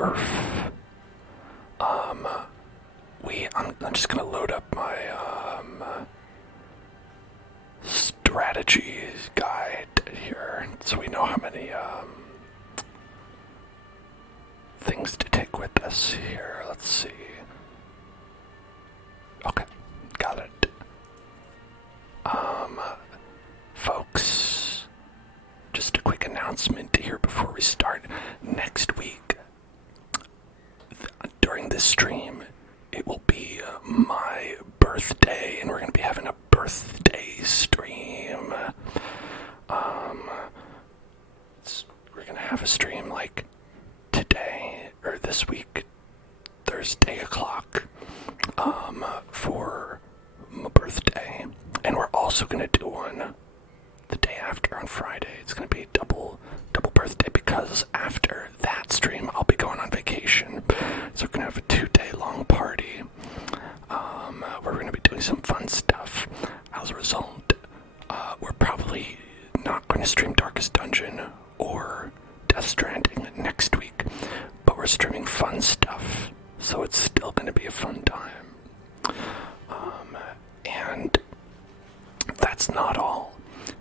Earth. I'm just gonna load up my strategies guide here so we know how many things to take with us here. Let's see. Okay, got it. Folks, just a quick announcement here before we start. Next week, during this stream, it will be my birthday, and we're going to be having a birthday stream. We're going to have a stream like today, or this week, Thursday o'clock, for my birthday. And we're also going to do one the day after on Friday. It's going to be double birthday, because after that stream I'll be going on vacation. So we're going to have a 2-day long party where we're going to be doing some fun stuff. As a result, we're probably not going to stream Darkest Dungeon or Death Stranding next week, but we're streaming fun stuff, so it's still going to be a fun time. And that's not all,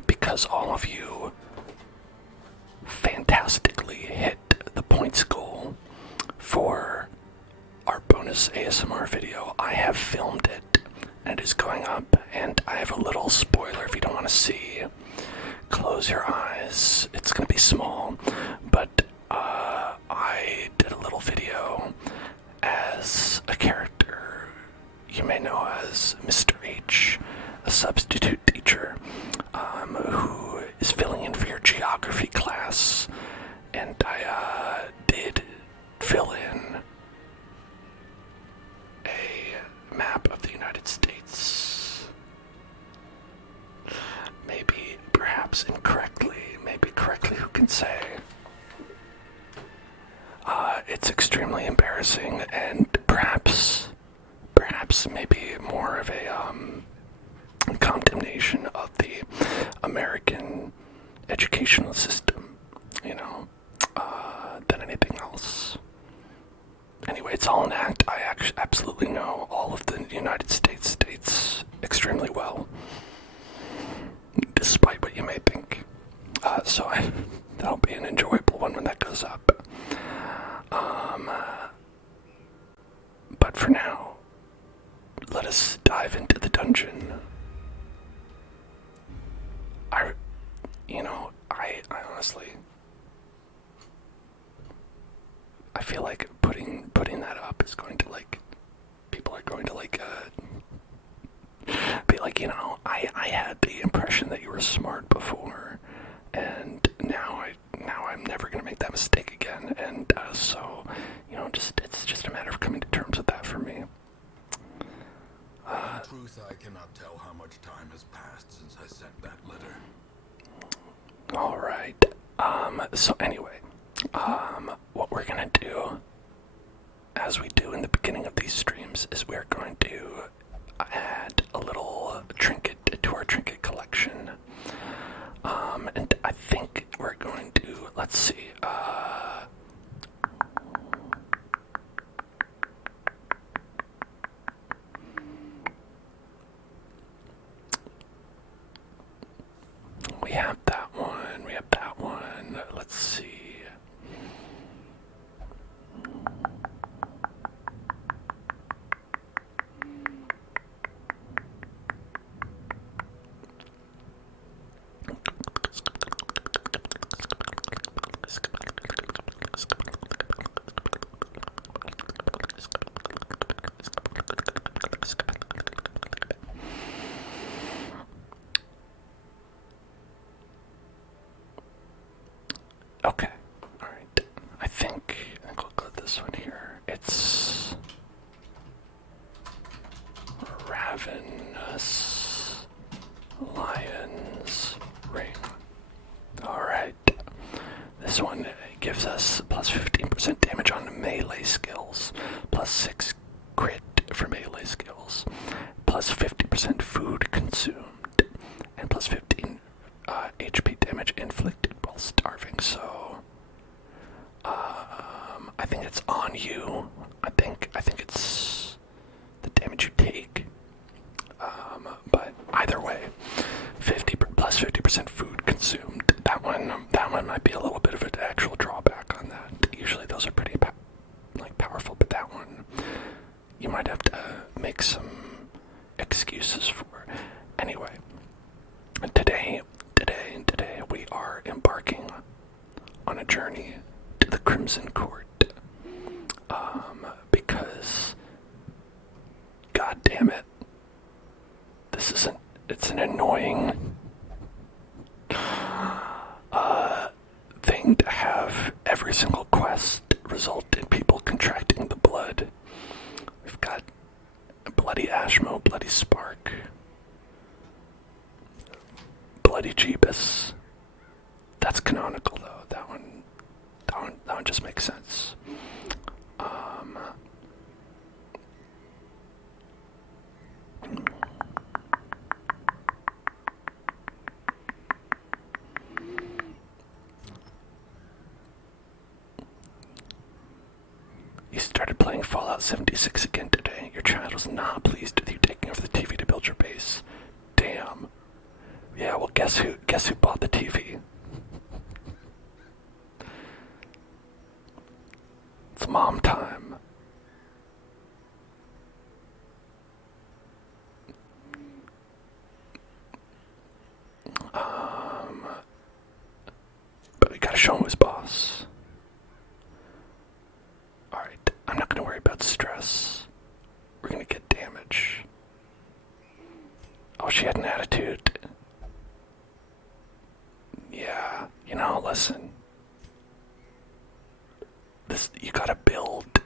because all of you fantastically hit the points goal for our bonus ASMR video. I have filmed it, and it is going up, and I have a little spoiler if you don't want to see. Close your eyes. It's going to be small, but I did a little video as a character you may know as Mr. H, a substitute teacher who is filling in for your geography class, and I did fill in a map of the United States. Maybe, perhaps incorrectly, maybe correctly, who can say? It's extremely embarrassing, and perhaps maybe more of a condemnation of the American educational system, than anything else. Anyway, it's all an act. I absolutely know all of the United States extremely well, despite what you may think. So that'll be an enjoyable one when that goes up. But for now, let us dive into the dungeon. I honestly, I feel like putting that up is going to, people are going to be like, I had the impression that you were smart before, and now I'm never going to make that mistake again, and so, it's just a matter of coming to terms with that for me. In truth, I cannot tell how much time has passed since I sent that letter. Alright, so anyway, what we're gonna do, as we do in the beginning of these streams, is we're going to add a little trinket to our trinket collection. And I think we're going to, let's see, we have that one, let's see. Okay, alright. I think we'll go with this one here. It's Ravenous Lion's Ring. Alright. This one gives us plus 15% damage on melee skills, plus 6 crit for melee skills, plus 50% food consumed, and plus 15 HP damage inflicted while starving. So, I think it's on you. I think it's the damage you take. But either way, 50% food consumed. That one might be a little bit of an actual drawback on that. Usually those are pretty powerful, but that one you might have to make some excuses for. Anyway, today we are embarking on a journey to the Crimson Court. Because, god damn it, it's an annoying thing to have every single quest result in people contracting the blood. We've got Bloody Ashmo, Bloody Spark, Bloody Jeebus. That's canonical though. That one just makes sense. You started playing Fallout 76 again today. Your child was not pleased with you taking over the TV to build your base. Damn. Yeah, well, guess who bought the TV? It's mom time. But we gotta show him his boss. Alright, I'm not gonna worry about stress. We're gonna get damage. Oh, she had an attitude. Yeah, listen. You gotta build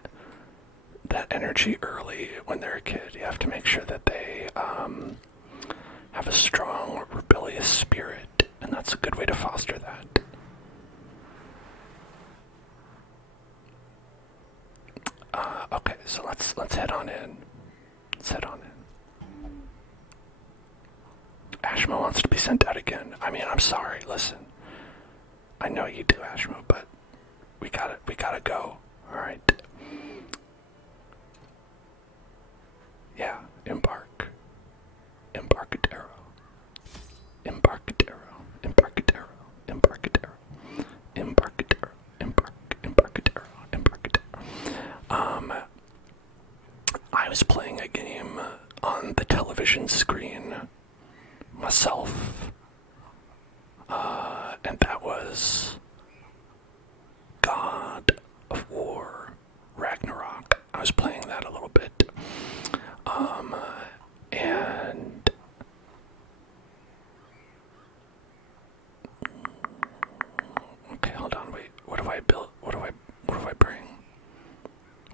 that energy early when they're a kid. You have to make sure that they have a strong, rebellious spirit, and that's a good way to foster that. Okay, so let's head on in. Let's head on in. Ashmo wants to be sent out again. I mean, I'm sorry. Listen, I know you do, Ashmo, but we gotta go. All right. Yeah, embark. Embarcadero. Embarcadero. Embarcadero. Embarcadero. Embarcadero. Embarcadero. Embarcadero. I was playing a game on the television screen myself, and that was God of War Ragnarok. I was playing that a little bit, and okay, hold on, wait. What do I build? What do I bring?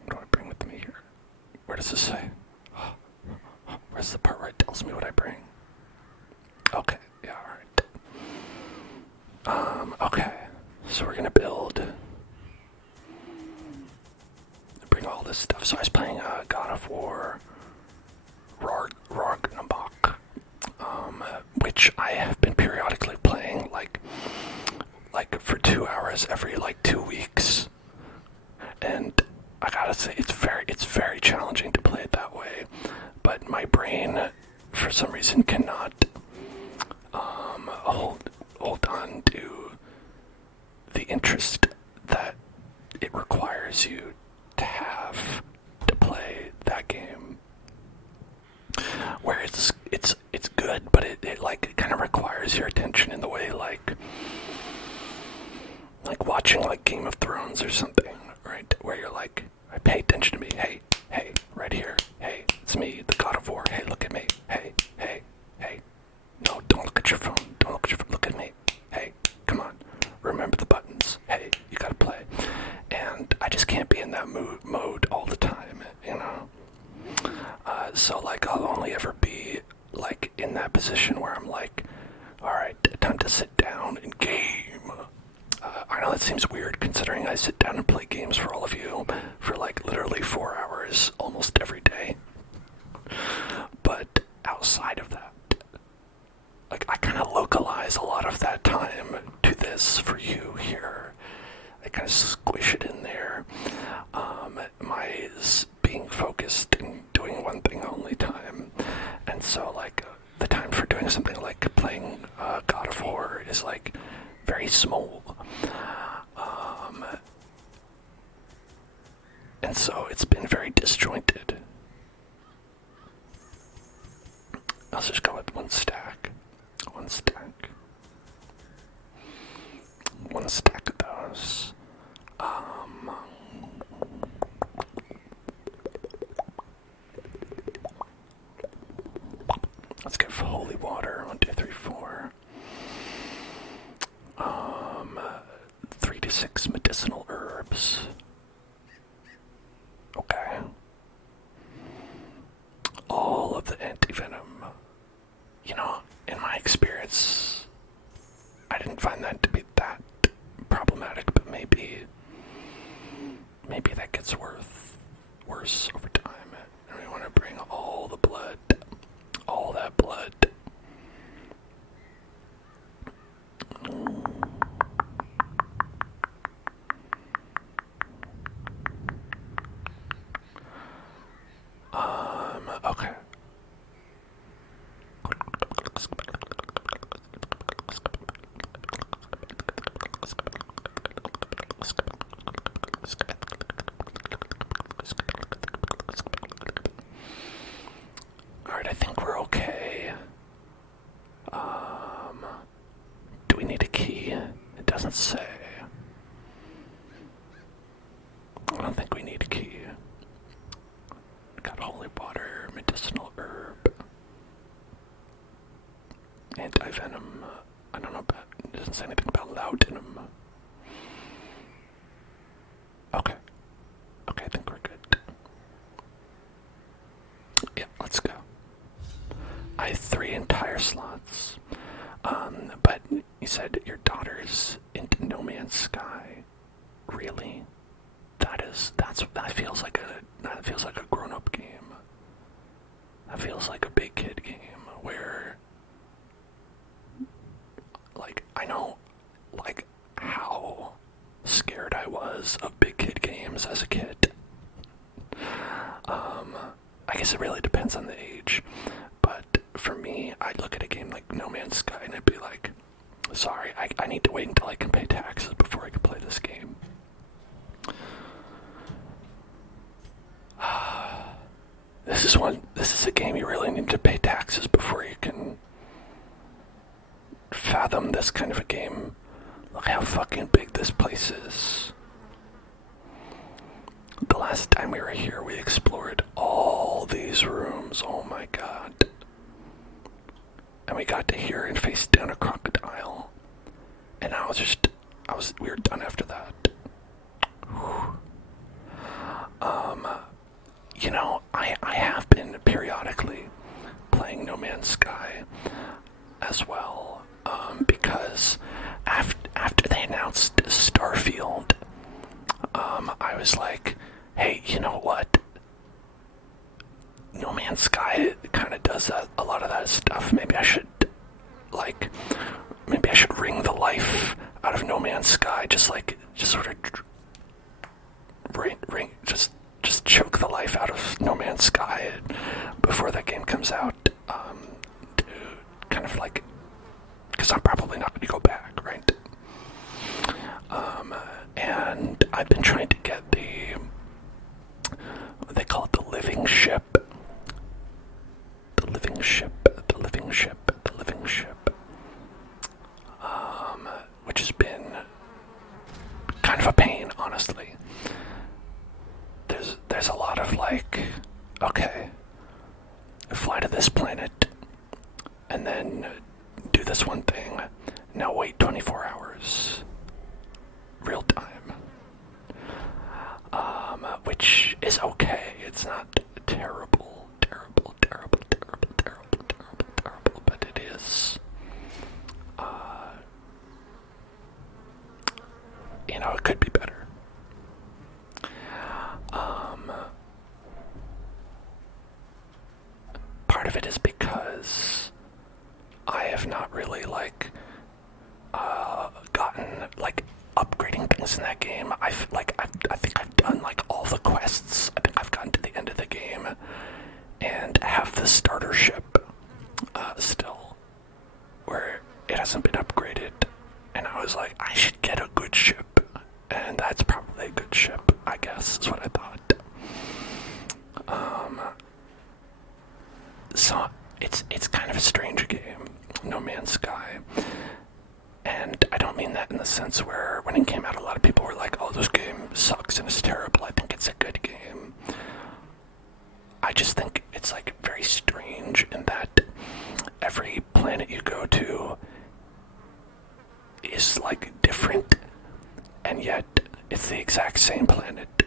What do I bring with me here? Where does this say? Where's the part where it tells me what I bring? Okay, yeah, alright. Okay, so we're gonna bring all this stuff. So I was playing God of War Ragnarok, which I have been periodically playing, like for 2 hours every 2 weeks, and I gotta say it's very challenging to play it that way. But my brain, for some reason, cannot hold on to the interest that it requires you to have to play that game. Where it's good, but it kind of requires your attention in the way like watching Game of Thrones or something, right? Where you're like, pay attention to me. Hey, right here. Hey, it's me, the God of War. Hey, look at me. Hey. No, don't look at your phone. Don't look at your phone. Look at me. Hey, come on. Remember the buttons. Hey, you gotta play. And I just can't be in that mode all the time, So I'll only ever be in that position where I'm like, alright, time to sit down and game. I know that seems weird considering I sit down and play games for all of you for literally 4 hours almost every day. But outside of that, I kind of localize a lot of that time to this for you here. I kind of squish it in there. And so it's been very disjointed. Let's just go with one stack. One stack. One stack of those. Let's get holy water. 1, 2, 3, 4. 3 to 6 medicinal herbs. Okay. All of the anti-venom. You know, in my experience, I didn't find that to be that problematic, but maybe that gets worse over time. And we want to bring all the blood, all that blood. Okay. Alright, I think we're okay. Do we need a key? It doesn't say. I don't think we need a key. Got holy water, medicinal herb, anti-venom. I don't know about, it doesn't say anything about laudanum. Okay. Okay, I think we're good. Yeah, let's go. I have 3 entire slots. But you said your daughter's into No Man's Sky. Really? That feels like a grown-up game. That feels like a big kid game where, like, I know, like, how scared I was of big kid games as a kid. I guess it really depends on the age, but for me, I'd look at a game like No Man's Sky and I'd be like, sorry, I need to wait until I can pay taxes before I can play this game. This is a game you really need to pay taxes before you can fathom this kind of a game. Look how fucking big this place is. The last time we were here, we explored all these rooms. Oh my god. And we got to hear and face down a crocodile. And we were done after that. Whew. You know, I have been periodically playing No Man's Sky as well, because after they announced Starfield, I was like, hey, you know what? No Man's Sky kind of does a lot of that stuff. Maybe I should wring the life out of No Man's Sky, just sort of just choke the life out of No Man's Sky before that game comes out, to kind of like, because I'm probably not going to go back, right? And I've been trying to get what they call it, the living ship, which has been kind of a pain, honestly. There's a lot of like, okay, fly to this planet, and then do this one thing, now wait 24 hours, real time, which is okay. It's not terrible, but it is, you know, it could be better. Part of it is because I have not really gotten upgrading things in that game. I think I've done all the quests. I think I've gotten to the end of the game and have the starter ship still, where it hasn't been upgraded. And I was like, I should get a good ship, and that's probably a good ship, I guess, is what I thought. sense where when it came out, a lot of people were like, oh, this game sucks and it's terrible. I think it's a good game. I just think it's like very strange in that every planet you go to is like different, and yet it's the exact same planet.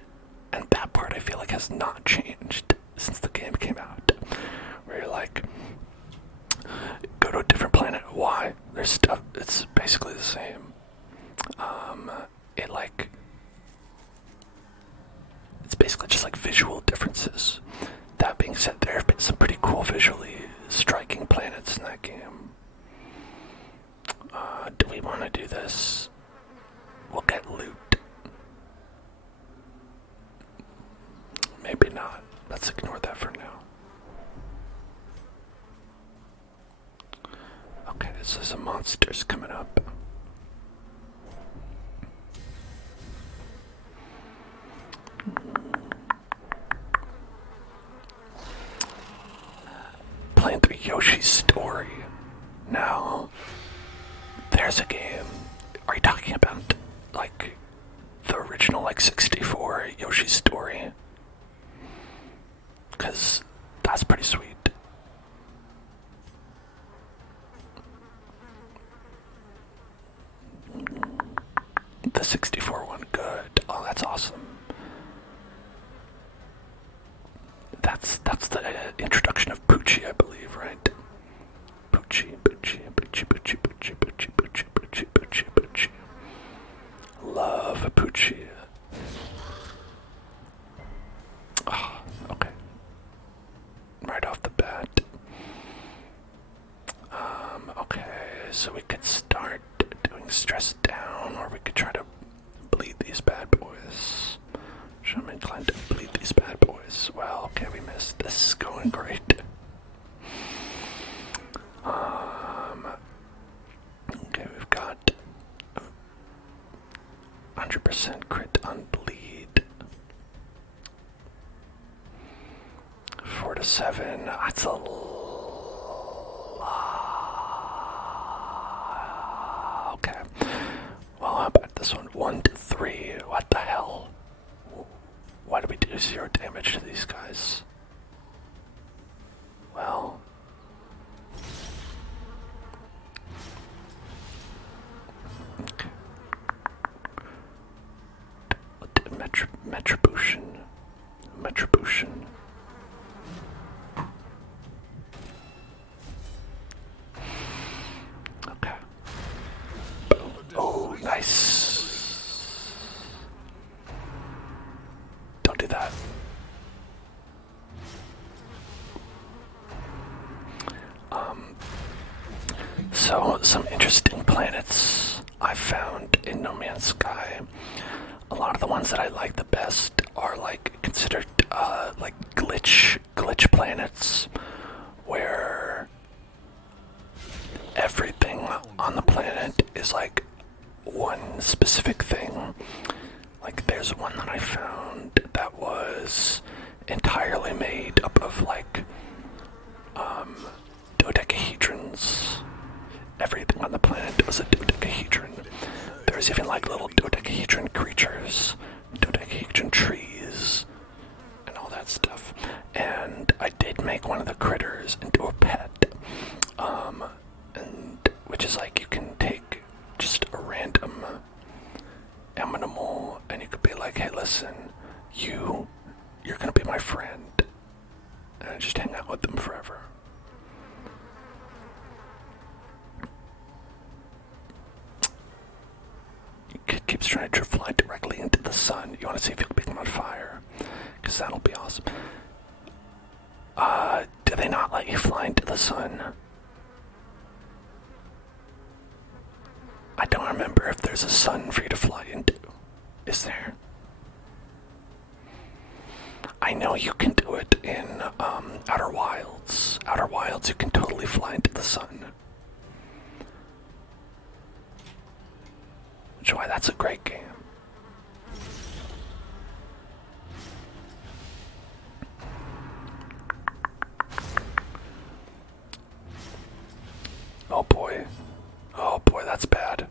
And that part I feel like has not changed since the game came out. Where you're like, go to a different planet. Why? There's stuff. It's basically the same. It's basically just like visual differences. That being said, there have been some pretty cool visually striking planets in that game. Do we want to do this? We'll get loot. Maybe not. Let's ignore that for now. Okay, so some monsters coming up. Playing through Yoshi's Story. Now, there's a game. Are you talking about, like, the original, like, 64 Yoshi's Story? Because that's pretty sweet. The 64 one, good. Oh, that's awesome. That's the introduction of Poochie, I believe, right? Poochie. Love Poochie. Oh, okay. Right off the bat. Okay, so we could start doing stress down, or we could try to bleed these bad boys. Should I'm inclined to bleed these bad boys. Well, okay, we missed. This is going great. Okay, we've got 100% crit on bleed. 4 to 7. That's a lot. Okay. Well, how about this one? 1 to 3. What the hell? Why do we do 0 damage to these guys? Well, okay. Metribution. Okay. Oh, nice. Don't do that. So, some interesting planets I found in No Man's Sky. A lot of the ones that I like the best are like considered like glitch planets, where everything on the planet is like one specific thing. Like there's one that I found that was entirely made up of like dodecahedrons. Everything on the planet was a dodecahedron. There's even like little dodecahedron creatures, dodecahedron trees, and all that stuff. And I did make one of the critters into a pet, and which is like you can take just a random animal and you could be like, hey, listen, you're gonna be my friend, and just hang out with them forever. Kid keeps trying to fly directly into the sun. You want to see if you can pick them on fire? Because that'll be awesome. Do they not let you fly into the sun? I don't remember if there's a sun for you to fly into. Is there? I know you can do it in Outer Wilds. Outer Wilds, you can totally fly into the sun. Which is why that's a great game. Oh boy. Oh boy, that's bad.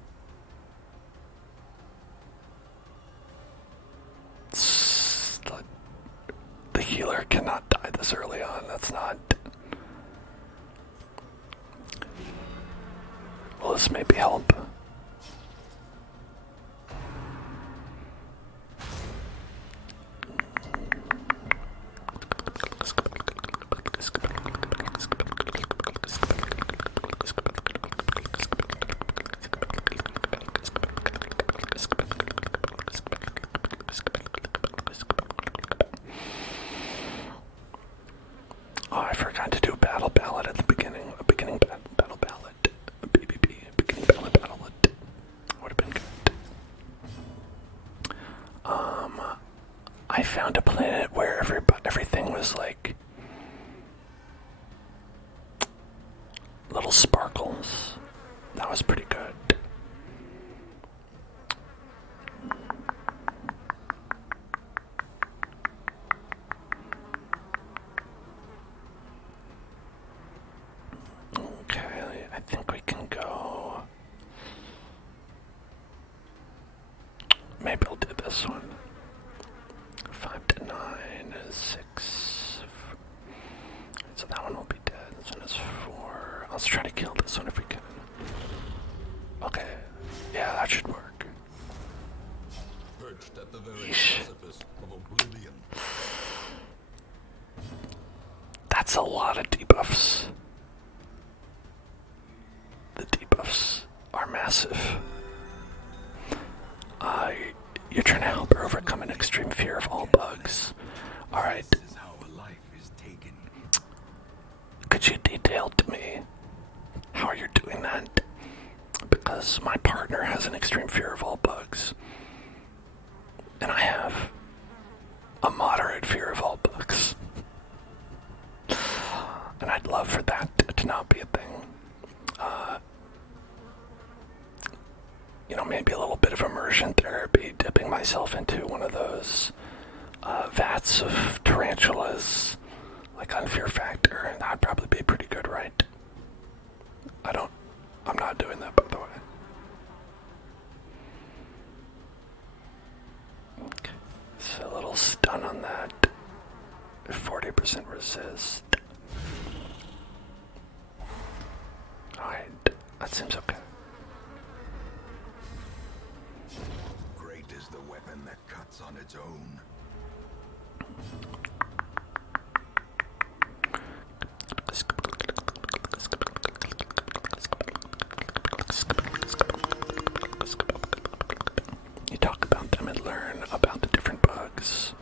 healer cannot die this early on. That's not... Will this maybe help? Oh, I forgot to do a battle ballad at the beginning. A beginning battle ballad. A BBB. Beginning battle ballad. Would have been good. I found a planet where everything was like little sparkles. That was pretty good. Okay, I think we can go. Maybe I'll do this one. 5 to 9 is 6. So that one will be dead. This one is 4. Let's try to kill this one if we can. Okay. Yeah, that should work. Perched at the very precipice of oblivion. That's a lot of debuffs. The debuffs are massive. You're trying to help her overcome an extreme fear of all bugs. Alright. This is how a life is taken. Could you detail to me how you're doing that? Because my partner has an extreme fear of all bugs. And I have a moderate fear of all bugs. And I'd love for that to not be a thing. Maybe a little bit of immersion therapy, dipping myself into one of those vats of tarantulas, like on Fear Factor. That'd probably be pretty good, right? I'm not doing that, by the way. Okay, so a little stun on that. 40% resist. Alright, that seems okay. Great is the weapon that cuts on its own. You talk about them and learn about the different bugs.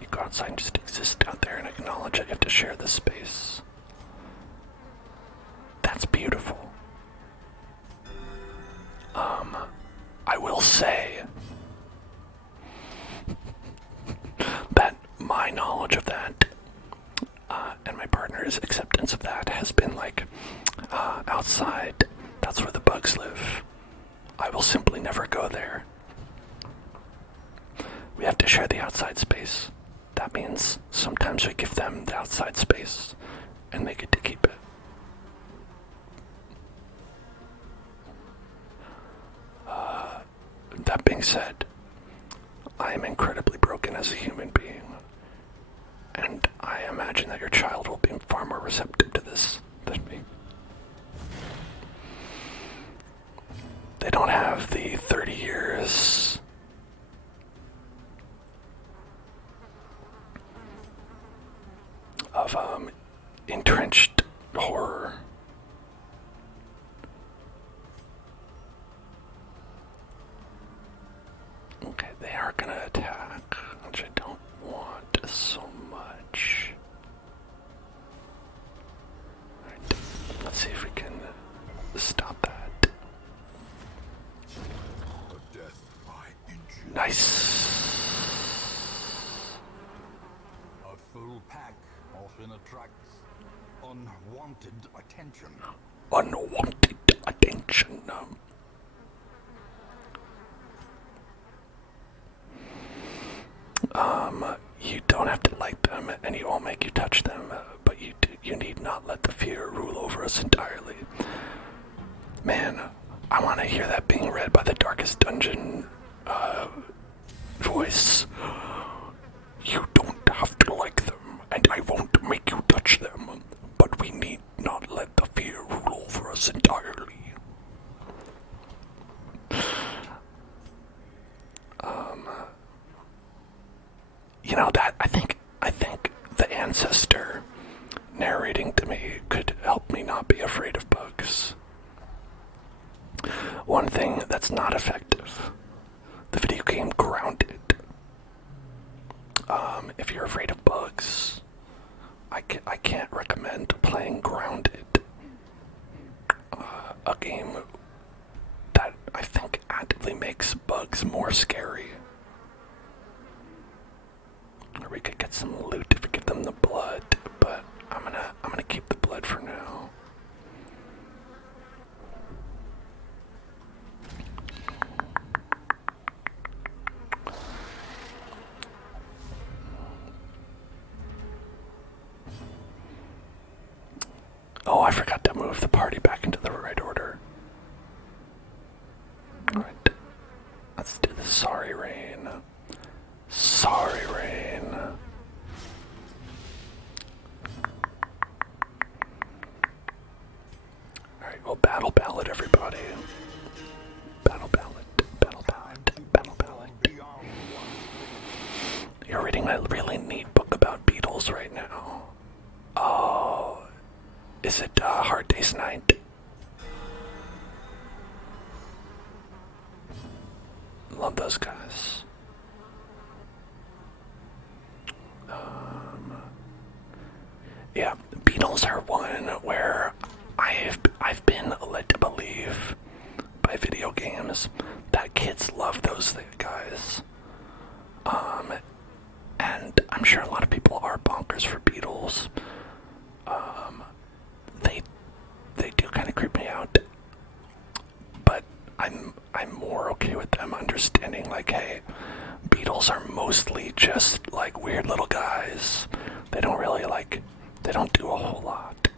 You go outside and just exist out there and acknowledge that you have to share this space. That's beautiful. I will say that my knowledge of that and my partner's acceptance of that has been like outside. That's where the bugs live. I will simply never go there. We have to share the outside space. That means sometimes we give them the outside space and they get to keep it. That being said, I am incredibly broken as a human being, and I imagine that your child will be far more receptive to this than me. They don't have the 30 years of entrenched horror. Okay, they are gonna attack, which I don't want so much. Alright, let's see if we can stop that. A death by inches. Nice. A full pack often attracts unwanted attention. Unwanted attention. You don't have to like them, and it won't make you touch them, but you need not let the fear rule over us entirely. Man, I want to hear that being read by the Darkest Dungeon voice. You don't have to like them. You know, that I think the ancestor narrating to me could help me not be afraid of bugs. One thing that's not effective, the video game Grounded. If you're afraid of bugs, I can't recommend playing Grounded. A game that I think actively makes bugs more scary. Or we could get some loot if we give them the blood, but I'm gonna keep the blood for now. Oh, I forgot to move the party back into the right order. Alright. Let's do the sorry rain. Sorry rain. Alright, well, battle ballad, everybody. Battle ballad, battle ballad, battle ballad. You're reading a really neat book about beetles right now. Oh, is it Hard Day's Night? Love those guys. Yeah, beetles are one where I've been led to believe by video games that kids love those guys. And I'm sure a lot of people are bonkers for beetles. They do kind of creep me out, but I'm more okay with them understanding, like, hey, beetles are mostly just like weird little guys. They don't really they don't do a whole lot.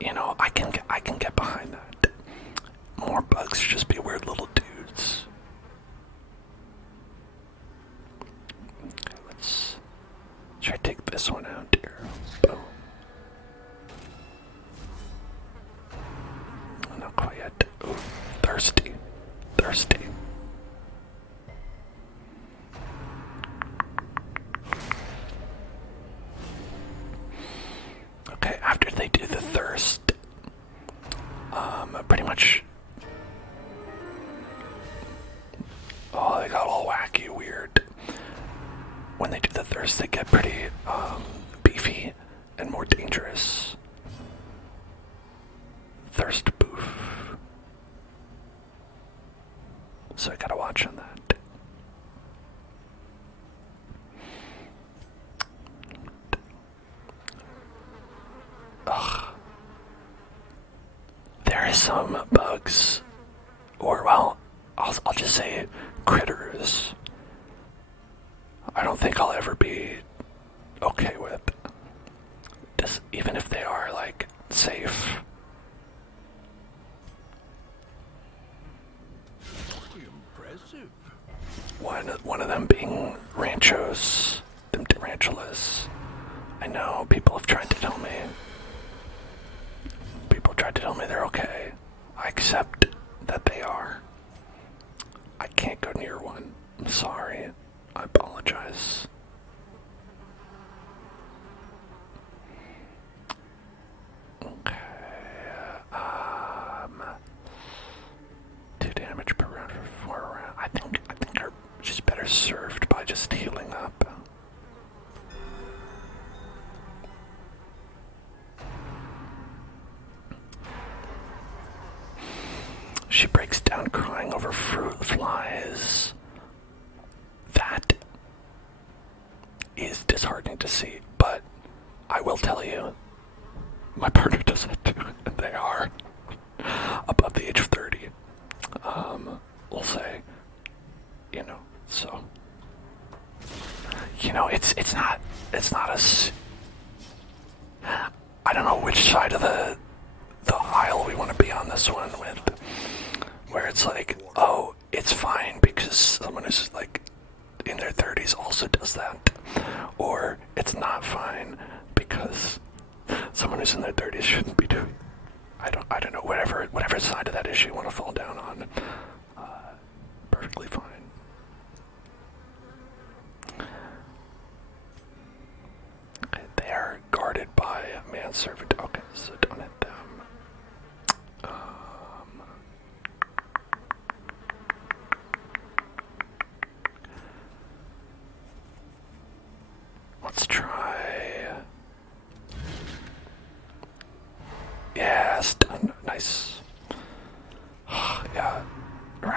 You know, I can get behind that. More bugs should just be weird little dudes. Okay, let's try to take this one out here. Boom. Not quite yet. Ooh, thirsty. Thirsty. Okay, after they do the thirst, pretty much. Oh, they got all wacky, weird. When they do the thirst, they get pretty beefy and more dangerous. Thirst boof. So I gotta watch on that. Ugh. There is some bugs, or well, I'll just say critters. I don't think I'll ever be okay with. Just even if they are like safe. Impressive. One of them being ranchos, them tarantulas. I know people have tried to tell me. People tried to tell me they're okay. I accept that they are. I can't go near one. I'm sorry. I apologize. Okay. 2 damage per round for 4 rounds. I think she's better served by just healing up. She breaks down crying over fruit flies. That is disheartening to see, but I will tell you, my partner does it too, and they are above the age of 30. We'll say, you know, so, you know, it's not as, I don't know which side of the aisle we want to be on this one with, where it's like, oh, it's fine because someone who's like in their 30s also does that, or it's not fine because someone who's in their 30s shouldn't be doing. I don't know, whatever side of that issue you want to fall down on.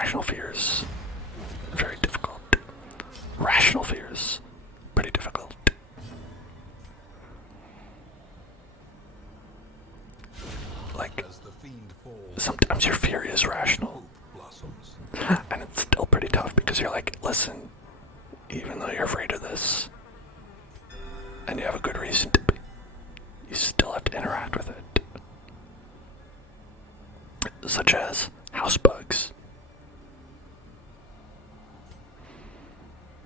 Irrational fears, very difficult. Rational fears, pretty difficult. Like, sometimes your fear is rational. And it's still pretty tough because you're like, listen, even though you're afraid of this, and you have a good reason to be, you still have to interact with it. Such as house bugs.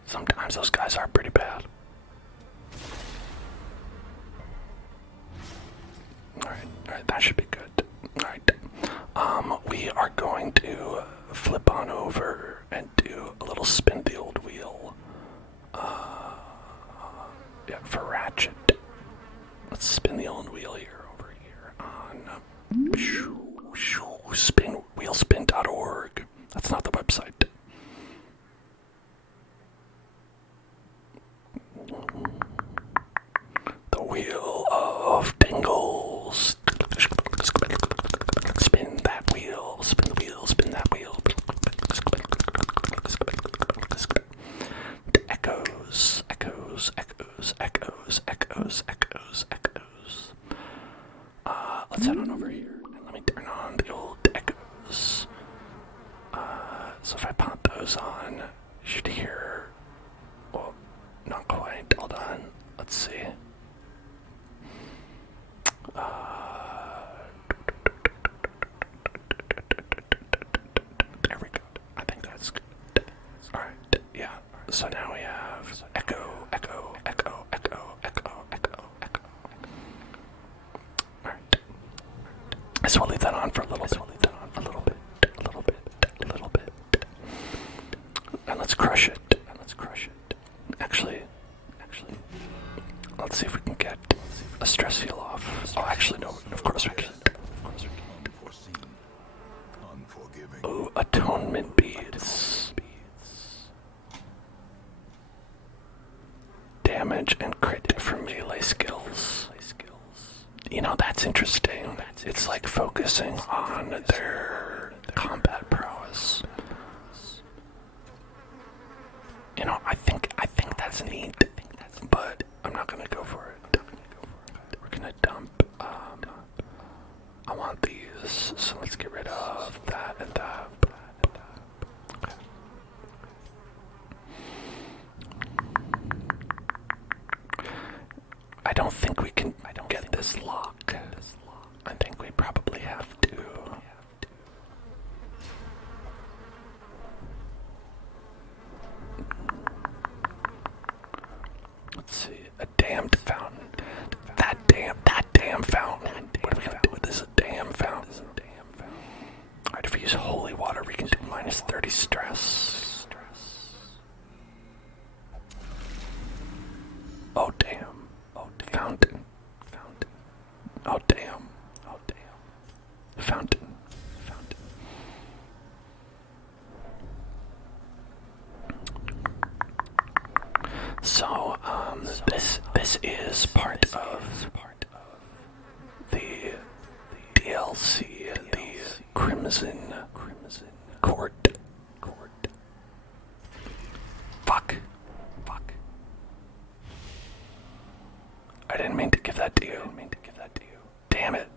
Sometimes those guys are pretty bad. Alright, that should be good. Alright. We are going to flip on over and do a little spin the old wheel. Yeah, for Ratchet. Let's spin the old wheel here, over here on wheelspin.org. That's not the website. The wheel of tingles. Spin that wheel, spin the wheel, spin that wheel. Echoes, echoes, echoes, echoes, echoes, echoes, echoes. Let's head on over here and let me turn on the old echoes. So if I pop those on, you should hear, well, not quite, hold on, let's see. There we go. I think that's good. Alright, yeah. So now we have echo, echo, echo, echo, echo, echo, echo. Alright. So we'll leave that on for a little bit. And let's crush it. Actually, let's see if we can get a stress heal off. Oh, actually, no. Of course we can. Ooh, atonement beads. Damage and crit from melee skills. You know, that's interesting. It's like focusing on their combat prowess. You know, I think that's neat, but I'm not gonna go for it. We're gonna dump. I want these, so let's get rid of that and that. Okay. I don't think we can get this lock. I think we probably have to. Let's see, a damned fountain. That damn fountain. What are we gonna do with this? A damn fountain. Alright, if we use holy water, we can do minus 30 stress. Oh damn. Fountain. Oh damn. Fountain. So, this is part of the DLC, the Crimson Court. Fuck. I didn't mean to give that to you. Damn it.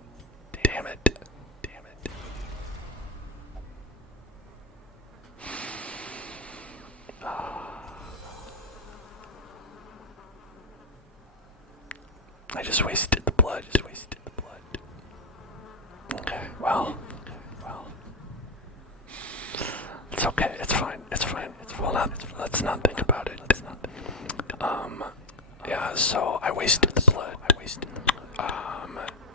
I just wasted the blood. Okay, well. It's okay, it's fine. Well, let's not think about it. Yeah, so I wasted the blood.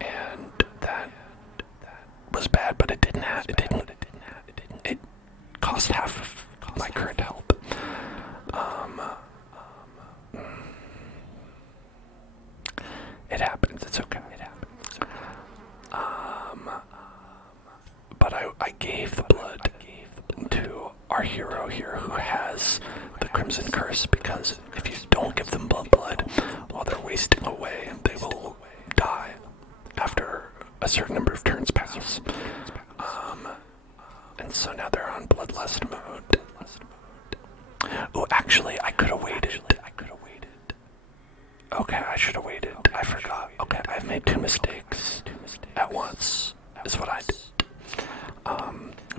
And that was bad, but it cost half of my current health. It happens, it's okay. But I gave the blood to our hero here who has the Crimson Curse, because if you don't give them blood while they're wasting away, they will die after a certain number of turns pass. And so now they're on bloodlust mode. Oh, actually, I could have waited. Okay, I should have waited. I forgot. Okay, I've made two mistakes at once, is what I did.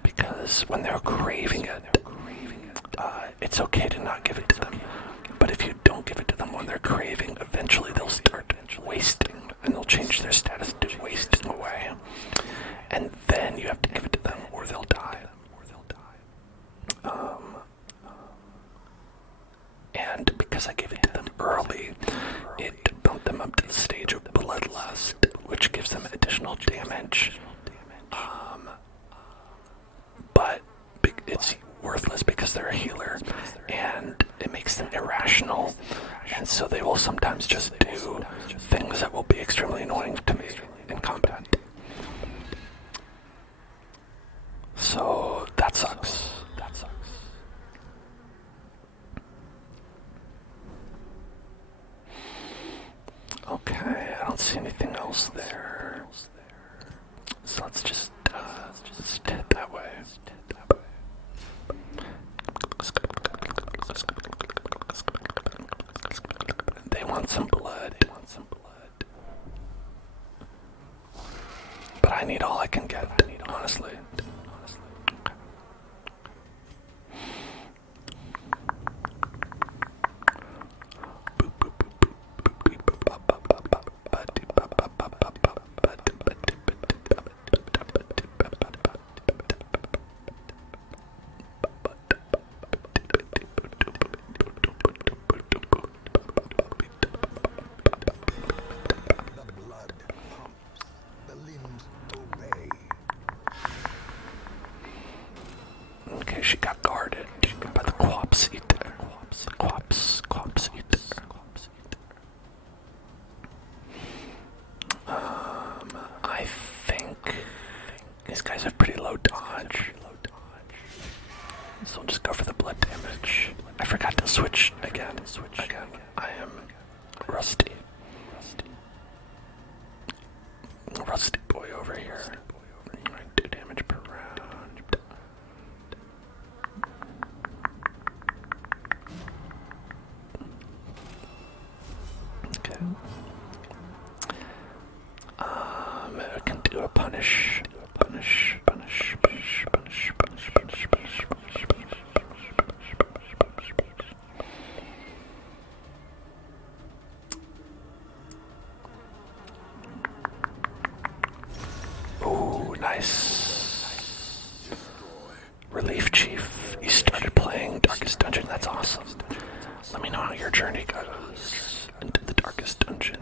Because when they're craving it, it's okay to not give it to them. But if you don't give it to them when they're craving, eventually they'll start wasting, and they'll change their status to wasting away. And then you have to give it to them, or they'll die. And because I gave it to them early, it bumped them up to the stage of bloodlust, which gives them additional damage. But it's worthless because they're a healer, and it makes them irrational, and so they will sometimes just do things that will be extremely annoying to me in combat. So that sucks. Okay, I don't see anything else there. So let's just head that way. They want some blood. But I need all I can get, honestly. Okay, she got guarded by the corpse eater. Corpse eater. I think these guys have pretty low dodge. So I'll just go for the blood damage. I forgot to switch again. I am rusty. Rusty boy over here. Alright, 2 damage per round. Okay. I can do a punish. Ooh, nice. Relief Chief, you started playing Darkest Dungeon, that's awesome. Let me know how your journey goes into the Darkest Dungeon.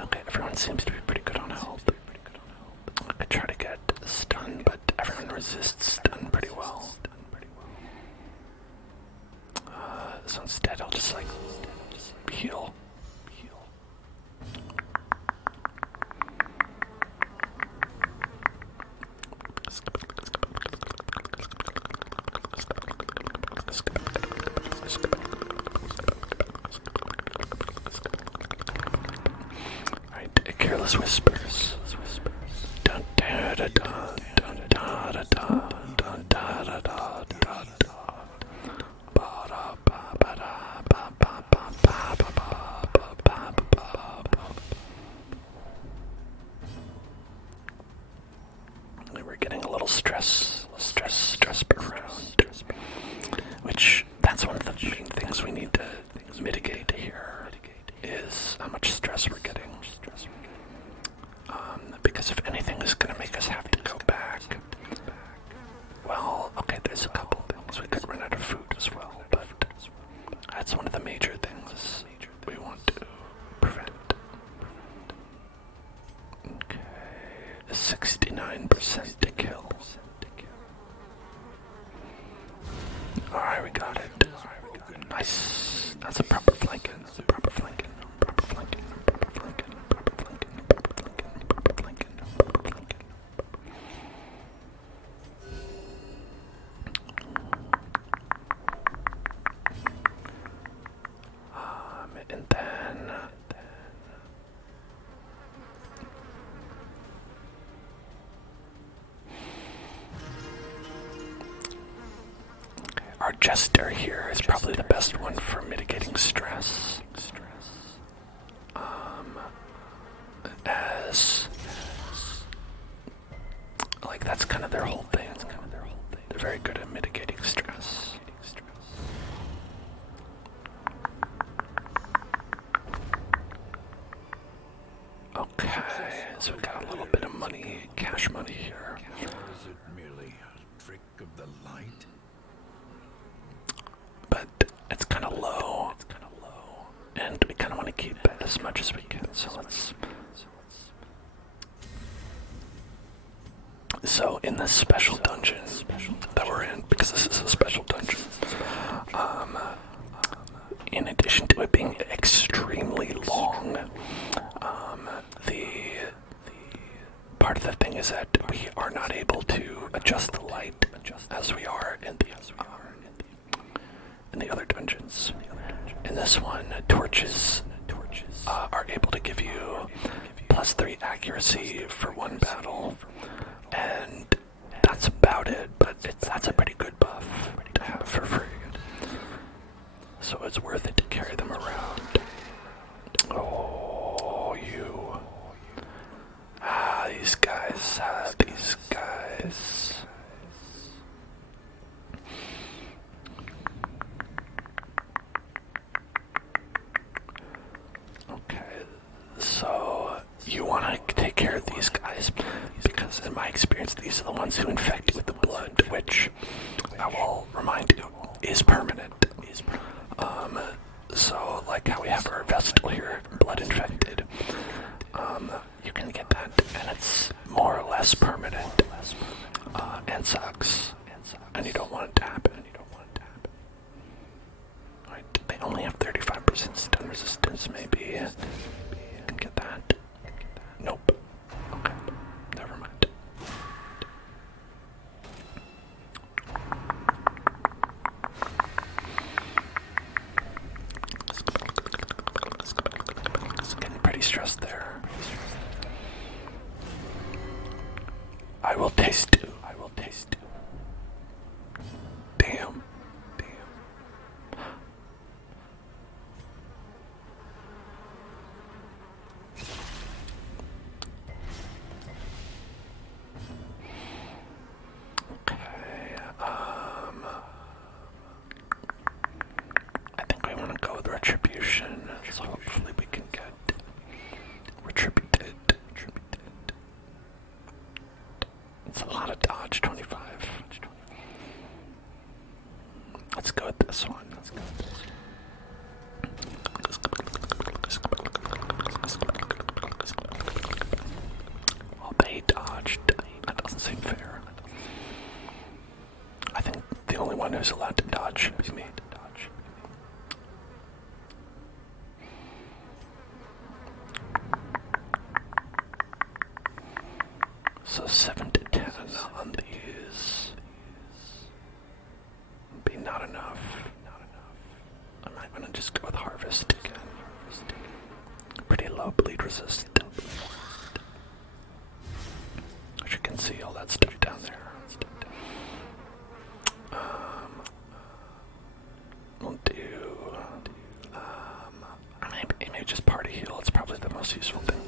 Okay, everyone seems to be pretty good on health. I could try to get stun, but everyone resists stun pretty well. So instead I'll just heal. Alright, Careless Whispers. Dun da da da dun da da da dun da da da da da. Ba da ba ba da ba ba ba ba ba ba ba ba ba. We're getting a little stress per round, which that's one of the main things we need to mitigate here is how much stress we're getting. Because if anything is going to make us have to go back, well, okay, there's a couple things. We could run out of food as well, but that's one of the major things we want to prevent. Okay, 69% to kill. Alright, we got it. Nice. That's a proper flanking. And then Jester here is probably the best one for mitigating stress. As like that's kind of their whole thing. They're very good at mitigating stress. Okay, so we got a little bit of money, cash money here. Or is it merely a trick of the light? But it's kind of low. And we kind of want to keep it as much as we can. So in this special dungeon that we're in, because this is a special dungeon, in addition to it being extremely long, the part of the thing is that we are not able to adjust the light as we are in the other dungeons. In this one, torches are able to give you +3 accuracy for one battle, and that's about it, but that's a pretty good buff to have for free. So it's worth it to carry them around. Oh, you. These guys. Okay, so you want to take care of these guys because in my experience these are the ones who infect you with the blood, which I will remind you is permanent. So like how we have our vestal here, blood infected, you can get that and it's more or less permanent, and sucks, and you don't want it to happen. Right, they only have 35% stun resistance, maybe. You can get that. Nope. Okay, never mind. It's getting pretty stressed there. I will taste you. Damn. Okay, I think we want to go with retribution, so hopefully we can get retributed. It's a lot of dodge, 25. Let's go with this one. Well, they dodged. That doesn't seem fair. I think the only one who's allowed to dodge is me. So 7 to 10 on these would be not enough. I might want to just go with harvest again. Pretty low bleed resist. As you can see, all that stuff down there. We'll do maybe just party heal. It's probably the most useful thing.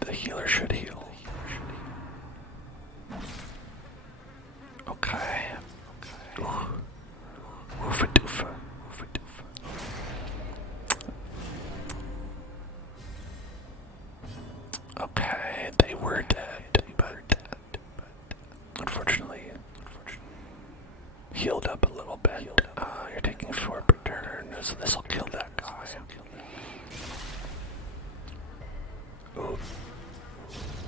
The healer should heal. Okay. Oofa doofa. Okay, they were dead, but unfortunately healed up a little bit. You're taking 4 per turn, so this will kill that guy. Ooh.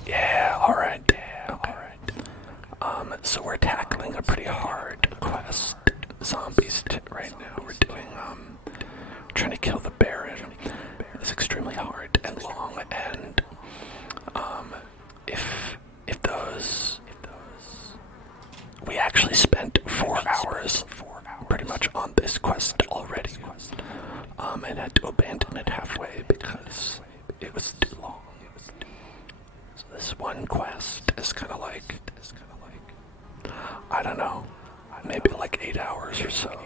Yeah, alright. So we're tackling a pretty hard quest, zombies right now. We're doing, trying to kill the Baron. It's extremely hard and long, and, if those, we actually spent 4 hours pretty much on this quest already, and had to abandon it halfway because it was too long. So this one quest is kind of like I don't know, maybe like 8 hours or so.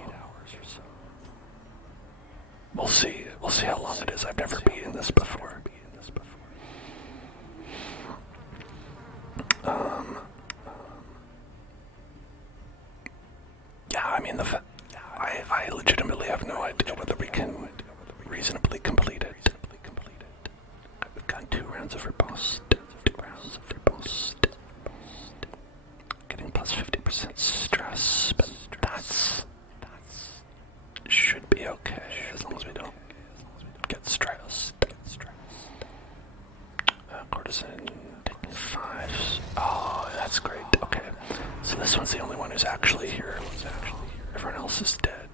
We'll see. We'll see how long it is. I've never beaten this before. Yeah, I mean, I legitimately have no idea whether we can reasonably complete it. We've got 2 rounds of riposte. 2 rounds of riposte. Getting plus 50% stress, but that's should be okay as long as we don't get stressed. Courtesan taking 5s. Oh, that's great. Okay, so this one's the only one who's actually here. Everyone else is dead.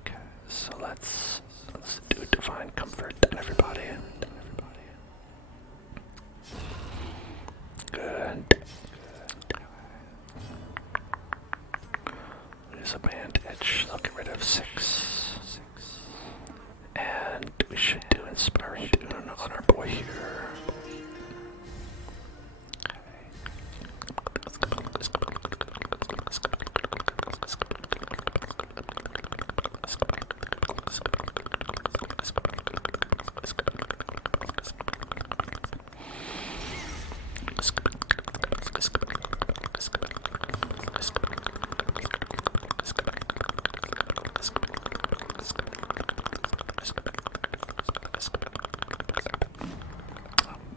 Okay, so let's do divine comfort on everybody. Good. There's a bandage. I'll get rid of 6. And we should do inspiring tune on our boy here.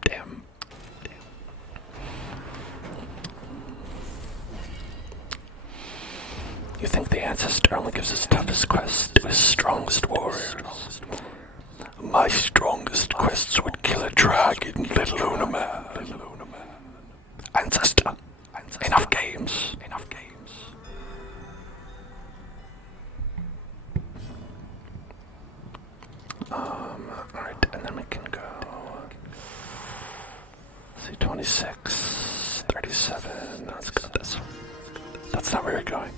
Damn. You think the ancestor only gives his toughest quest to his strongest warriors? My strongest quests would kill a dragon, let alone a man. Ancestor, enough games. Alright, and then we can go. See, 26, 37. Let's go this one. That's not where you're going.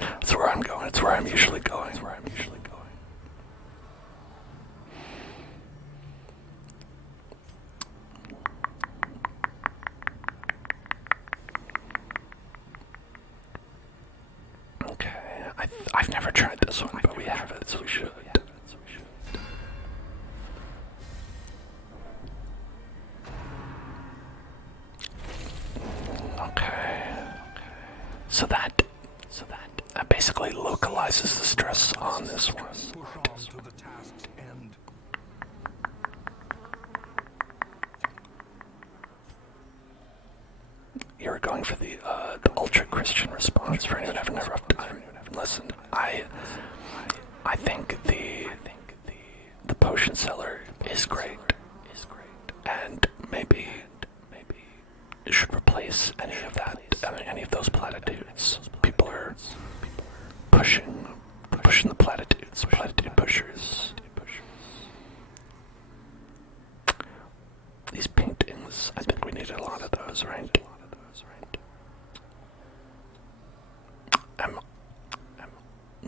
That's where I'm going. It's where I'm usually going. Okay, I've never tried this one, but we have it, so we should. Okay. So that basically localizes the stress on this one. You're going for the ultra Christian response for anyone having a rough time. Listen, I think the potion seller is great, and maybe it should replace any of those platitudes. People are pushing the platitude pushers. These paintings, I think we need a lot of those, right?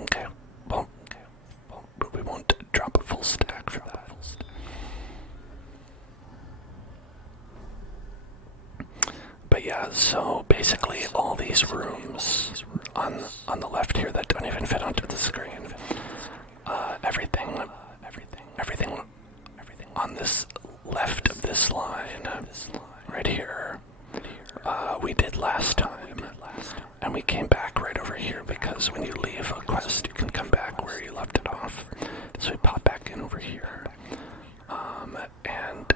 Okay. Well, we won't drop a full stack for that. But yeah, so basically all these rooms on the left here that don't even fit onto the screen, everything on this left of this line, right here, we did last time, and we came back right over here because when you leave a quest, you can come back where you left it off. So we pop back in over here, and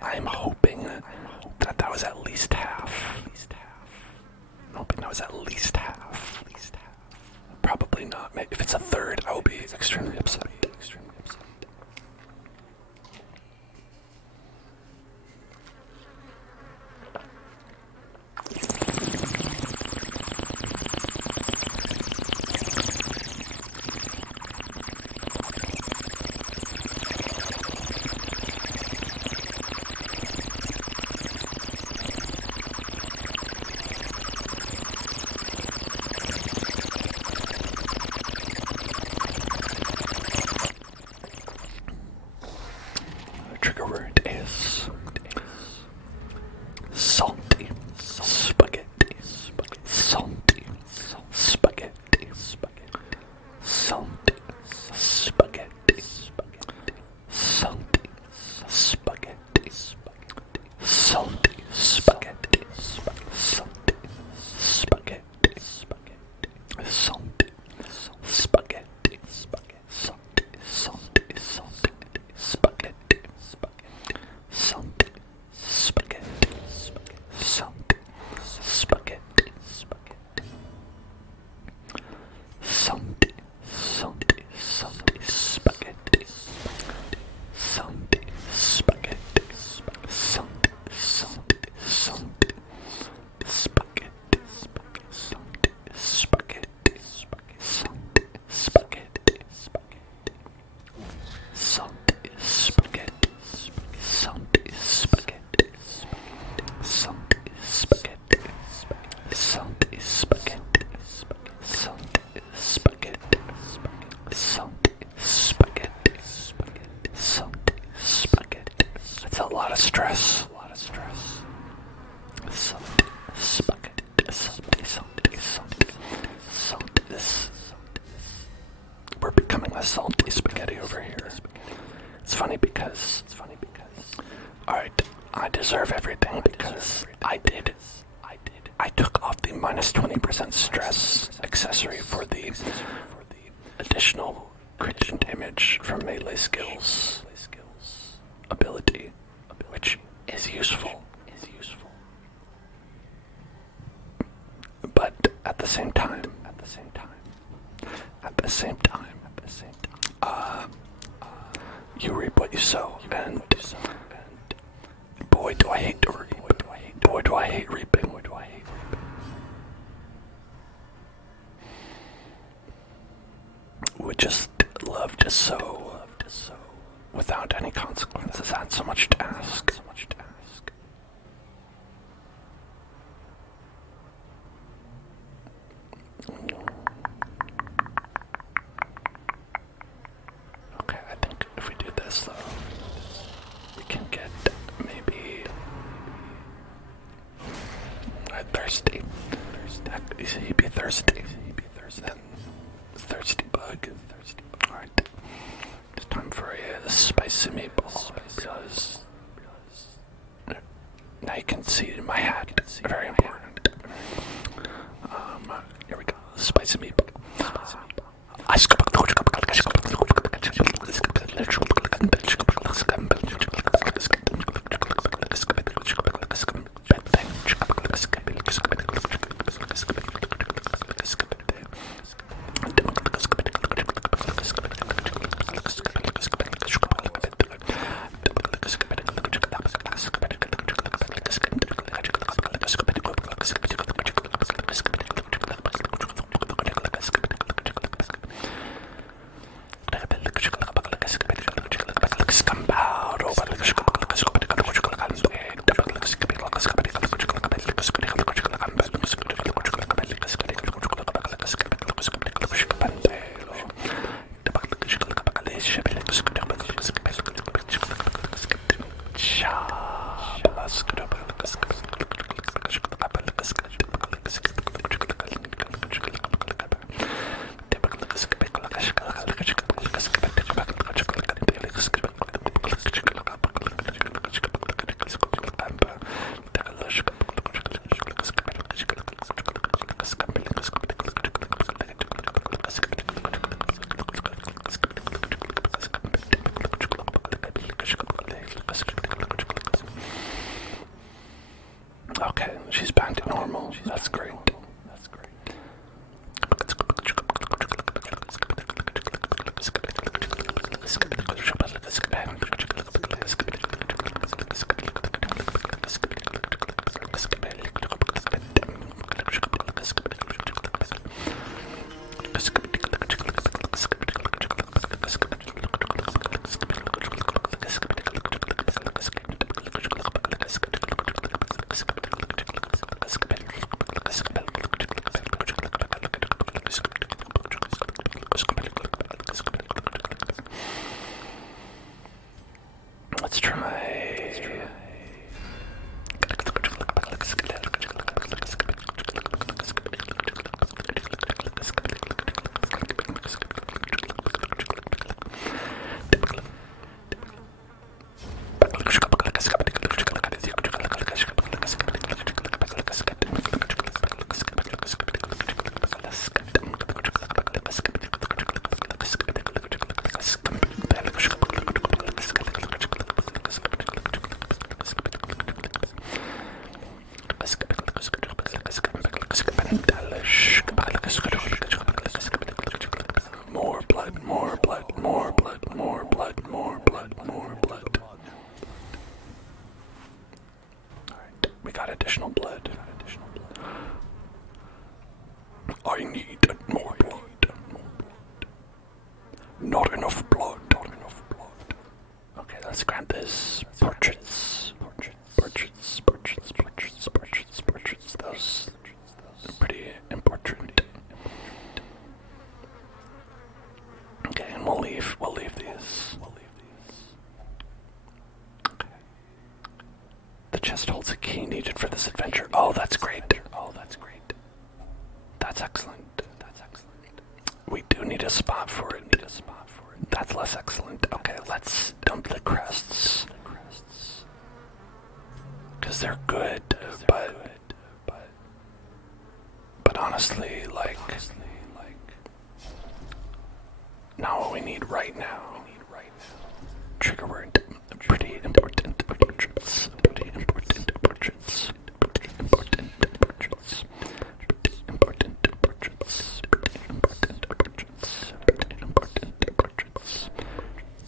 I'm hoping that was at least half. I'm hoping that was at least half. Probably not. Maybe if it's a third, I will be extremely upset. Trigger word is salty. It's a lot of stress. We're becoming a salty spaghetti over here. It's funny because alright, I deserve everything because I took off the minus 20% stress accessory for the additional crit and damage from melee skills ability, which is useful. But at the same time, you reap what you sow, and boy do I hate to reap. Boy do I hate reaping. Would just love to sow without any consequences. That's so much to ask. Okay, I think if we do this though, we can get maybe thirsty. He'd be thirsty. Then thirsty bug. Alright. It's time for a spicy meatball. Because now you can see it in my hat. Very important. Here we go. Spicy meatball. Okay, she's back to normal. That's great. Let's try. Additional blood. I need more blood. Not enough blood. Okay, let's grab this. Portraits. Those are pretty important. Okay, and we'll leave these. Okay. chest holds a key needed for this adventure. Oh, that's great. Oh, that's great. That's excellent. That's excellent. We do need a spot for it. That's less excellent. Okay, let's dump the crests. Because they're good, but honestly, like, not what we need right now. Trigger word, pretty important portraits. Pretty important portraits. Pretty important portraits. Pretty important portraits. Pretty important portraits.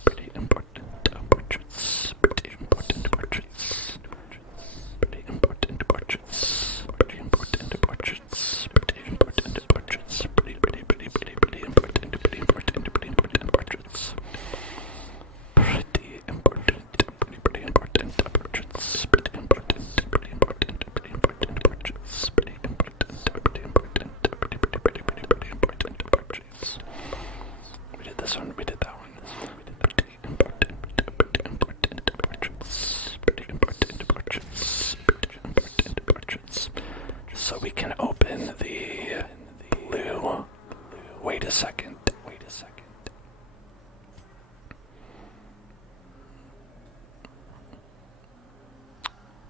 Pretty important portraits. Pretty important portraits. Pretty important portraits. Pretty important portraits. Pretty important portraits. Pretty important portraits. Pretty important portraits. Pretty important portraits. Pretty important portraits. Pretty important portraits. We did this one. We did that one. Pretty important portraits. Pretty important portraits. Pretty important portraits. So we can open the blue. Wait a second.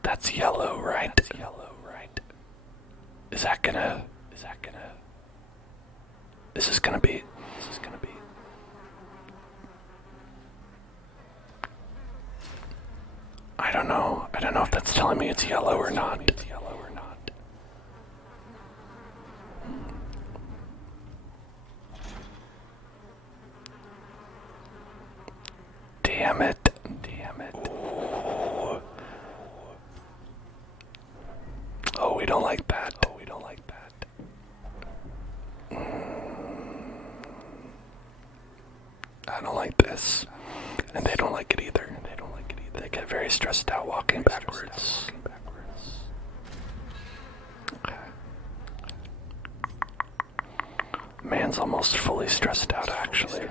That's yellow, right? Is that gonna This is gonna be I don't know if that's telling me it's yellow or not. Damn it. Ooh. Oh, we don't like that. I don't like this. And they don't like it either. They get very stressed out walking backwards. Okay. Man's almost fully stressed out, actually.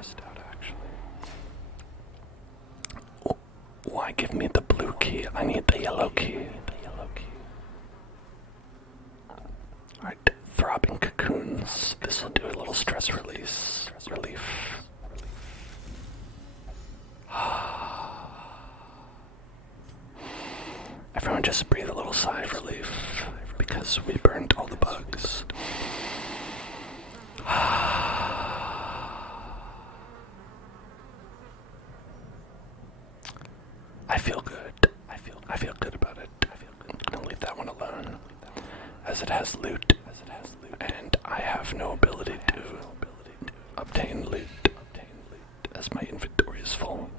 Why give me the blue key? I need the yellow key. Alright, throbbing cocoons. This will do a little stress relief. Everyone just breathe a little sigh of relief because we burned all the bugs. I feel good. I feel good about it. I'm gonna leave that one alone, as it has loot, and I have no ability to obtain loot, as my inventory is full.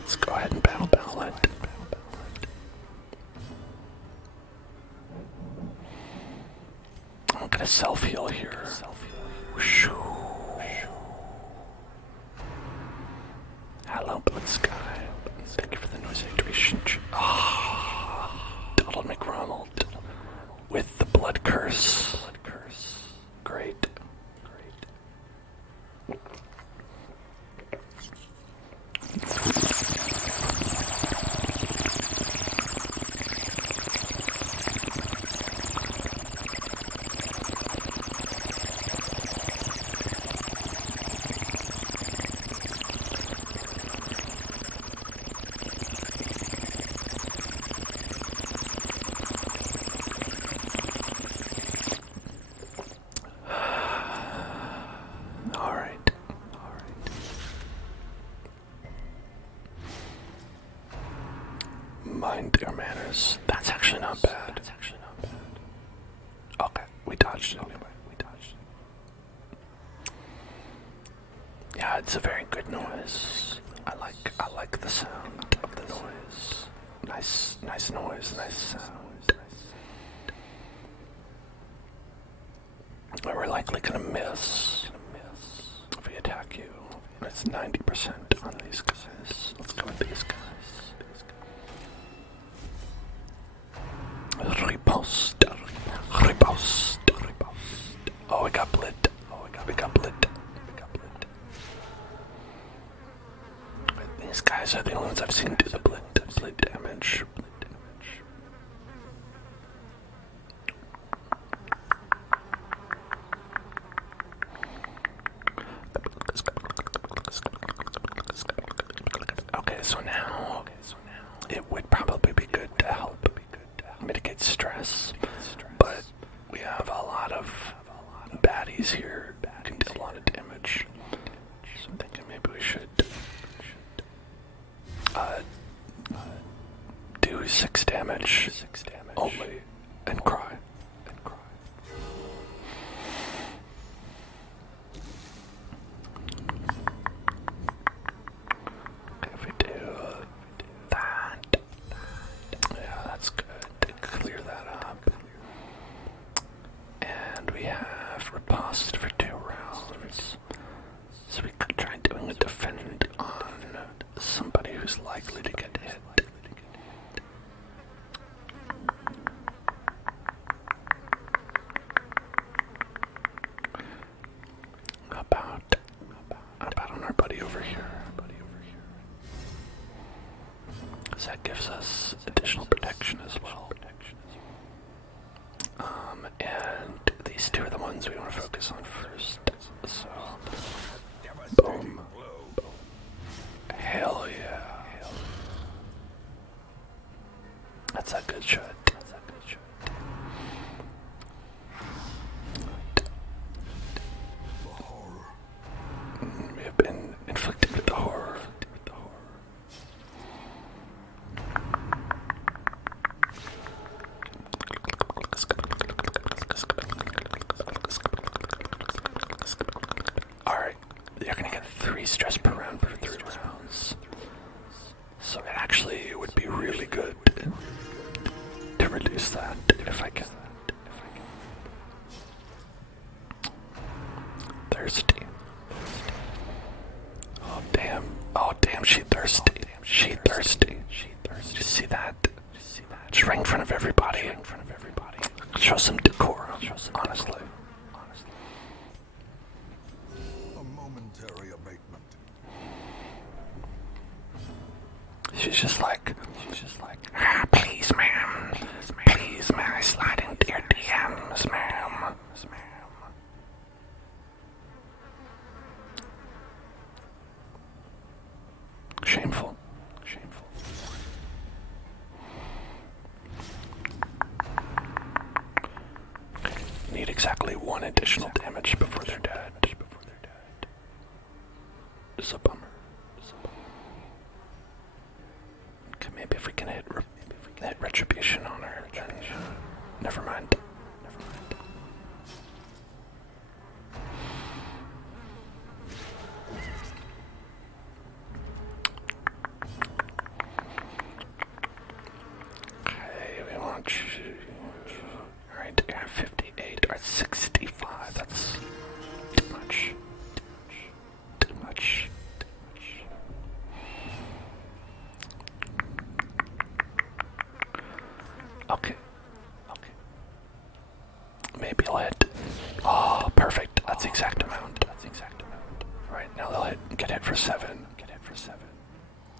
Let's go ahead and battle it. I'm gonna self-heal here. Hello, blue sky. Thank you for the noise hydration. Donald McRonald with the blood curse. Great. corners. That's actually not bad. Okay, we dodged it anyway. Yeah, it's a very good noise. I like the sound of the noise. Nice noise, nice sound. We're likely gonna miss if we attack you. It's 90% on these guys. Let's go with these guys. Riposte. Oh, we got blit. These guys are the only ones I've seen do the blit damage. Okay, so now it would probably be good to help mitigate stress, but we have a lot of baddies here that can do a lot of damage. So I'm thinking maybe we should do 6 damage only and cry. Okay, if we do that, yeah, that's good. Clear that up. And we have riposte for 2 rounds. So we could try doing a defend on somebody who's likely to get hit. How about on our buddy over here? Because that gives us additional protection as well. And these 2 are the ones we want to focus on first. So, boom. Hell yeah. That's a good shot. We have been inflicted with the horror. Alright, you're gonna get 3 stress per round for 3 rounds. So it actually would be really good to reduce that if I can. Thirsty. Oh damn, she thirsty. Did you see that? Just right in front of everybody. Show some decorum, honestly. A momentary abatement. She's just like, please, ma'am, I slide into your DMs, ma'am. Shameful. Need exactly 1 additional damage before they're dead. It's a bummer. Okay, maybe if we can hit retribution on her, then never mind. Okay, we want you. Alright, you have 58 or 65. That's too much. Okay. Maybe I'll hit. Oh, perfect. That's the exact amount. Right, now they'll get hit for 7.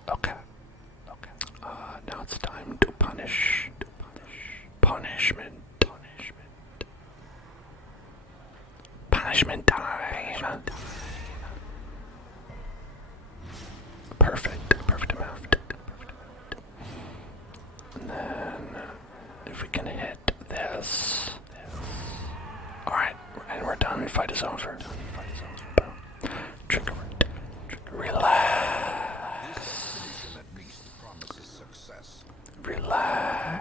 Okay. Now it's time to punish. Punishment time. Perfect amount. And then if we can hit this. Alright, and we're done. Fight is over. Boom. Trigger. Relax. At least promises success. Relax.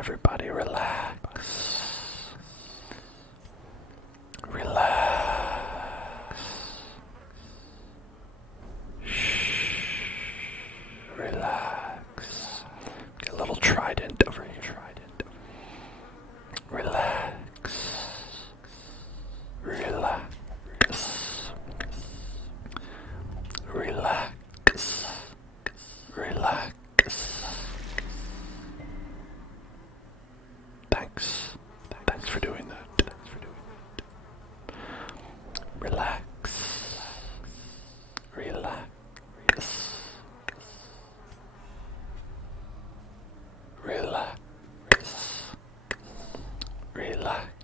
Everybody relax. Relax. Shh. Relax. Get a little trident over here. Relax. Relax. Relax. Relax. Thanks. Thanks for doing that. Relax. Relax. Relax. Relax.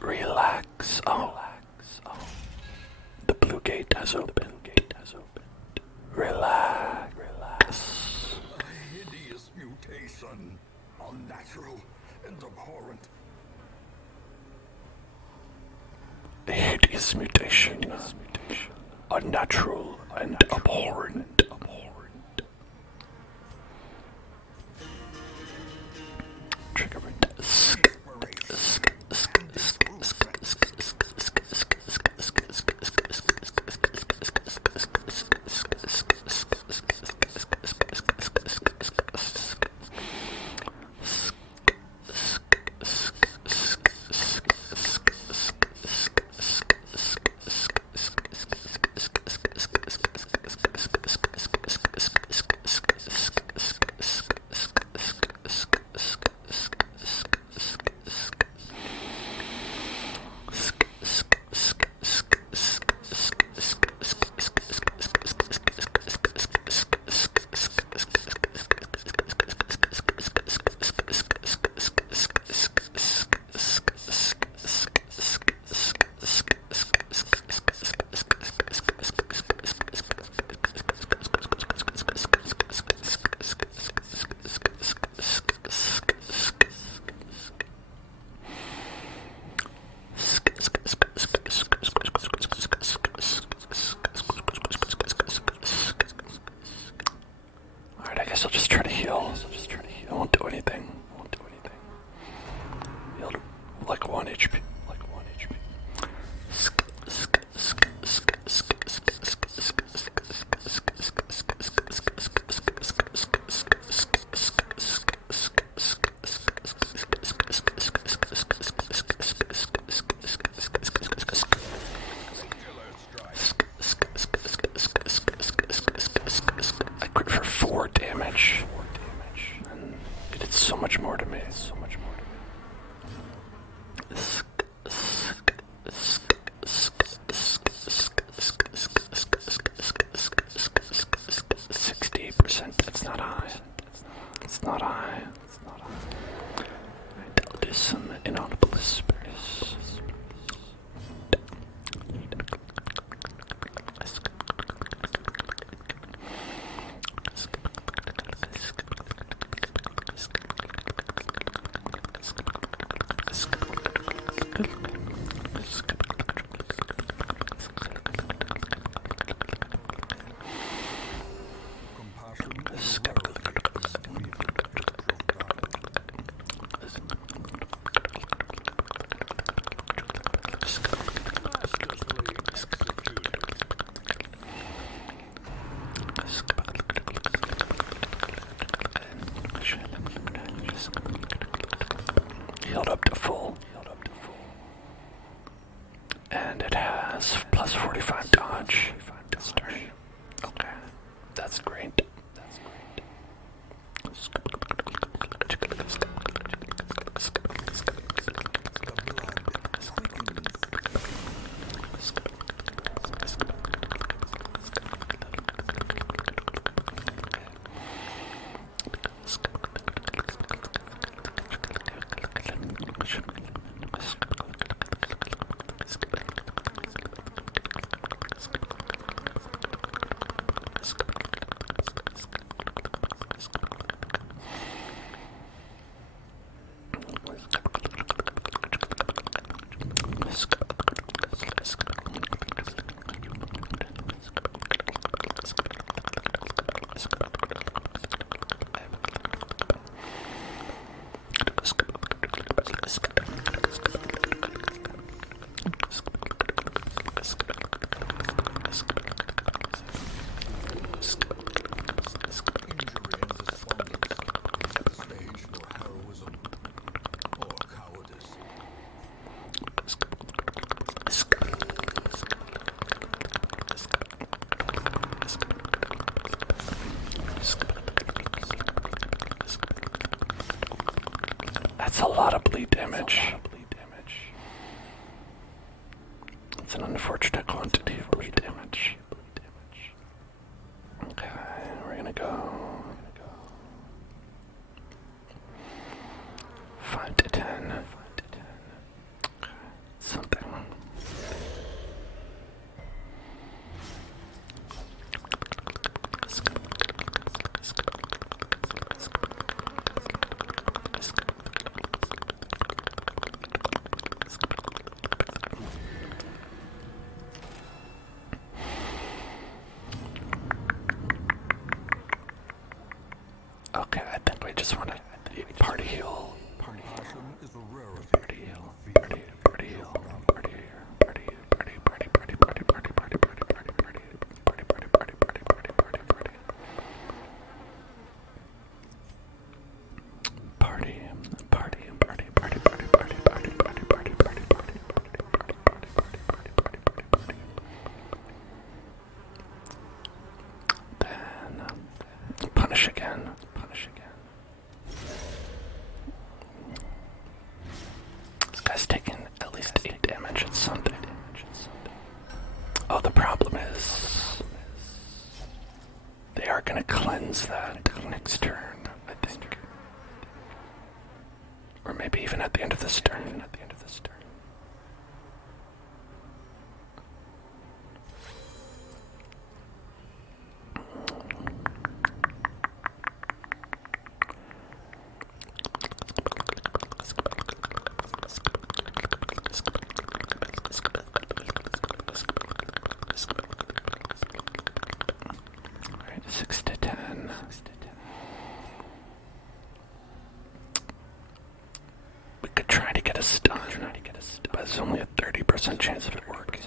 Relax. Oh. The blue gate has opened. Relax. A hideous mutation. Unnatural and abhorrent. A hideous mutation. Unnatural and abhorrent. Trigger it. Alright, I guess I'll just try to heal. It won't do anything. Healed like 1 HP. I crit for 4 damage. And it did so much more to me. 68%. That's not high. I'll do some inaudible whispers. Healed up to full. That's a lot of bleed damage. It's an unfortunate quantity of bleed damage. Okay, we're gonna go 5 to 10. Okay, something. Okay, I think we just want to party heal. Party heal. Party heal. Then punish again. This guy's taking at least 8 damage at something. Oh, the problem is they are going to cleanse that next turn, I think. Or maybe even at the end of this turn. Alright, 6 to 10. We could try to get a stun, but there's only a 30% chance of it working.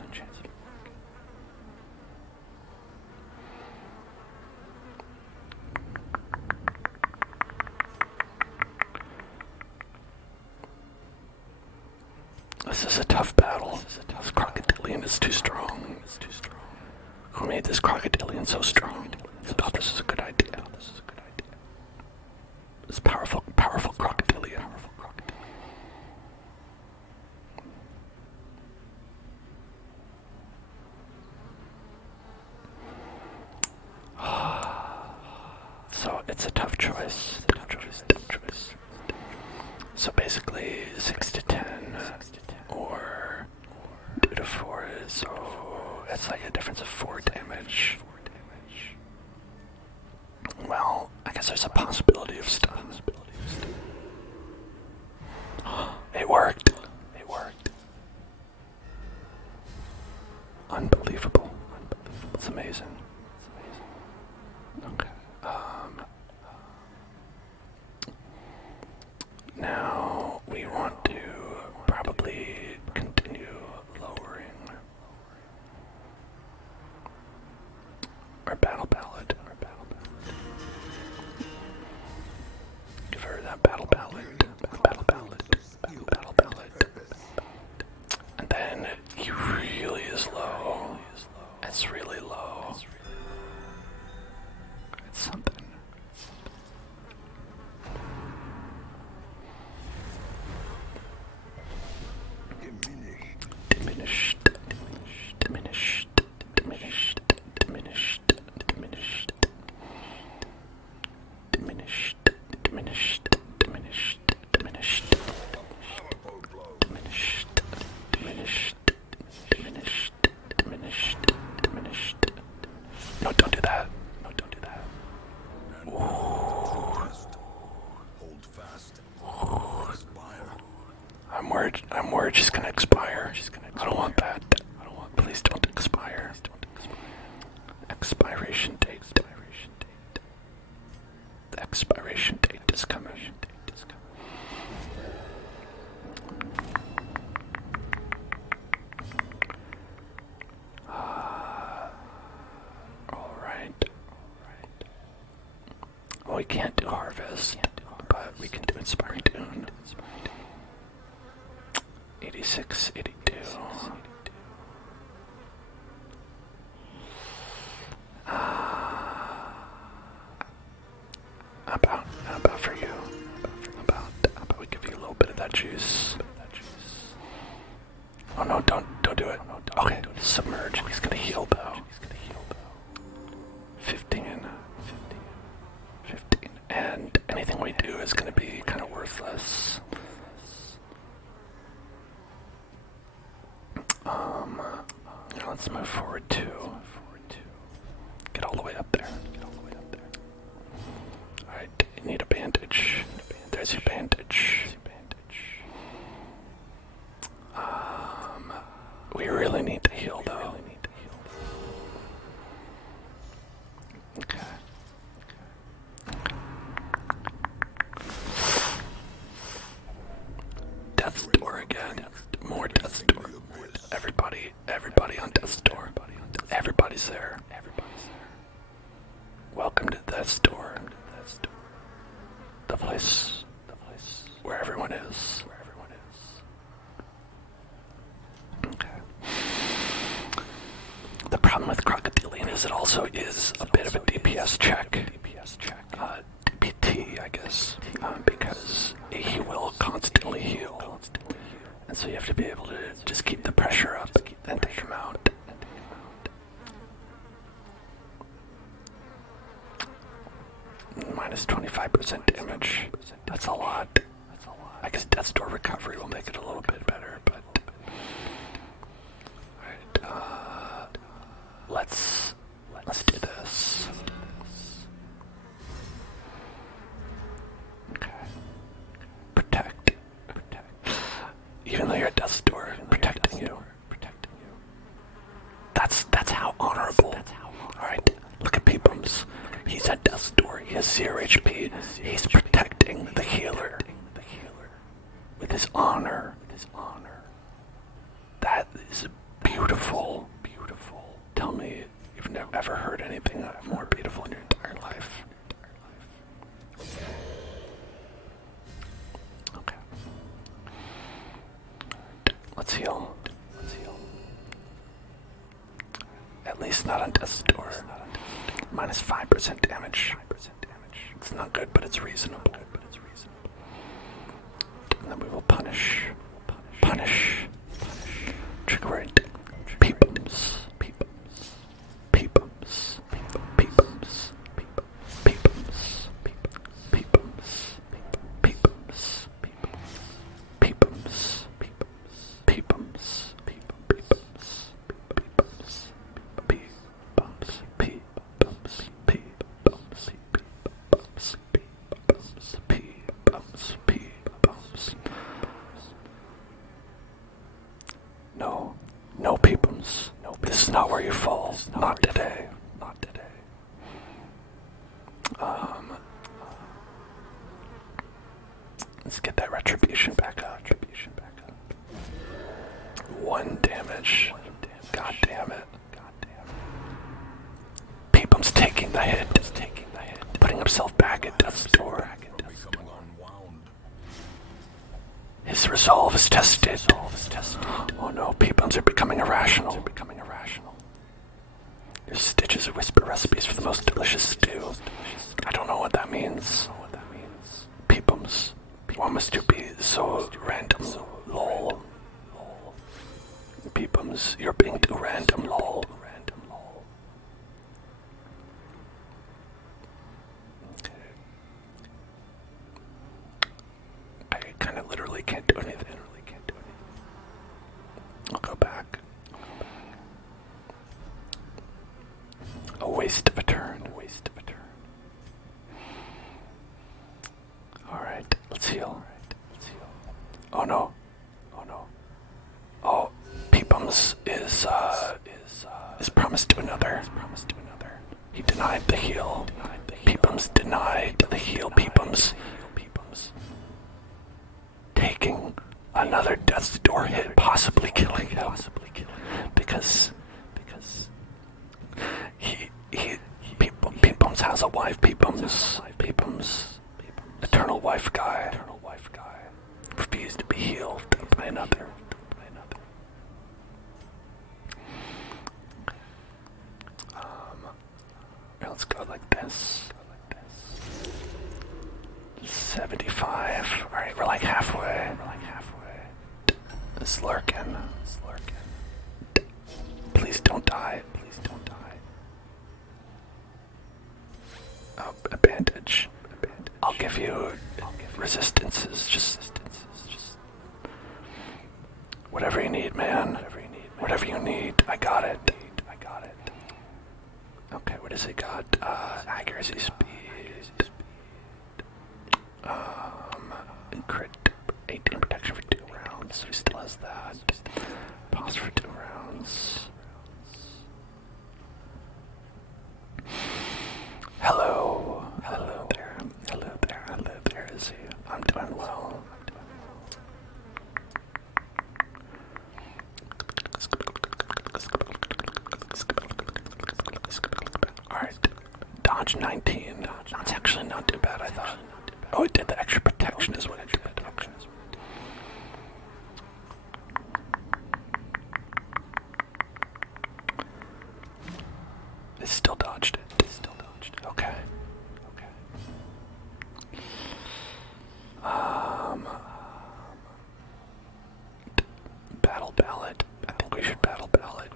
This is a tough battle. This crocodilian is too strong. Who made this crocodilian so strong? I thought this is a good idea. This powerful crocodilian. So it's a tough choice. So basically 6 to 10 or 2 to 4 is, so it's like a difference of 4 damage. Well, I guess there's a possibility of stun. It worked. Unbelievable. It's amazing. Okay. Now we want to probably continue lowering our battle ballad. Give her that battle ballad. And then he really is low. It's really low. It's something. No, don't do that. Hold fast. I'm worried she's gonna expire. I don't want that. Please don't expire. Expiration date. The expiration date is coming. Alright. Well, we can't do Harvest, but we can do Inspiring Tune. 86, 82. How about for you? How about we give you a little bit? that juice. Oh no, don't do it. Okay, submerge. He's gonna heal though. 15. And anything we do is gonna be kind of worthless. Let's move forward to get all the way up there. Alright, you need a bandage. There's your bandage. We really need to heal though. Okay. Death's Door again. More Death's Door. Everybody on Death's Door. Everybody's there. Welcome to Death's Door. The place where everyone is. Okay. The problem with Crocodilian is it also is a bit of a DPS check. DPT, I guess. Because he will constantly heal. And so you have to be able to just keep the pressure up and take him out. Minus 25% damage. That's a lot. I guess Death's Door recovery will make it a little bit better, but... Alright, let's do this. Okay. Protect. Even though you're at Death's Door, protecting you. That's how honorable. Alright, look at Peepums. He's at Death's Door. He has 0 HP. He's protecting the healer with his honor. That is beautiful. Tell me you've never ever heard anything more beautiful in your entire life. Okay. Let's heal. At least not on Death's Door. Minus 5% damage. It's not good, but it's reasonable. And then we will punish. Trigger it. Peepums. No Peepums. This is not where you fall. Not today. Let's get that retribution back up. 1 damage. God damn it. Peepum's taking the hit. Putting himself back at Death's Door. His resolve is tested. Oh no, Peepums are becoming irrational. There's stitches of whisper recipes for the most delicious stew. I don't know what that means. Peepums. Why must you be so random, lol? Peepums, you're being too random, lol. I kind of literally can't do anything. I'll go back. A waste of a turn. Alright, let's heal. Oh no. Oh, Peepums is promised to another. He denied the heal. Peepums denied the heal. Peepums taking another Death's Door hit, possibly killing him. Because Peepums has a wife. Peepums, eternal wife guy, refused to be healed by another. Let's go like this. 75. Alright, we're like halfway. It's lurking. Please don't die. Oh, a bandage. I'll give you resistances. Just whatever you need, man. Whatever you need. I got it. Okay, what does it got? Accuracy, speed. Crit 18 protection for 2 rounds. So he still has that. Pause for 2 rounds. Hello there, is he? I'm doing well. Alright, dodge 19. That's actually not too bad, I thought. Oh, it did the extra protection is what it did. Okay. It still dodged it. Okay. Battle ballad. I think we should battle ballad.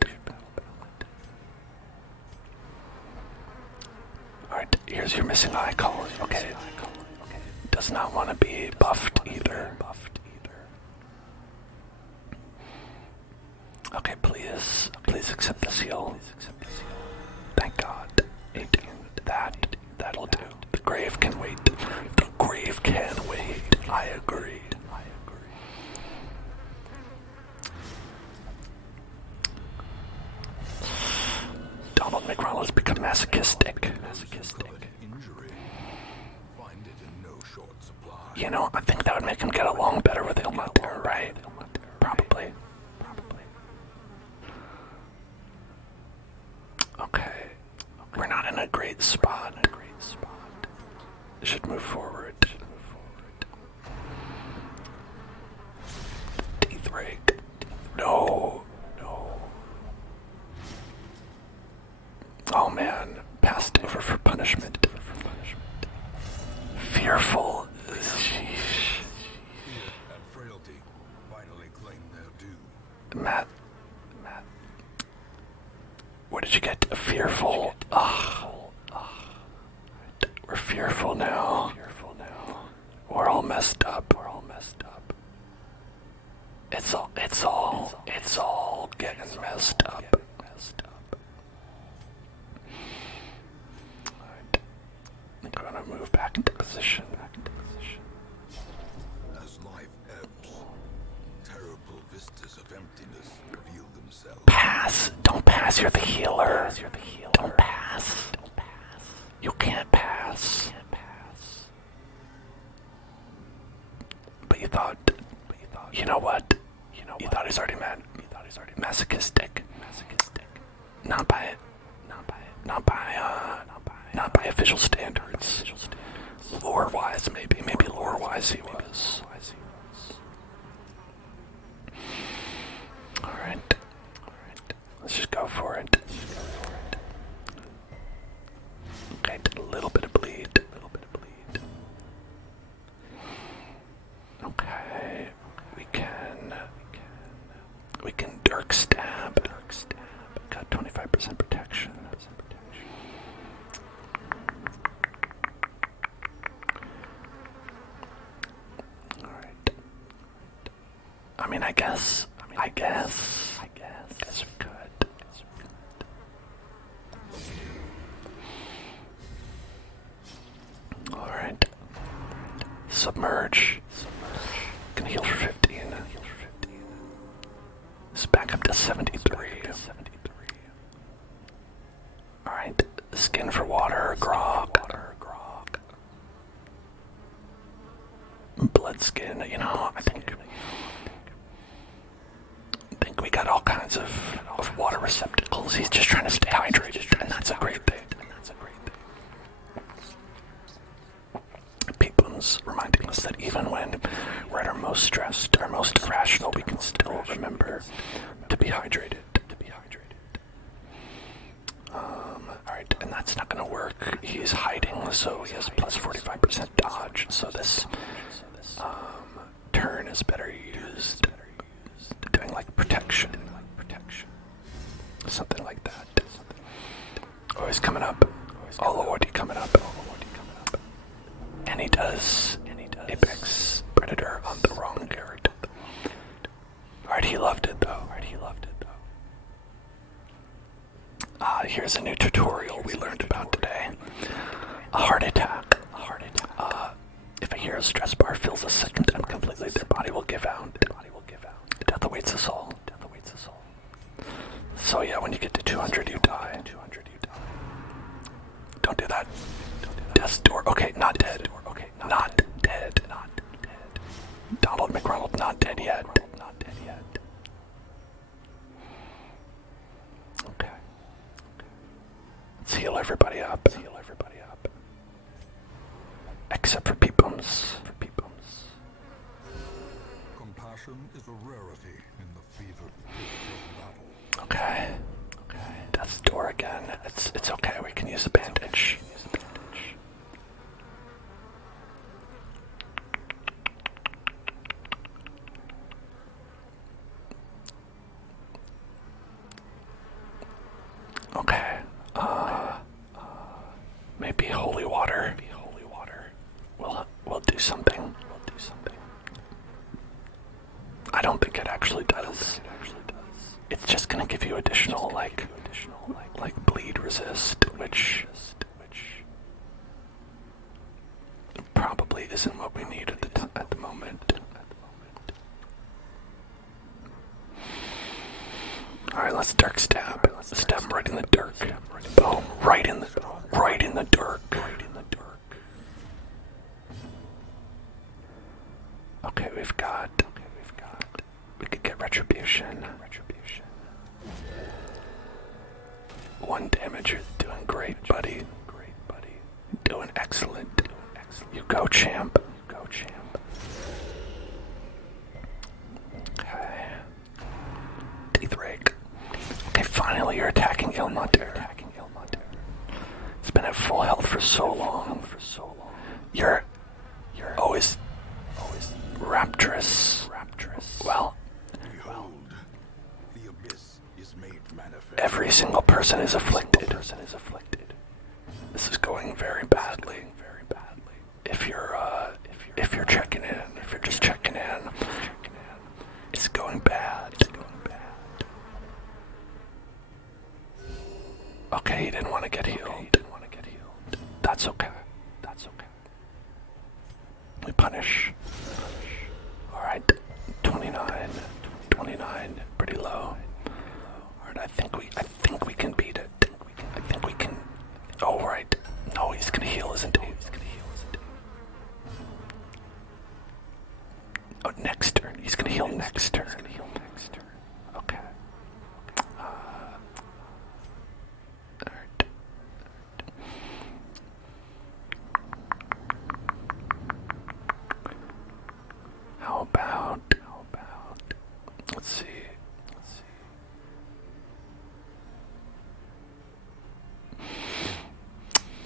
Alright, here's your missing eye color. Okay. Does not want to be buffed either. Okay, please accept the seal. Thank God. 18. That'll do. The grave can wait. I agree. Donald McRonald has become masochistic. You know, I think that would make him get along better with Ilmater, right? Probably. Okay. We're not in a great spot. Should move forward. Teeth rake. No. Oh man, passed over for punishment. Fearful. Sheesh. And frailty finally claim their due. Matt. What did you get? Fearful. We're fearful now. We're all messed up. It's all getting messed up. I'm gonna move back into position. As life ebbs, terrible vistas of emptiness reveal themselves. Pass. Don't pass. You're the healer. Don't pass. You can't pass. But you thought. You know what? You thought he's already mad. Masochistic. Not by official standards. Lore-wise, maybe lore-wise he was. Alright. Let's just go for it. Okay, a little bit of bleed. Okay. We can dirk stab. Got 25% protection. Alright. I guess we could. Alright. Submerge. Can heal for 15. It's back up to 73. Alright. Skin for water. Grog. Blood skin. I think we got all kinds of water receptacles. He's just trying to stay hydrated, and that's a great thing. Peeplin's reminding us that even when we're at our most stressed, our most irrational, we can still remember to be hydrated. Alright, and that's not gonna work. He's hiding, so he has plus 45% dodge, so this does Apex Predator on the wrong character. Alright, he loved it though. Here's a new tutorial we learned about today. A heart attack. If a hero's stress bar fills a second time completely, their body will give out. Death awaits us all. So yeah, when you get to 200, you die. Don't do that. Death's door. Okay, not dead. Not dead. Donald McRonald not dead yet. Okay. Let's heal everybody up. Except for Peepums. Compassion is a rarity in the fevered pitch of battle. Okay. Death's door again. It's okay. We can use a bandage. Okay. Maybe holy water. We'll do something. I don't think it actually does. It's just gonna give you additional like bleed resist, which probably isn't what we need at the moment. All right, let's dark stab. Stab him right in the dark. Boom! Right in the dark. Okay, we've got. We could get retribution. 1 damage. You're doing great, buddy. Doing excellent. You go, champ. Okay. Teeth rake. Okay, finally you're attacking Ilmater. It's been at full health for so long. You're always rapturous. Well, The abyss is made manifest. every single person is afflicted. This is going very badly. If you're checking in, if you're just checking in, it's going bad. Okay, he didn't want to get healed. That's okay. We punish. Alright, 29, pretty low. Alright, I think we can beat it. I think we can. Oh, right. No, he's gonna heal, isn't he? Oh, next turn. He's gonna heal next turn. Okay. Alright. How about let's see.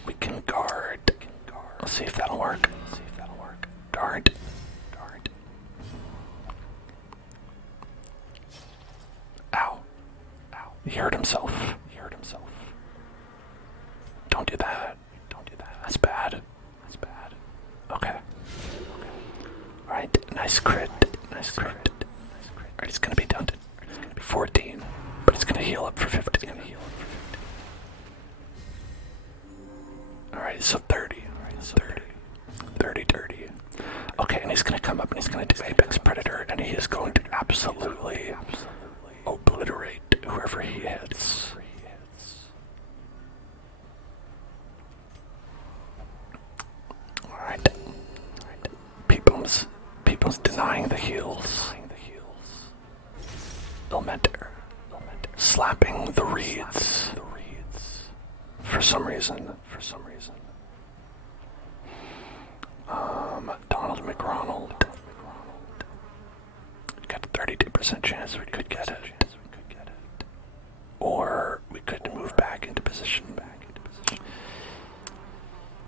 We can guard. Let's see if that'll work. Guard. Ow. He hurt himself. Don't do that. That's bad. Okay. Alright, nice crit. Alright, it's gonna be down to 14, but it's gonna heal up for 15. Alright, so 30. 30. Okay, and he's gonna come up and he's gonna do Apex Predator, and he is going to absolutely obliterate whoever he hits. Alright. People's denying the heals. Ilmater. Slapping the reeds. For some reason. Donald McRonald. Got a 32% chance we could get it. Or we could move back into position.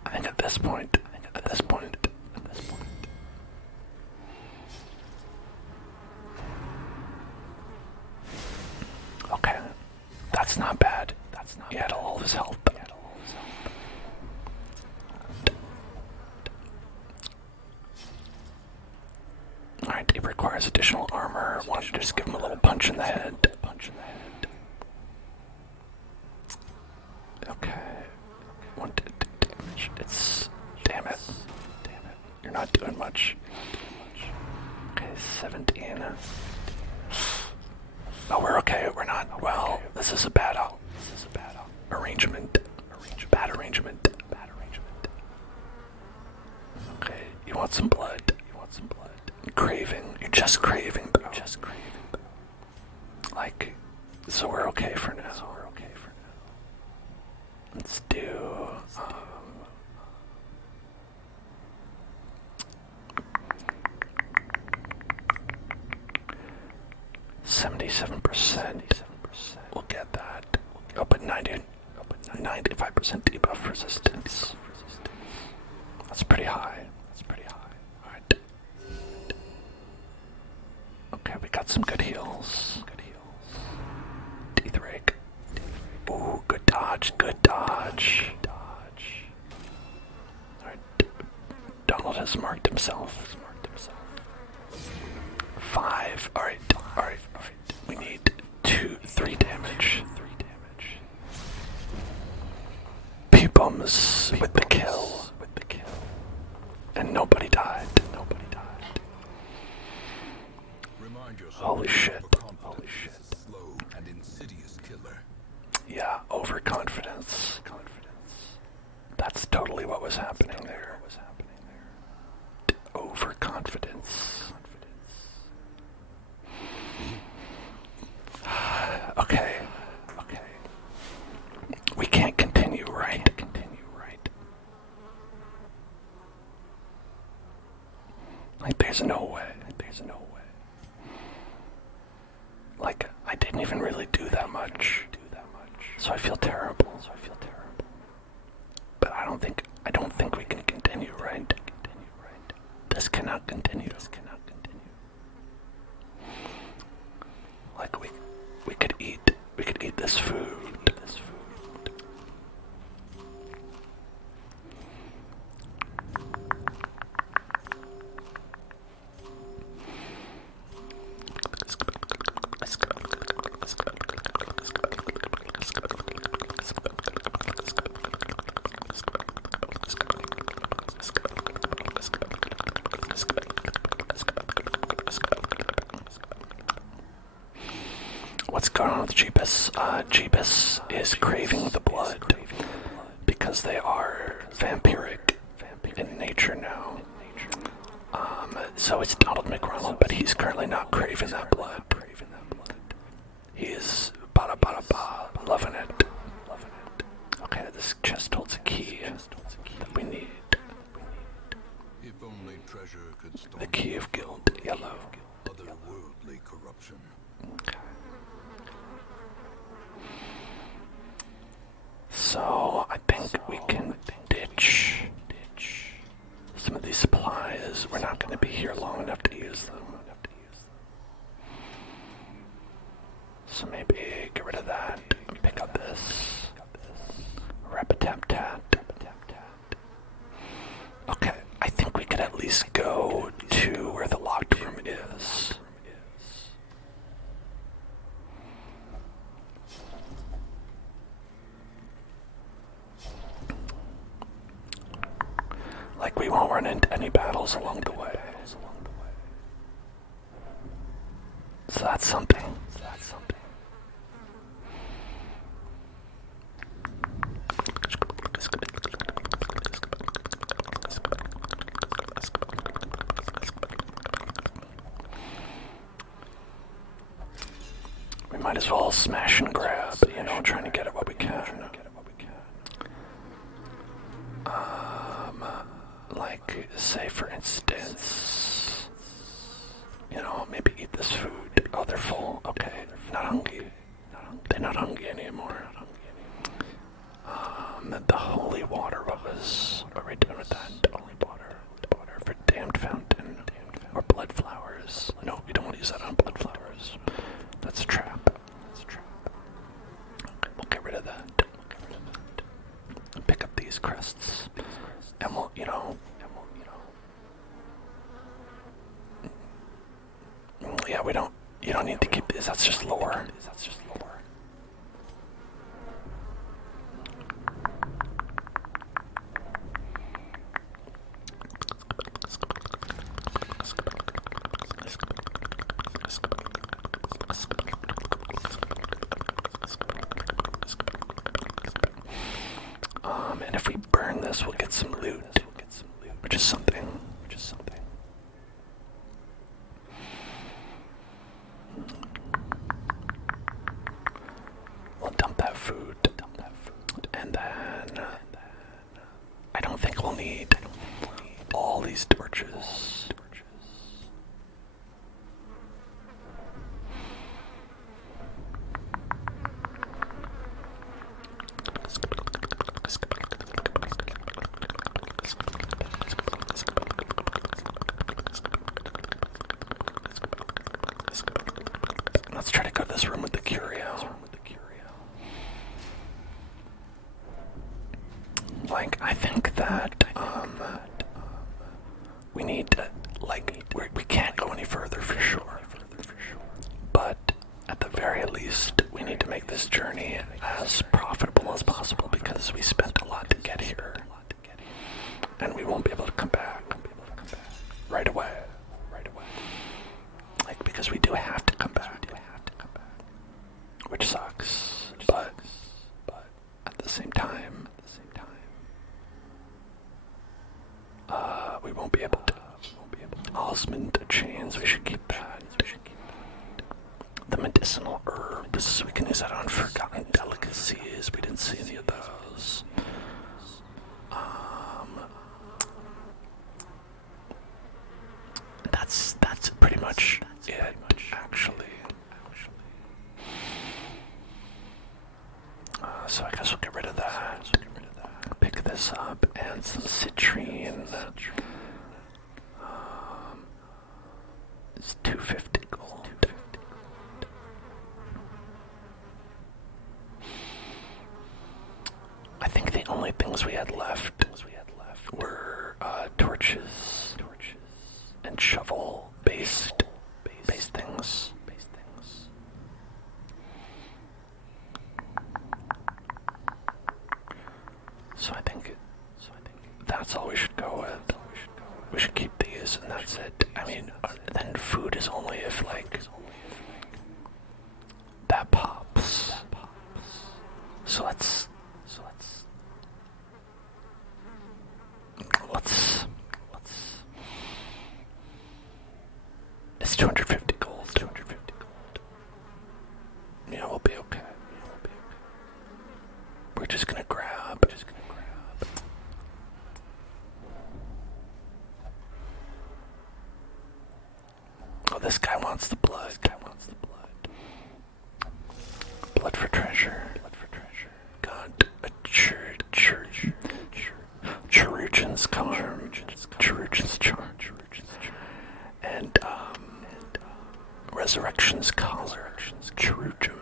I think at this point. Okay. That's not bad. He had all of his health. He requires additional armor. Why don't you just give him a little punch in the head? Okay. 1 damage. It's... Damn it. You're not doing much. Okay, 17. Oh, we're okay. We're not. Well, this is a bad arrangement. Bad arrangement. Okay, you want some blood. Craving. You're just craving, bro. Like, so we're okay for now. Let's do, 77%. We'll get that. Oh, but 95% debuff resistance. That's pretty high. Alright. Okay, we got some good heals. Teeth rake. Ooh, good dodge. Alright. Donald has marked himself. 5. Alright. We need 3 damage. P-bombs with the kill. And nobody died. Holy shit. Slow and insidious killer. Yeah, overconfidence. That's totally what was happening there. Overconfidence. Okay. We can't continue, right? Like, there's no way. Like, I didn't even really do that much. So I feel terrible. But I don't think we can continue, right? This cannot continue. Like, we could eat this food. What's going on with Jeebus? Jeebus is craving the blood because they are vampiric in nature now. So it's Donald McRonald, but he's currently not craving that blood. He is ba-da-ba-da-ba, loving it. Okay, this chest holds a key that we need. If only treasure could stop The key of guild, yellow. otherworldly corruption. Okay. So I think we can ditch some of these supplies. We're not going to be here long enough to use them. So maybe get rid of that and pick up this. Rap-a-tap-tat. Okay, I think we could at least go to where the locked room is. Like, we won't run into any battles along the way. So that's something. We might as well smash and grab, trying to get at what we can. Like, say for instance, maybe eat this food. Oh, they're full. Okay, not hungry. They're not hungry anymore. The holy water, what are we doing with that? Holy water for damned fountain. Or blood flowers. No, we don't want to use that on blood flowers. That's a trap. Okay, we'll get rid of that. Pick up these crests. And we'll, we don't. You don't need to keep these. That's just lore. And if we burn this, we'll get some loot, which is something. We'll dump that food, and then I don't think we'll need all these torches. Let's try to go to this room with the curio. Like, I think that, we need to, like, we can't go any further for sure. But, at the very least, we need to make this journey as profitable as possible because we spent a lot to get here. And we won't be able to come back right away. Like, because we do have to come back. Which sucks, but at the same time, we won't be able to. Osmond chains, we should keep that. The medicinal herbs, we can use that on forgotten delicacies. We didn't see any of those. That's pretty much it, actually. So I guess we'll get rid of that. Pick this up and some citrine. It's 250 gold. I think the only things we had left were torches and shovel-based things. So I think that's all we should go with. We should keep these, and that's it. I mean, then food is only if, like, that pops. So let's it's 250 gold. Yeah, we'll be okay. We're just gonna grab. Oh, this guy wants the blood. Blood for treasure. God, a Cherugin's charm. Cherugin's charm. And, Resurrection's collar. Cherugin.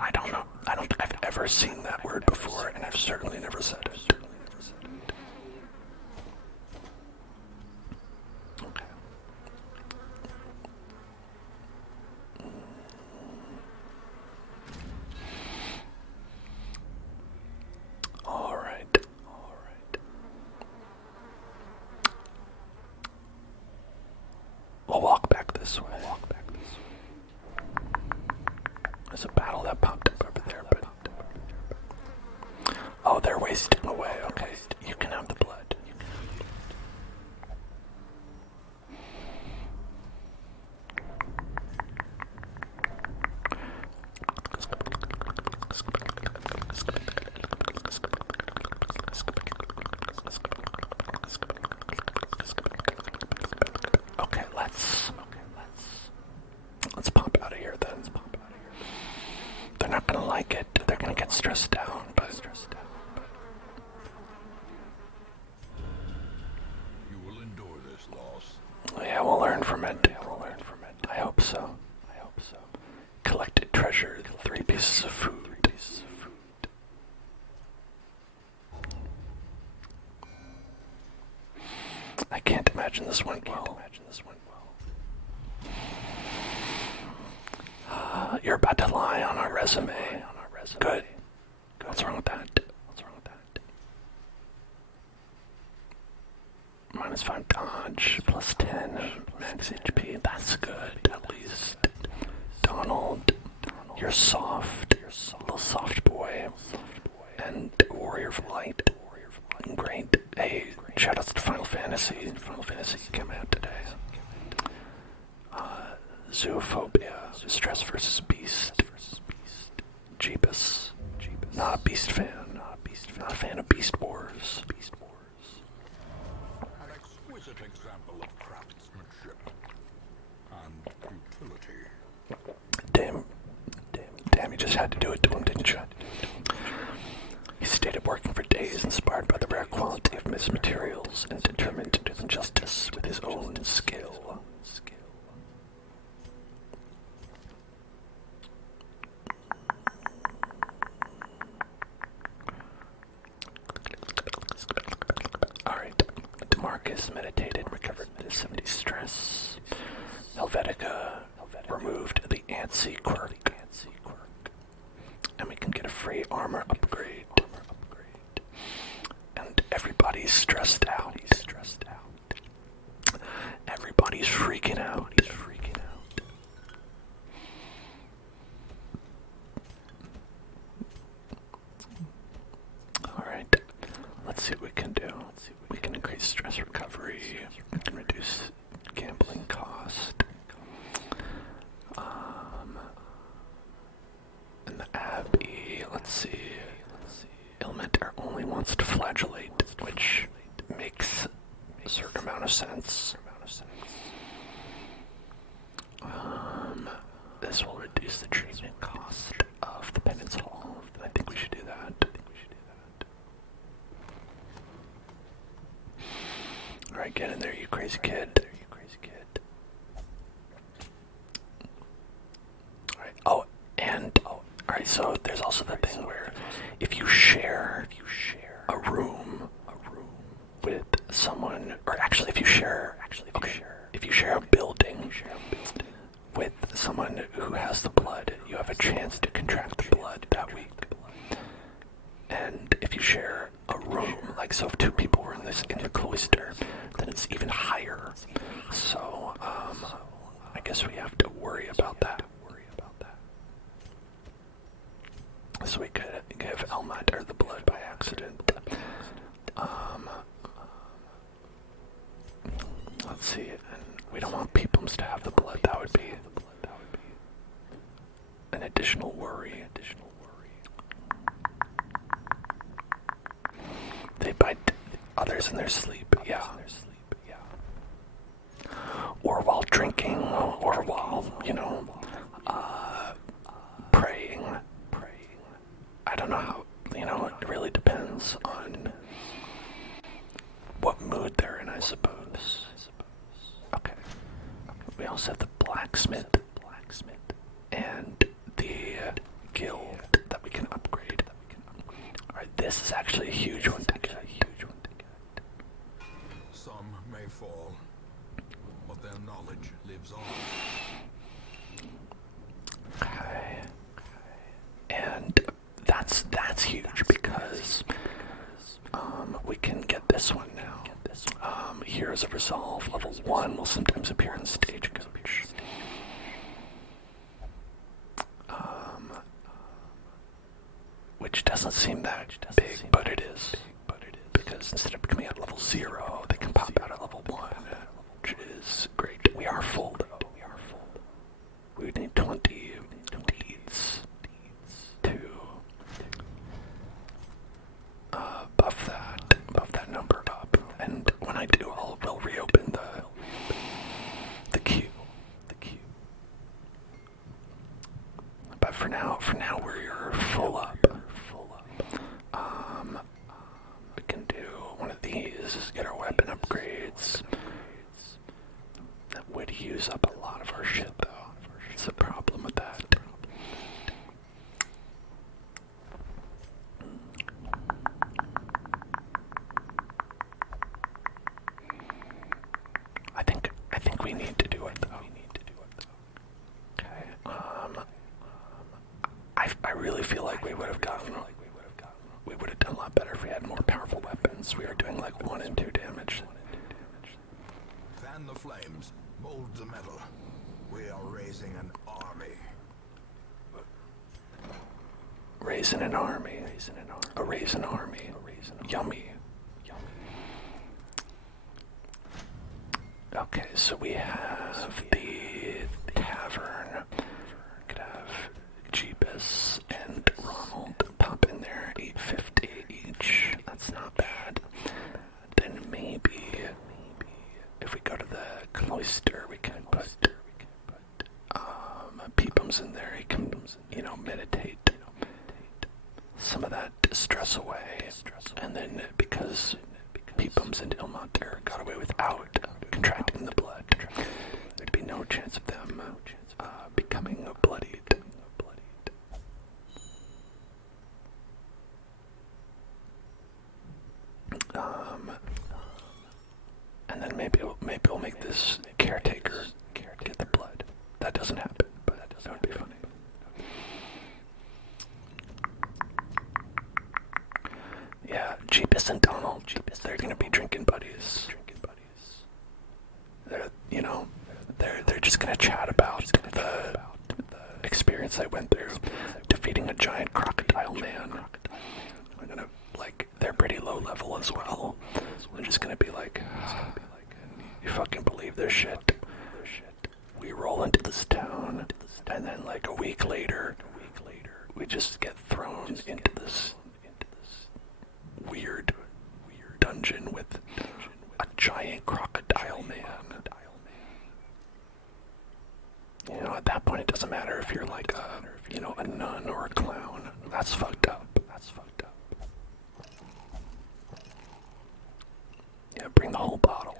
I don't know. I don't think I've ever seen that word before, and I've certainly never said it. Okay. All right. We'll walk back this way. There's a battle that popped up over there, but... Oh, they're wasting away. Okay, you can have the blood. Okay, let's pop out of here then. They're not gonna like it. They're gonna get stressed out, but I can't imagine this went well. You're about to lie on our resume. Good. What's wrong with that? -5 dodge, +10 max HP. That's good, at least. Donald, you're soft. You're a little soft boy. And Warrior of Light. Great. Hey, shoutouts to Final Fantasy. Final Fantasy came out today. Zoophobia. Stress versus Beast. Jeebus. Not a Beast fan. Not a fan of Beast Wars. An exquisite example of craftsmanship and utility. Damn, you just had to do it to him, didn't you? He stayed up working for days, inspired by the rare quality of his materials and determined to do them justice with his own skill. Alright, DeMarcus meditated, recovered his 70 stress. Helvetica removed the antsy quirk. And we can get a free armor upgrade. And everybody's stressed out. Everybody's freaking out. Alright, let's see what we can do. We can increase stress recovery. We can reduce gambling cost. And the Abbey, let's see. Ilmentar only wants to flagellate, which makes a certain amount of sense. This will reduce the treatment cost of the penance hall. I think we should do that. Alright, get in there, you crazy kid. Alright, so there's also the thing where if you share a room with someone, or actually if you share a building with someone who has the blood, you have a chance to contract the blood that week. And if you share a room, like so if two people were in the cloister, then it's even higher. So I guess we have to worry about that. So we could give Elmater the blood by accident. Let's see, and we don't want Peepums to have the blood. That would be an additional worry. They bite others in their sleep, yeah. Or while drinking, or while, praying. I don't know how, it really depends on what mood they're in, I suppose. Okay. We also have the blacksmith and the guild that we can upgrade. Alright, this is actually a huge one to get. Some may fall, but their knowledge lives on. Okay. And that's huge because we can get this one now. Heroes of Resolve, level 1 will sometimes appear in Stagecoach. Which doesn't seem that big, but it is. Because instead of coming out at level 0, they can pop out at level 1, which is great. We are full though. We would need 20 deeds to buff that number up. And when I do, we'll reopen the queue. But for now we're full up. We can do one of these, get our weapon upgrades. That would use up a lot of our shit though. It's a problem with that. Fan the flames. Mold the metal. We are raising an army. Raising an army. A raisin army. Yummy. Okay, so we have the tavern. Could have Jeebus and Ronald pop in there, $8.50 each. That's not bad. Then maybe if we go to the cloister, we can put Peepums in there. He can, meditate some of that stress away. And then because Peepums and Ilmater got away without contracting the blood, there'd be no chance of them becoming bloodied. And then maybe we'll make this caretaker get the blood. That doesn't happen, but that would be funny. Yeah, Jeebus and Donald, they're gonna be drinking buddies. They're just gonna chat about the experience I went through defeating a giant crocodile man. I'm gonna, they're pretty low level as well. They're just gonna be like, you fucking believe this shit? We roll into this town, and then a week later, we just get thrown into this weird dungeon with a giant crocodile man. At that point, it doesn't matter if you're a nun or a clown. That's fucked up. Yeah, bring the whole bottle.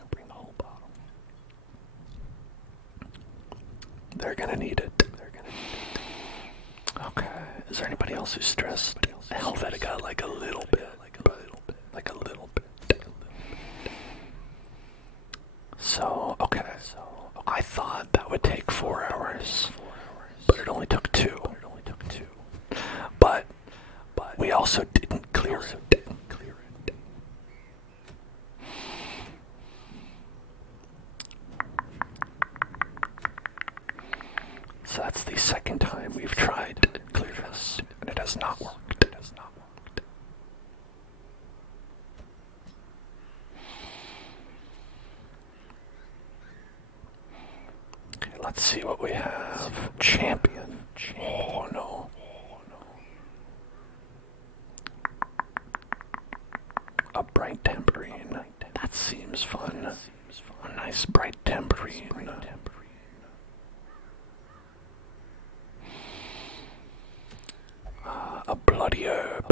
They're gonna need it. Okay. Is there anybody else who's stressed? Helvetica, a little bit. A little bit. So, okay. I thought that would take 4 hours, but it only took 2. But we also didn't clear it. So that's the second time we've tried to clear this, and it has not worked. Okay, let's see what we have. Champion. Oh no. A bright tambourine. That seems fun. A nice bright tambourine. A bloody herb.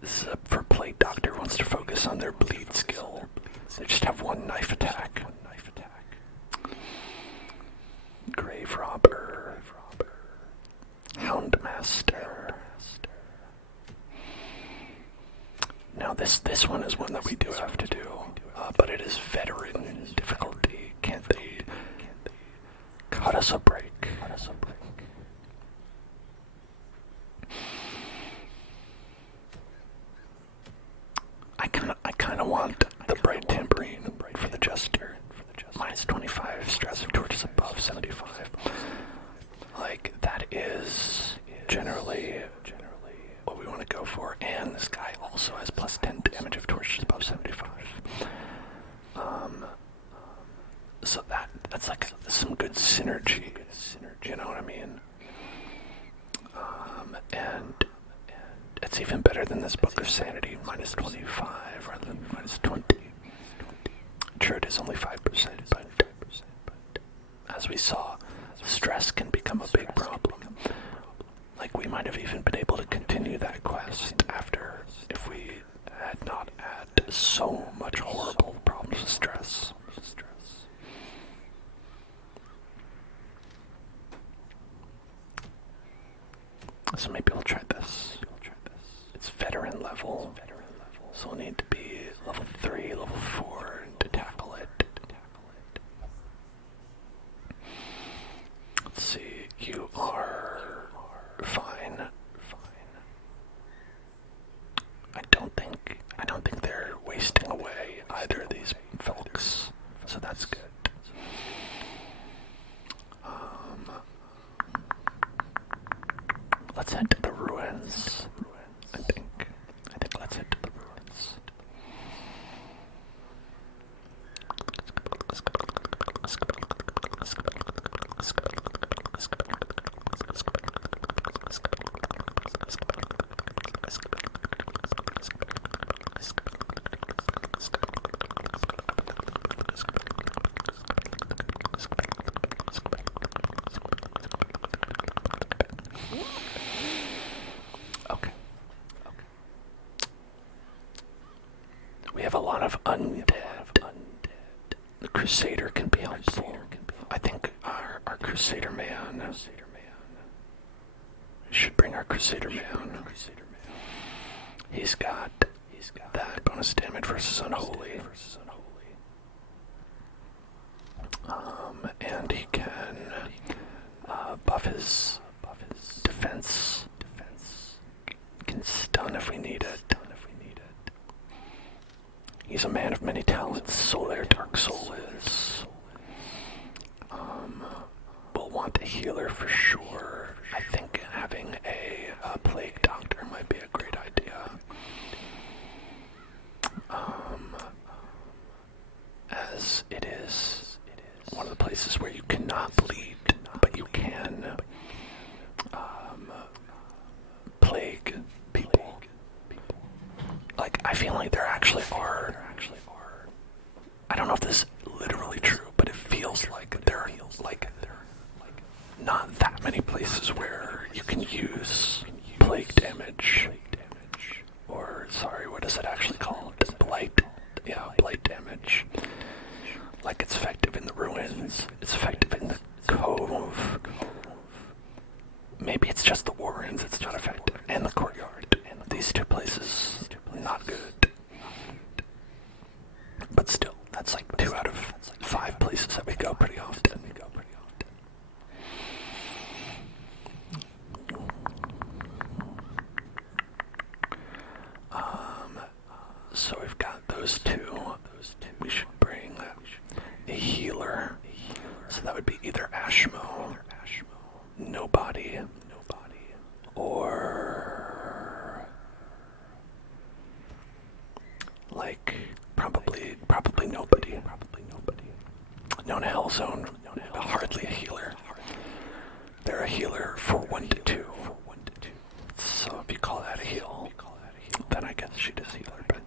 This is for plate doctor wants to focus on their bleed skill. They just have one knife attack. Grave robber. Houndmaster. Now this one is one that we do have to do, but it is veteran difficulty. Can't they cut us a break? I kind of want the bright tambourine for the jester. Minus 25 stress if torch is above 75. That is generally what we want to go for. And this guy also has plus 10 damage if torch is above 75. So that's some good synergy. You know what I mean? And it's even better than this Book of Sanity, minus 25 rather than minus 20. Sure, it is only 5%, but as we saw, stress can become a big problem. We might have even been able to continue that quest after if we had not had so much horrible problems with stress. So maybe we'll try this. It's veteran level, so we'll need to be level 3, level 4 to tackle it. Let's see, you are fine. I don't think they're wasting away either of these. lot of undead. The Crusader can be helpful. I think our Crusader man. We should bring our Crusader man. He's got that bonus damage versus Unholy. And he can buff his defense. Can stun if we need it. He's a man of many talents. Solar Dark Soul is. We'll want a healer for sure. I think having a Plague Doctor might be a great idea. As it is one of the places where you cannot bleed, but you can plague people. Like, I feel like there actually are. I don't know if this is literally true, but it feels like there are not that many places where you can use plague damage. Or, sorry, what is it actually called? Blight. Yeah, blight damage. Like, it's effective in the ruins. It's effective in the cove. Maybe it's just the warrens. It's not effective. And the courtyard. These two places, not good. But still, that's like 2 out of 5 places that we go pretty often. So we've got those two. We should bring a healer. So that would be either Ashmo, nobody, or like probably nobody. Known Hellzone, hardly a healer. They're a healer for 1 to 2. So if you call that a heal, then I guess she does healer. But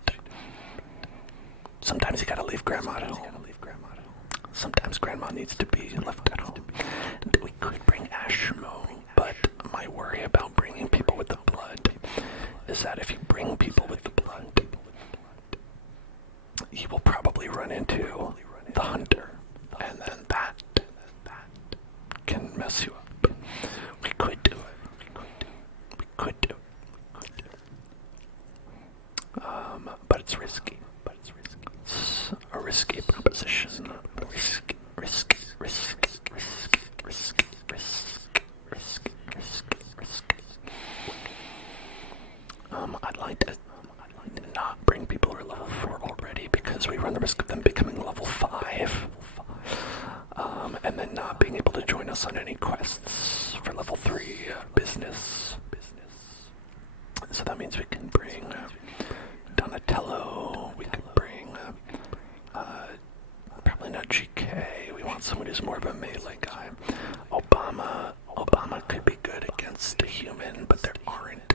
sometimes you gotta leave Grandma at home. Sometimes Grandma needs to be left at home. We could bring Ashmo, but my worry about bringing people with the blood is that if you bring people with the blood, you will probably run into the hunter, and then that can mess you up. We could do it. But it's risky. It's a risky proposition. Risky. I'd like to not bring people who are level 4 already because we run the risk of them becoming level 5. And then not being able to join us on any quests for level 3 business. So that means we can bring Donatello, we could bring probably not GK, we want someone who's more of a melee guy. Obama could be good against a human, but there aren't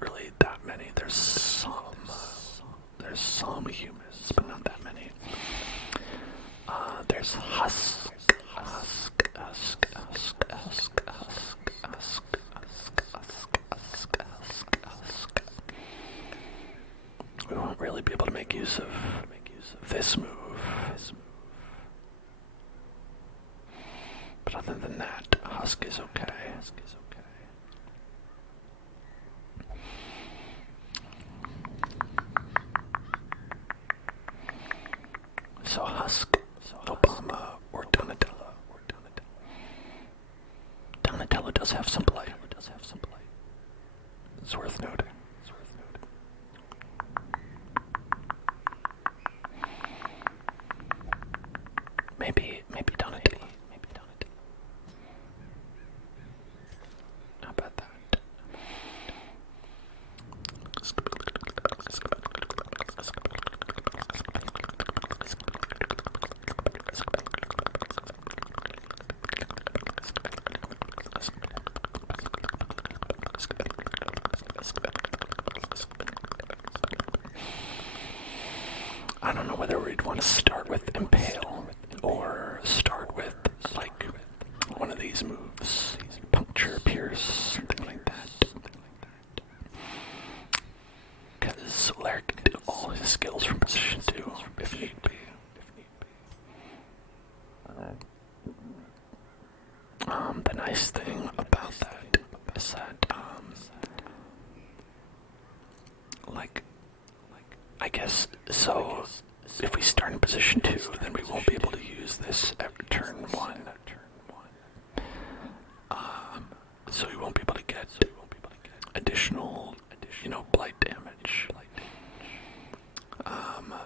really that many. There's some humans, but not that many. There's Husk. We won't really be able to make use of this move. But other than that, Husk is okay. So Husk, Obama, or Donatello. Donatello does have some play. It's worth noting. Maybe Donatello. How about that? I don't know whether we'd want to start with Impale or start with, like, one of these moves. Puncture, Pierce, something like that. Because Larry can do all all his skills from position 2 if need be. The nice thing about that is that, I guess, so if we start in position 2, then we won't be able to use this at turn 1. So we won't be able to get additional, blight damage.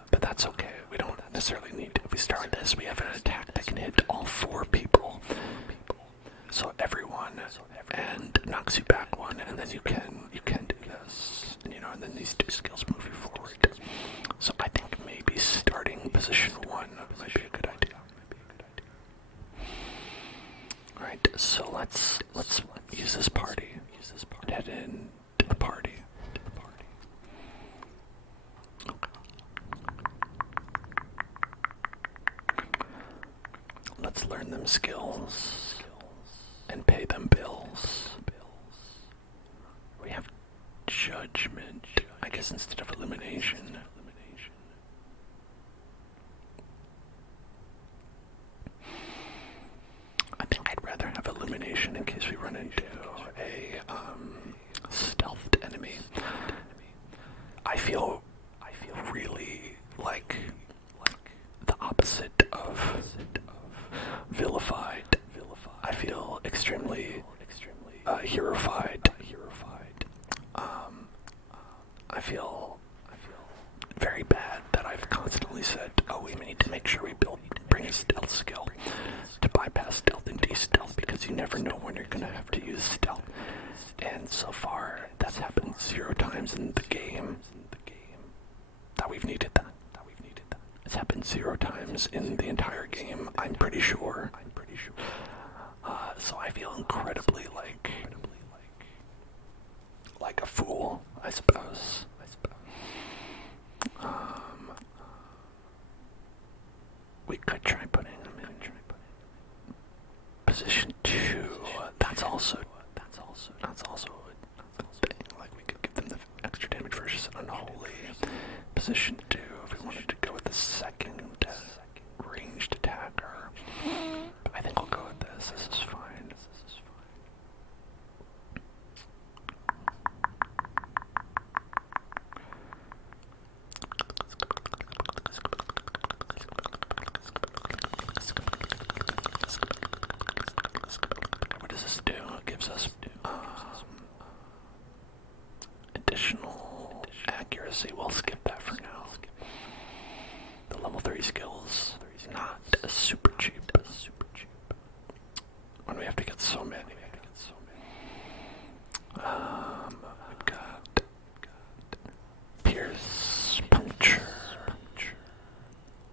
But that's okay. We don't necessarily need to. If we start with this, we have an attack that can hit all 4 people. So everyone, and knocks you back 1, and then you can do this, and then these 2 skills move you forward. So I think maybe starting position 1 might be a good idea. Alright, so let's use this party. Head in to the party. Let's learn them skills and pay them bills. We have judgment, I guess, instead of elimination. I think I'd rather have elimination in case we run into a stealthed enemy. I feel really like the opposite of vilified. I feel extremely heroified. I feel very bad that I've constantly said, oh, we need to make sure we bring a stealth skill to bypass stealth and de-stealth, because you never know when you're going to have to use stealth. And so far, that's happened 0 times in the game that we've needed that. It's happened 0 times in the entire game, I'm pretty sure. So I feel incredibly like a fool, I suppose. We could try putting them in position 2. That's also a thing. Like, we could give them the extra damage versus unholy. Position 2, if we wanted to go with the second ranged attacker. But I think we'll go with this. This is fine. What does this do? It gives us additional accuracy. We'll skip that for now. The level 3 skills, not super cheap. When we have to get so many. We've got pierce, puncture,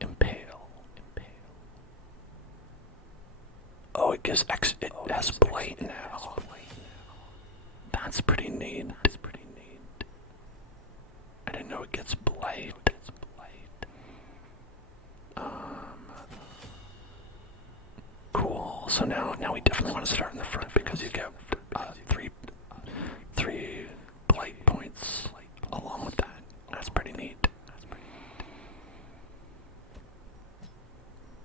impale. Oh, it gives it has blight now. That's pretty neat. I didn't know it gets blight. Cool. So now we definitely want to start in the front, because you get three blight points along with that. That's pretty neat.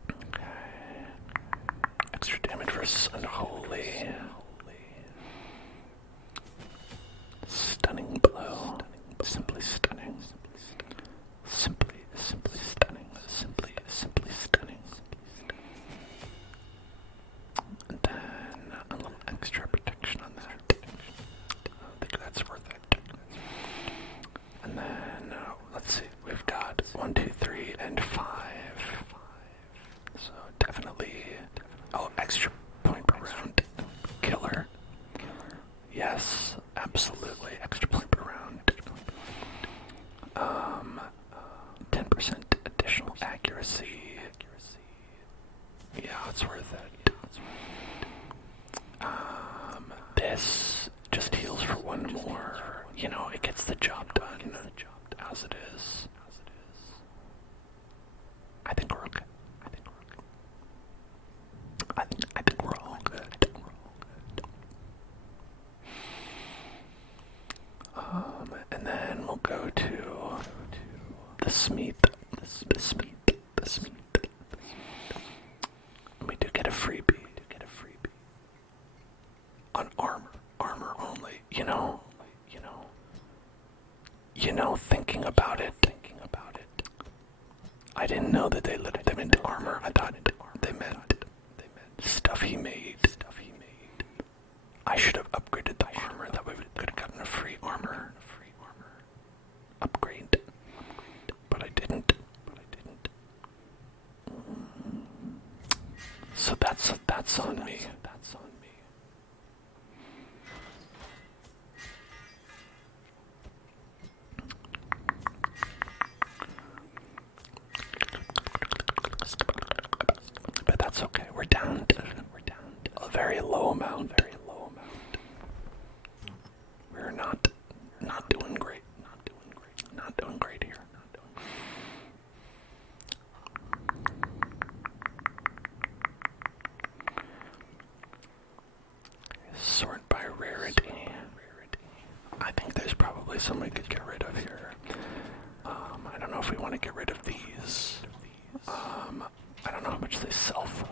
Okay. Extra damage versus unholy. Stunning blow. Simply stunning. Simply stunning. Simply stunning. And then a little extra protection on that. I think that's worth it. And then, let's see, we've got 1, 2, 3, and 5. So definitely, extra point per round. Killer. Yes, absolutely. Extra point per round. 10% additional accuracy. Yeah, it's worth it. This just heals for 1 more. It gets the job done as it is. I think we're okay. I think we're all good. And then we'll go to Smith. We do get a freebie. On armor only. Thinking about it. I didn't know that they let them into armor. I thought they meant stuff he made. I should have upgraded the armor. That way we could have gotten a free armor upgrade. But I didn't. So that's on me. But that's okay. We're down to a very low amount. We're not doing great. Not doing great here. Sort by rarity. I think there's probably some we could get rid of here. I don't know if we want to get rid of these. I don't know how much they sell for.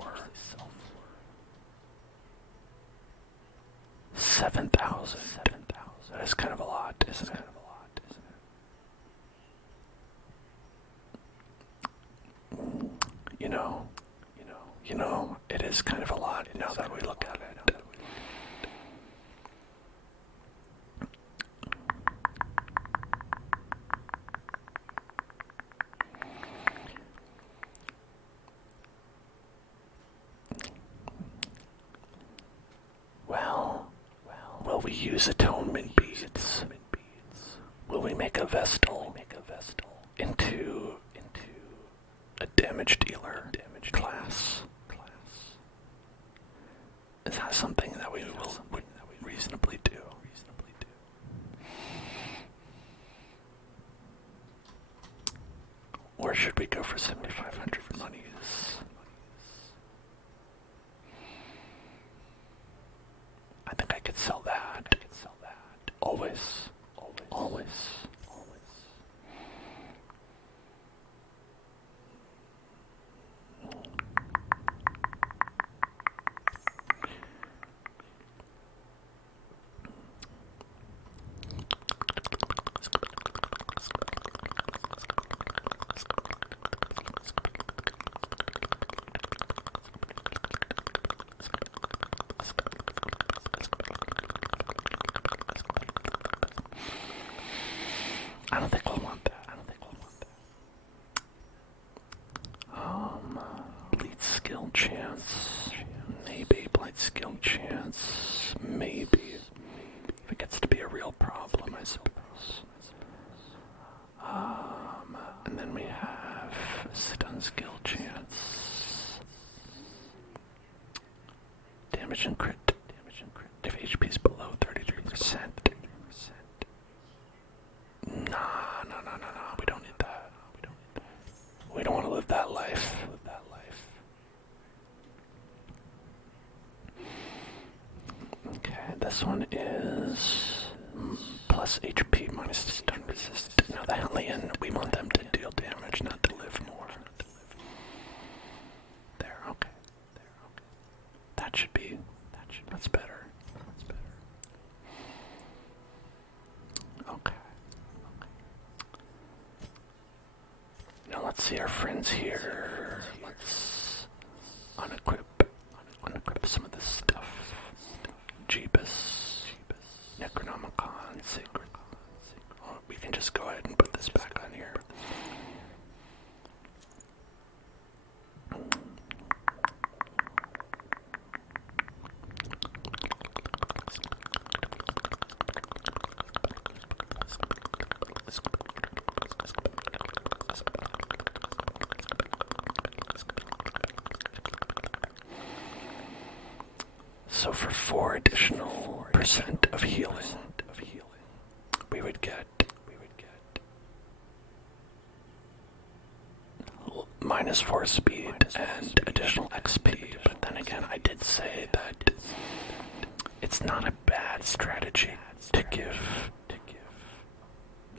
7,000. That is kind of a lot, isn't it? It is kind of a lot now that we look at it. Well, will we use atonement beads? Will we make a Vestal into a damage dealer class? Is that something that we would reasonably do? Or should we go for 7,500 monies? I think I could sell that. Always. I don't think we'll want that. Bleed skill chance. Maybe blight skill chance. Maybe. If it gets to be a real problem, I suppose. And then we have stun skill chance. Damage and crit. If HP is below 33%. Nah, we don't need that. We don't want to live that life. Okay, this one is plus HP minus stun resist. Now the Hellion, we want them to deal damage, not to live more. There, okay. That's better. Okay. Now let's see our friends here. Let's unequip some of this stuff. Jeebus, Necronomicon, Sacred. Oh, we can just go ahead and put this back on here. So for 4 additional percent of healing, we would get -4 speed and additional XP. But then again, I did say that it's not a bad strategy to give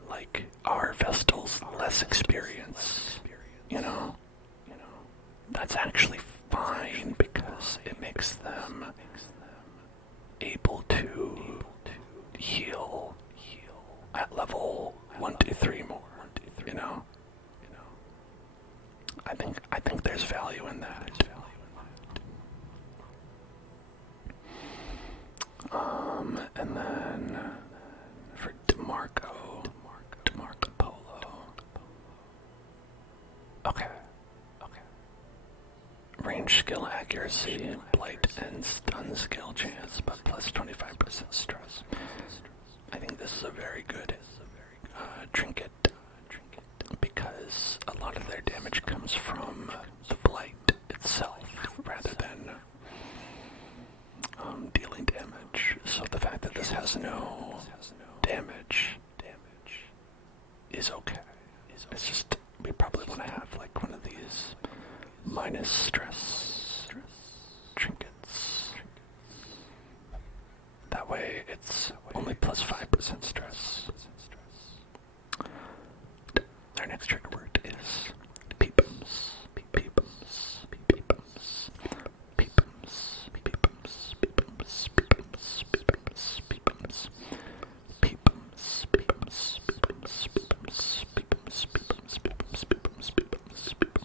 like like our Vestal's less experience, you know, that's actually fine because it makes them able to heal at level 1, 2, 3 more, you know. I think there's value in that. And then for DeMarco Polo. Okay. Range skill accuracy, blight and stun skill chance, but plus 25% stress. I think this is a very good trinket because a lot of their damage comes from the blight itself rather than dealing damage. So the fact that this has no damage is okay. It's just we probably want to have like one of these minus stress trinkets. That way it's only plus 5% stress. Our next trigger word is peepums. Peepums. Peepums. Peepums. Peepums. Peepums. Peepums. Peepums. Peepums. Peepums. Peepums. Peepums. Peepums. Peepums. Peepums. Peepums.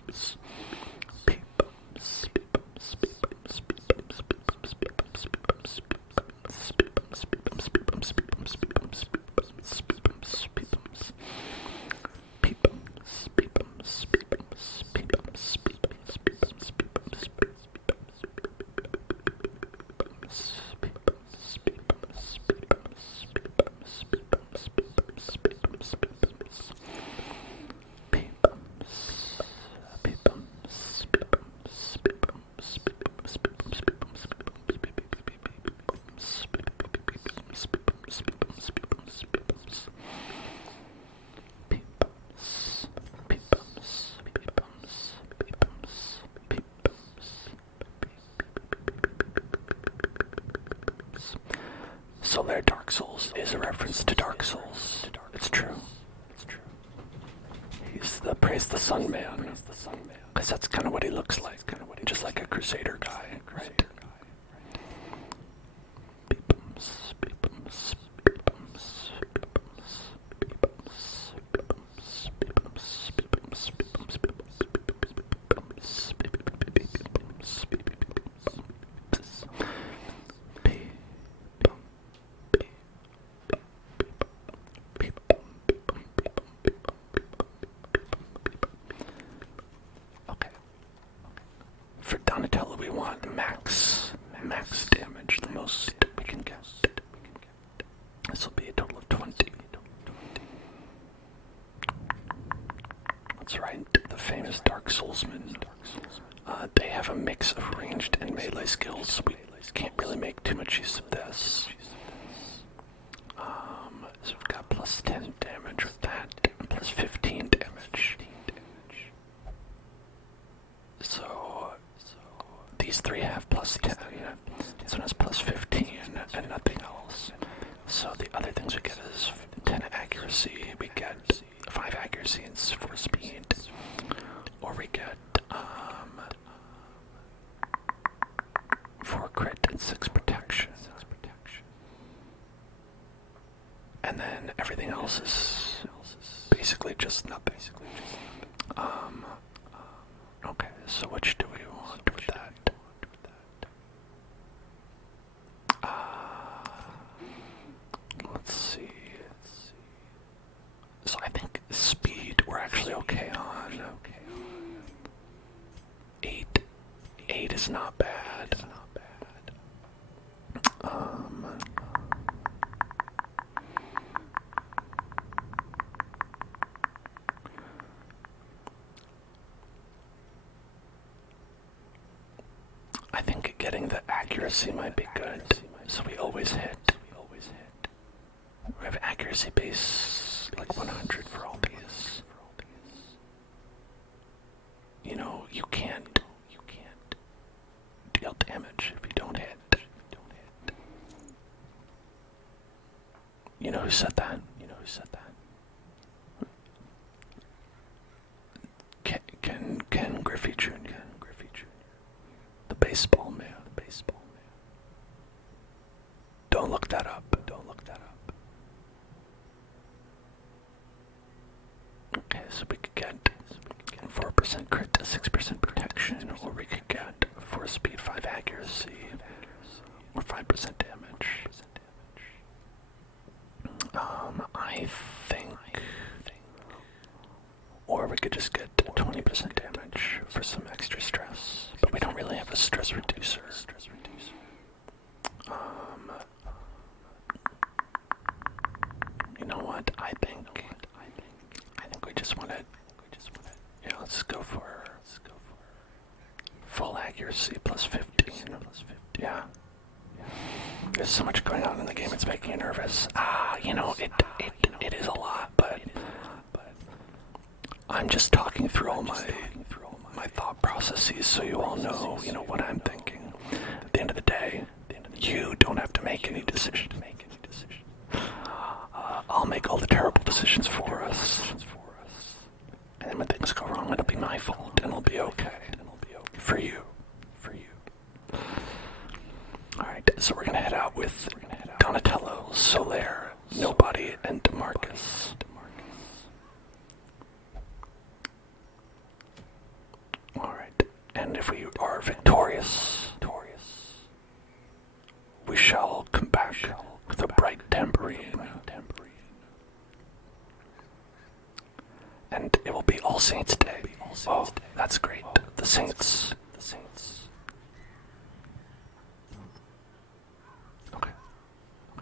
Peepums. Peepums. So their Dark Souls is a reference to Dark Souls. It's true. He's the Praise the Sun Man. Because that's kind of what he looks like. Just like a Crusader guy, right? Beepums, beepums, beepums, beepums, beepums, beepums, beepums, beepums, beepums, beepums, beepums, okay. For Donatello, we want max damage, the most we can get. This will be a total of 20. That's right, the famous Dark Soulsmen. They have a mix of ranged and melee skills. We can't really make too much use of this. So we've got plus 10 damage with that, and plus 15 damage. So these three have plus 10, this one has plus 15, and nothing else. So the other things we get is 10 accuracy, we get 5 accuracy and 4 speed, or we get 4 crit and 6 protection. And then everything else is basically just nothing. Okay, so which do we want with that? Let's see. So I think speed we're actually okay on. 8 is not bad. I think getting the accuracy might be good, so we always hit. We have accuracy base like 100 for all these. You know, you can't deal damage if you don't hit. You know who said that? So we could get 4% crit, 6% protection, or we could get 4 speed, 5 accuracy, or 5% damage. I think, or we could just get 20% damage for some extra stress, but we don't really have a stress reducer. You know what? I think we just want to. Yeah, let's go for full accuracy plus 15. Yeah. There's so much going on in the game, it's making you nervous. You know, it is a lot, but I'm just talking through all my thought processes so you all know, what I'm thinking. At the end of the day, you don't have to make any decision. I'll make all the terrible decisions for us. And then when things go wrong, it'll be my fault, and it'll be okay. For you. Alright, so we're gonna head out with Donatello, Solaire, Nobody, and DeMarcus. Alright, and if we are victorious, we shall come back with a bright tambourine. And it will be All Saints Day. Oh, that's great. The Saints. Okay.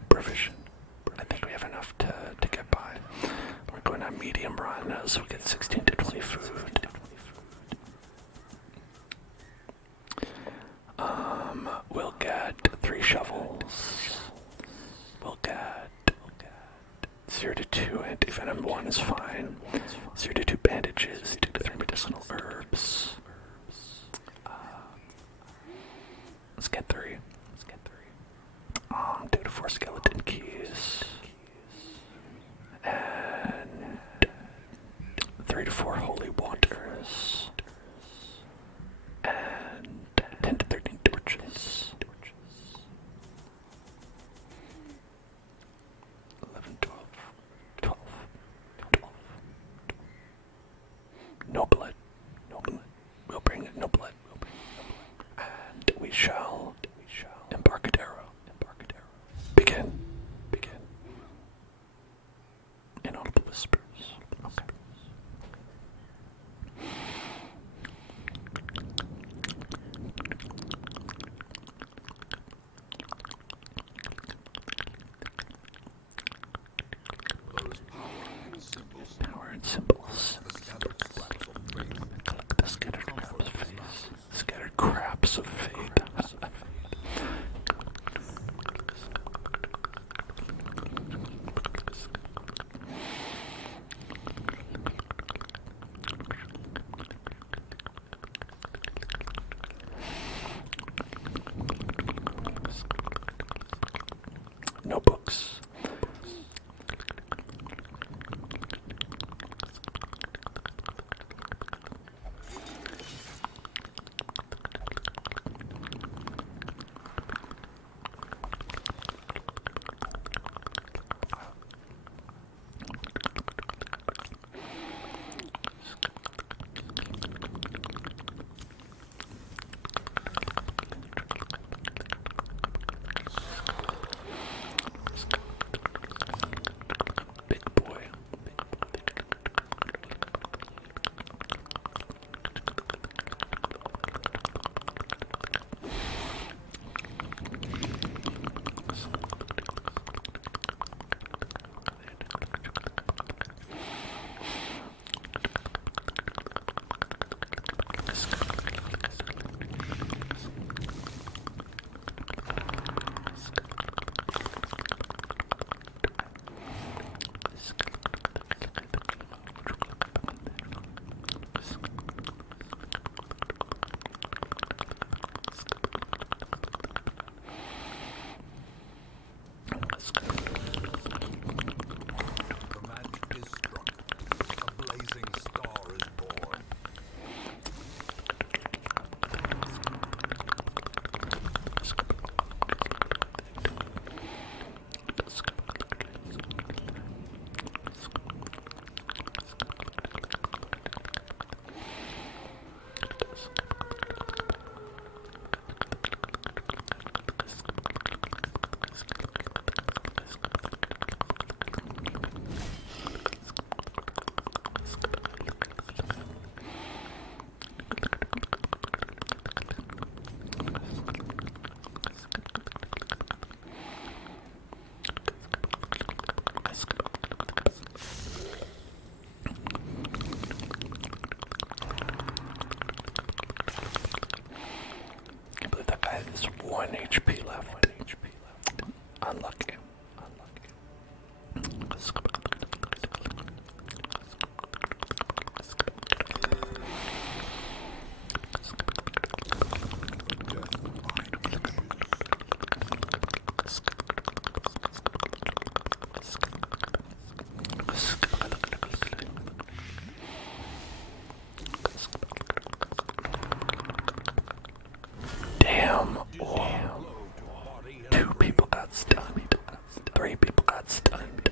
Provision. I think we have enough to get by. We're going on medium run, so we get 16 to 20 food. We'll get 3 shovels. We'll get 0 to 2 anti-venom, 1 is fine. 0 to 2 bandages, 2 to 3 medicinal herbs. Let's get 3. 2 to 4 skeleton keys. And 3 to 4 holy waters. And 10 to 13 torches. 11, 12. No blood. We'll bring no blood. And we shall Embarcadero. Begin. Inaudible whispers. Okay. Power and symbols. Collect the scattered crabs of faith. Scattered crabs of faith. No books. 1 HP left. Unlucky. Damn. Oh. 2 people got stunned. 3 people got stunned.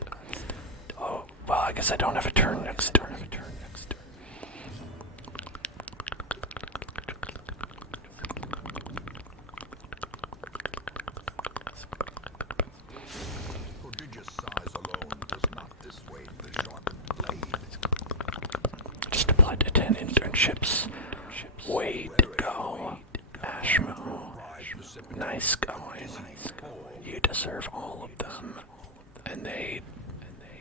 Oh, well, I guess I don't have a turn next turn. Prodigious size alone does not dissuade the sharpened blade. Just applied to 10 internships. Way to go, Ashmo. Nice going. You deserve all of them, and they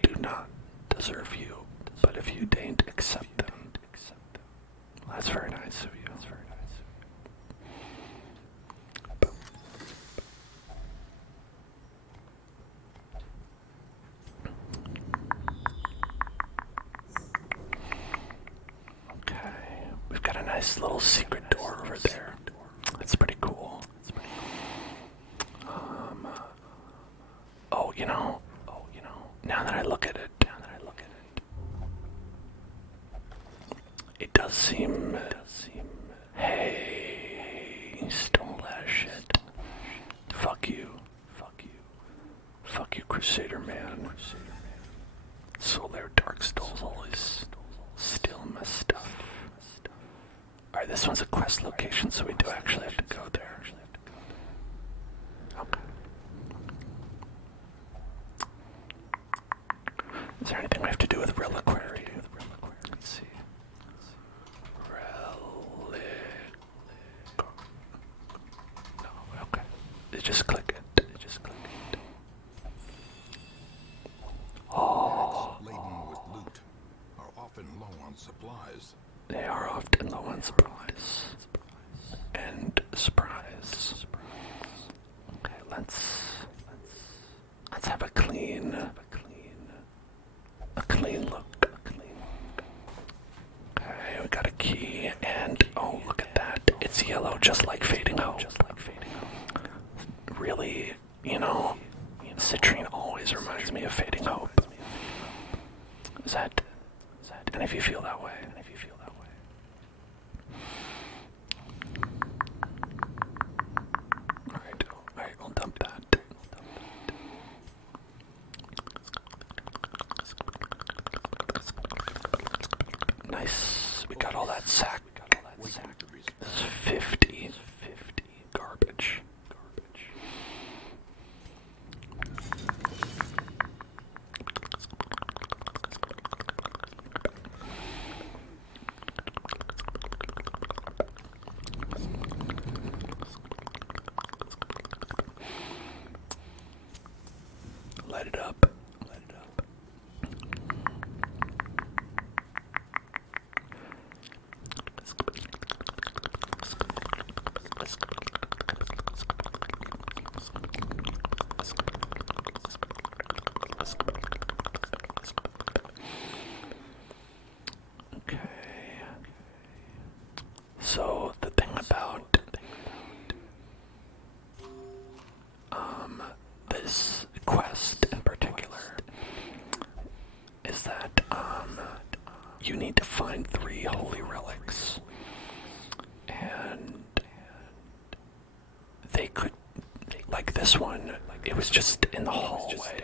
do not deserve you. But if you don't accept them, that's very nice of you. Okay, we've got a nice little secret door over there. That's pretty cool. Oh, you know, now that I look at it, it does seem, hey, you stole that shit. Fuck you, Crusader man. Solar Darkstal's always steal my stuff. Alright, this one's a quest location, so we do actually have to go there. Okay. Is there anything we have to do with reliquary? Let's see. Relic. No, okay. Just click it. Oh. Laden with loot are often low on supplies. They are often low on supplies. And surprise. Okay, let's have a clean look. Okay, we got a key, and oh, look at that. It's yellow, just like Fading Hope. Really, citrine always reminds me of Fading Hope. Is that? And if you feel that way. Alright, we'll dump that. Nice. We got all that sack. This is 50 garbage. Light it up. Okay. So the thing about this quest in particular is that you need to find 3 holy relics, and they could, like this one, it was just in the hallway,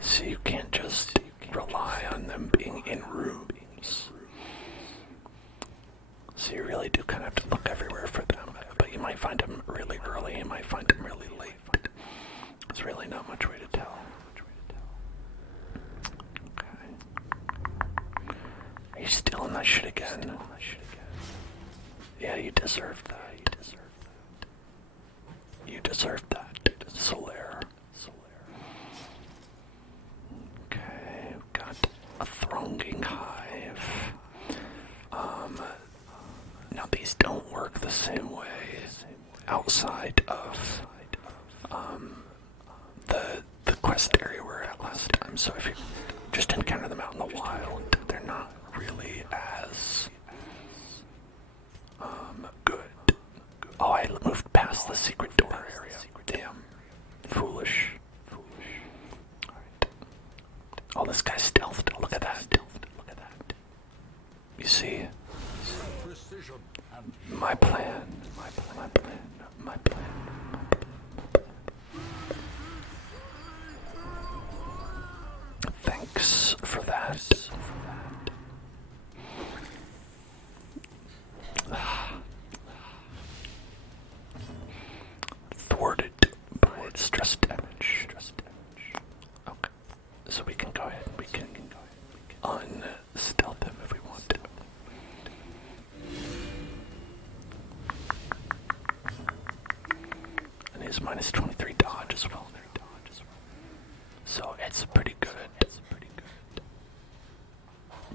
so you can't just rely on them being in rooms. So you really do kind of have to look everywhere for them, but you might find them really early, you might find them really late. There's really not much way to tell. Okay. Are you stealing that shit again? Yeah, you deserve that. You deserve that. Solar. Okay, we've got a thronging hive. Now these don't work the same way outside of the quest area we're at last time. So if you just encounter them out in the wild, they're not really as good. Oh, I moved past the secret door area. Damn. Foolish. Alright. Oh, this guy's stealthed. Look at that. Look at that. You see? My plan. Thanks for that. Thwarted by stress damage. Okay. So we can go ahead. We can unstealth him if we want to. And he's minus 23 dodge as well. So it's pretty good.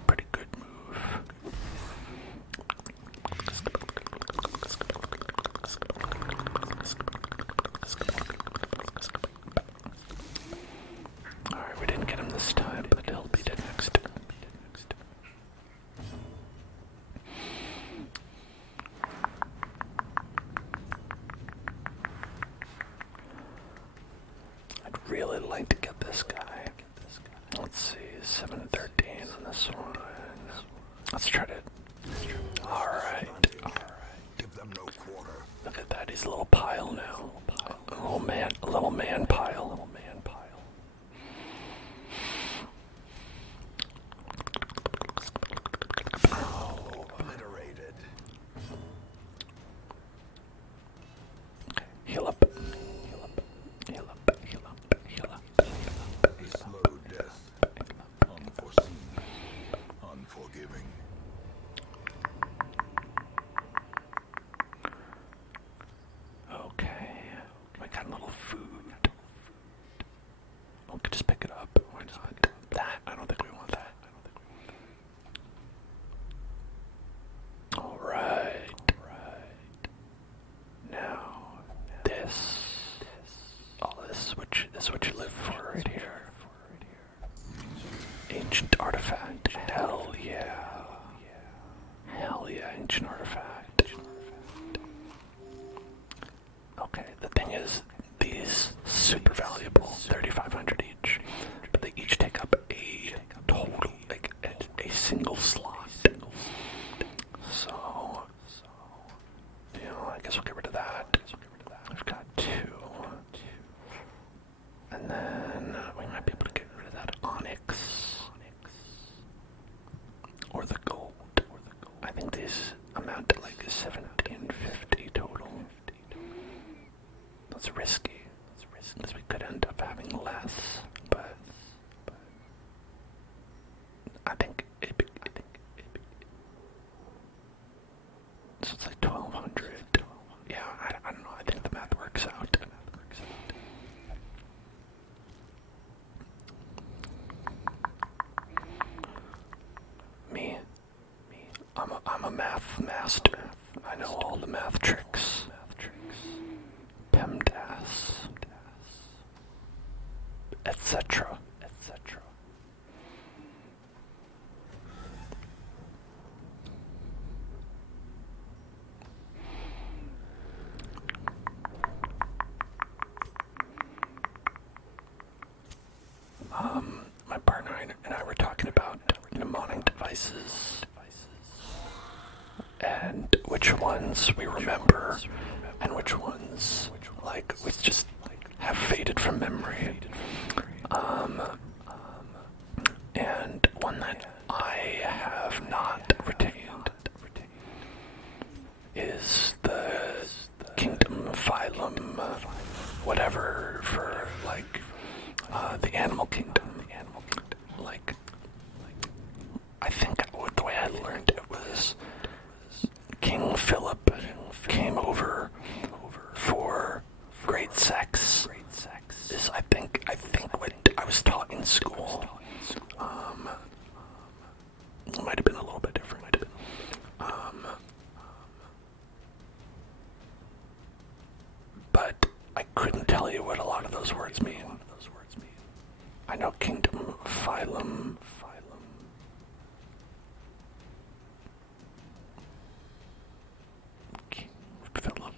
Pretty good move. Alright, we didn't get him this time, but he'll be dead next. I'd really like to get this guy. Let's see, 713 on this one. Let's try to. Alright. Give them no quarter. Look at that, he's a little pile now. A little man pile. Obliterated. Heal up. A slow death. Unforeseen. Unforgiving. Okay. I got a little food. We could just pick it up. Why not? That? I don't think we want that. Alright. Now, this. Oh, this is what you live for right here. Ancient artifact. Hell yeah. Ancient artifact. Okay, the thing is, these super valuable, 3,500 each, but they each take up a total, like a single slot. So, I guess we'll get rid of that. We've got 2. And then we might be able to get rid of that onyx. Or the gold. I think these amount to like 1,750 total. That's risky. Because we could end up having less, but I think it'd be so it's like 1,200. Yeah, I don't know. I think the math works out. Me, I'm a math master. I know all the math tricks. PEMDAS, etc. My partner and I were talking about mnemonic devices and which ones we remember and which ones we just have faded from memory. And one that I have not retained is the kingdom, phylum, whatever for the animal kingdom. I think the way I learned it was King Philip came over for great sex. Is I think what I was taught in school. It might have been a little bit different. those words mean. I know kingdom, phylum. Philip.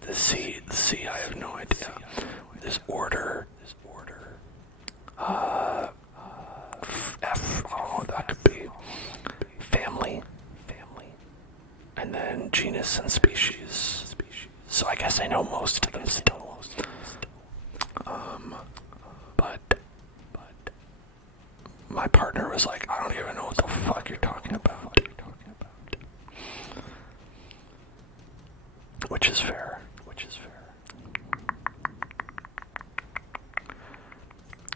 The C, I have no idea. This order. F, oh, that could be family. And then genus and species. So I guess I know most of them still. But my partner was like, I don't even know what the fuck you're talking about. Which is fair.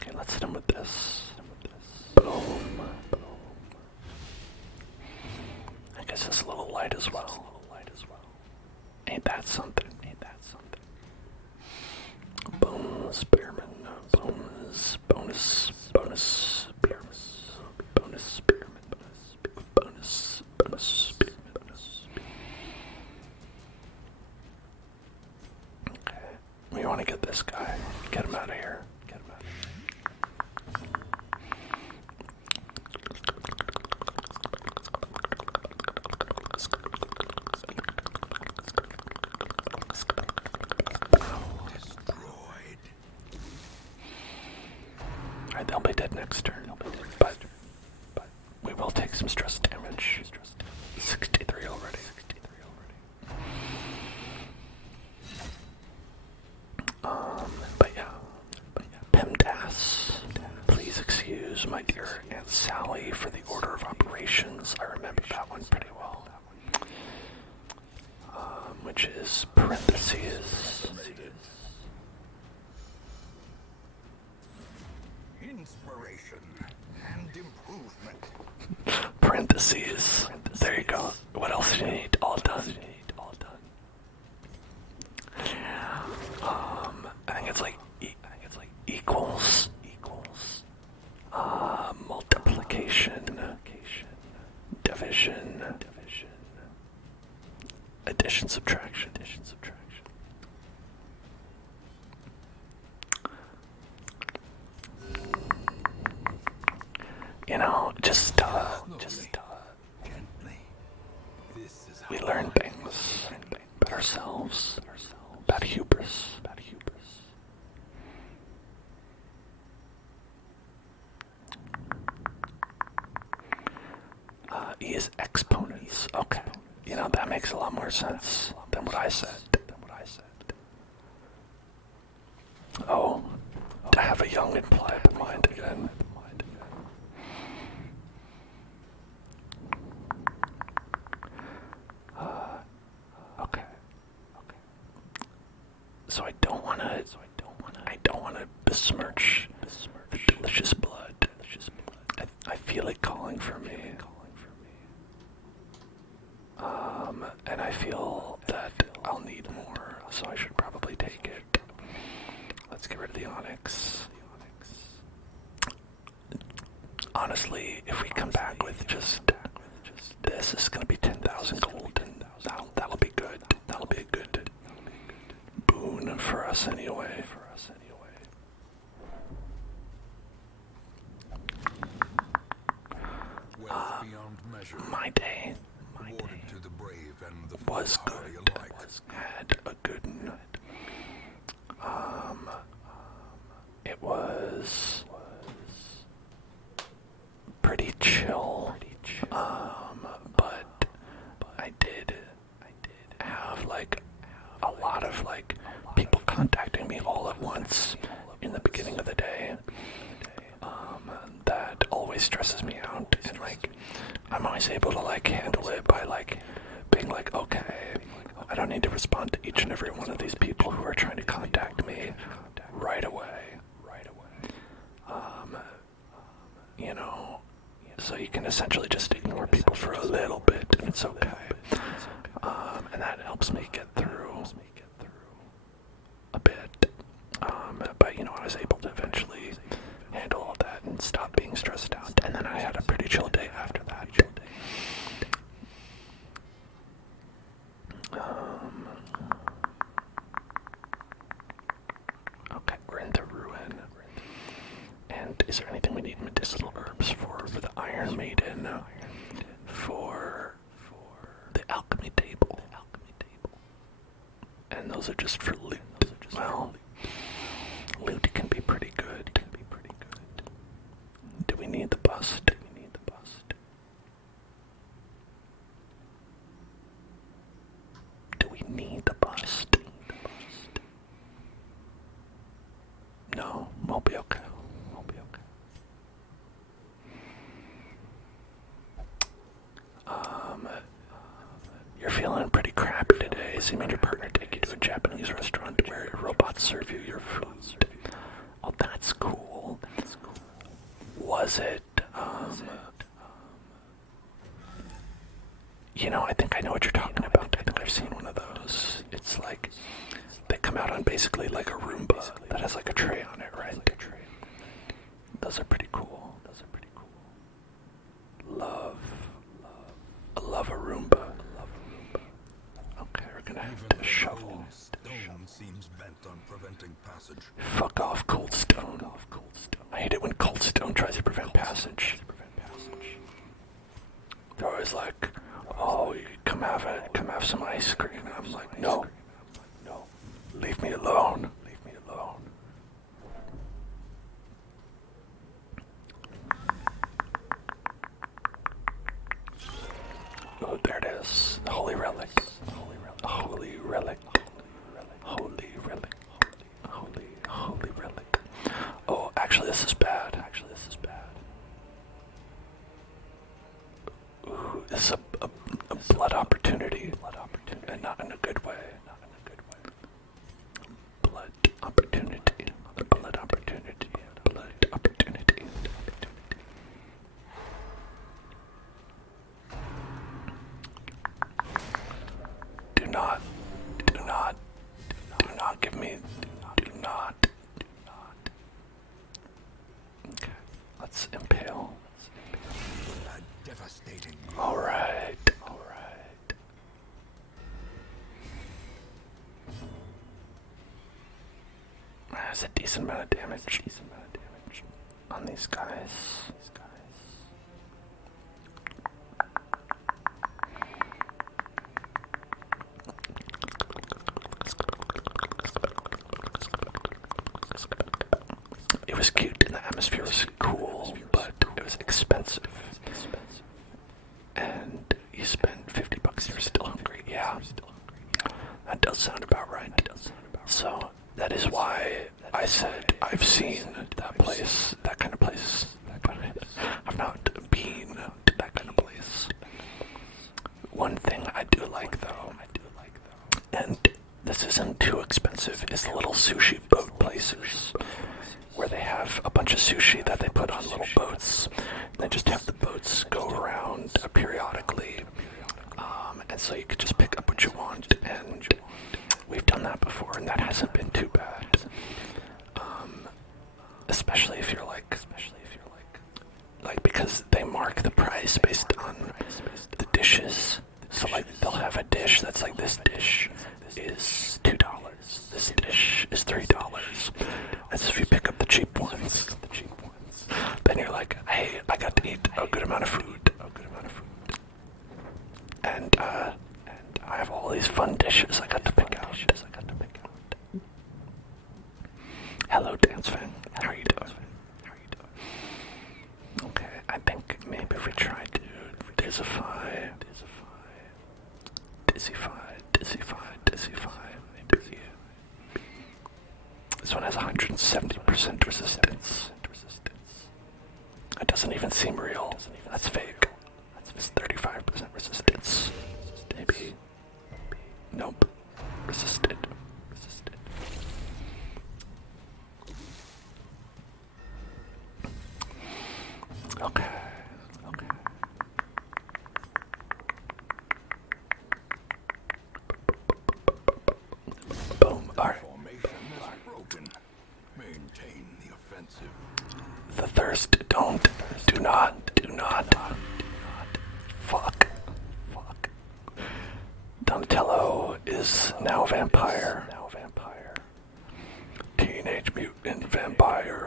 Okay, let's hit him with this. Boom. I guess it's a little light as well. Ain't that something? Bonus spearman. Bonus spearman. Okay. We want to get this guy. Get him out of here. Alright, they'll be dead next turn. But we will take some stress damage. 63 already. But yeah. PEMDAS. Please excuse my dear Aunt Sally for the order of operations. I remember that one pretty well. Which is parentheses. Inspiration and improvement. Parentheses. There you go. What else do you need? All done. I think it's like equals. Multiplication. Division. Addition, subtraction. You know, just Gently. This is how we learn things about ourselves, about hubris. E is exponents. Okay. You know, that makes a lot more sense than what I said. Oh, to have a young and pliable mind again. Okay. So I don't want to besmirch the delicious blood. I feel it calling for me. And I feel that I'll need more, so I should probably take it. Let's get rid of the onyx. Honestly, if we come back with just this, is going to be 10,000 gold, and that'll be good. That'll be a good boon for us anyway. wealth beyond measure. My day Awarded to the brave and the was foolhardy good. alike. Had a good night. It was pretty chill. But I did have like a lot of like people contacting me all at once in the beginning of the day. That always stresses me out, and like I'm always able to like handle it by like being like, okay, I don't need to respond to each and every one of these people who are trying to contact me right away. You know, so you can essentially just ignore people for a little bit, and it's okay. And that helps me get through a bit. But you know, I was able to eventually handle all that and stop being stressed out. And then I had a pretty chill day after that. those are just for loot. Well, loot can be pretty good. Do we need the bust? Do we need the bust? No, we'll be okay. You're feeling pretty crappy today, so you made your partner take you to a Japanese restaurant where robots serve you your food. Oh, that's cool. Was it, you know, I think I know what you're talking about. I think I've seen one of those. It's like, they come out on basically like a Roomba that has like a tray on it, right? Those are pretty cool. Love a Roomba. Okay, we're gonna have to shovel. Stone seems bent on preventing passage. Fuck off, cold stone. I hate it when cold stone tries to prevent passage. They're always like, oh, you come have some ice cream. And I'm like, no. Leave me alone. Oh, there it is. The holy relic. Holy relic. Oh, actually, this is bad. Ooh, this is a blood opportunity. And not in a good way. Blood opportunity. Do not give me, do not. Okay, let's impale. Devastating. Alright. That's a decent amount of damage on these guys. It was cute and the atmosphere was cool, but it was expensive. And you spent $50 and you're still hungry. Yeah, that does sound about right. So that is why I said I've seen that place, that kind of place, but I've not been to that kind of place. One thing I do like though, and this isn't too expensive, is the little sushi boat places where they have a bunch of sushi that they put on little boats. And they just have the boats go around periodically, and so you could just pick up what you want. And we've done that before, and that hasn't been too bad. Especially if you're like, because they mark the price based on the dishes. So like they'll have a dish that's like, this dish is $2, this dish is $3. And so if you pick up the cheap ones, then you're like, hey, I got to eat a good amount of food. And I have all these fun dishes I got to pick out. Hello, Dance Fan. How are you doing? Okay, I think maybe if we try to dizify. This one has 170% resistance. That doesn't even seem real. That's fake. It's 35% resistance. Maybe. Nope. Resisted. Okay. Boom. Alright. Maintain the offensive. The thirst. Do not. Fuck. Donatello is now a vampire. Teenage mutant vampire.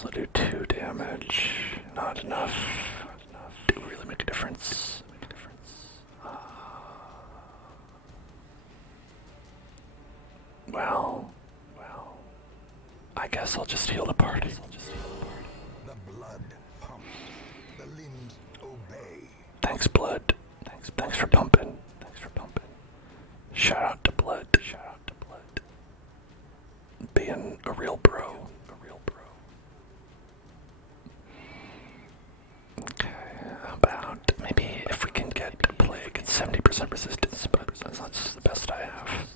So do 2 damage. Not enough. Do really make a difference. Well, I guess I'll just heal the party. The blood pump. The limbs obey. Thanks, Blood. Thanks for pumping. Shout out to Blood. Being a real bro. Okay, how about maybe if we can get Plague at 70% resistance, but that's the best I have.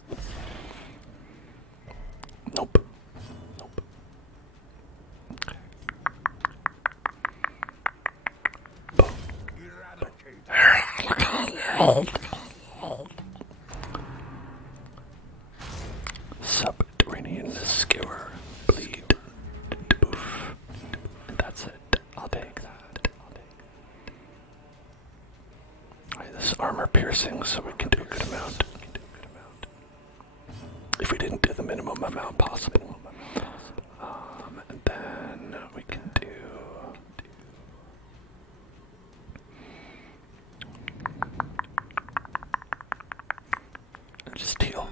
Nope. Okay. Subterranean skewer, bleed, boof. That's it. I'll take that. Alright, this is armor piercing, so we can do a good amount. If we didn't do the minimum amount possible. And then we can do... Just heal.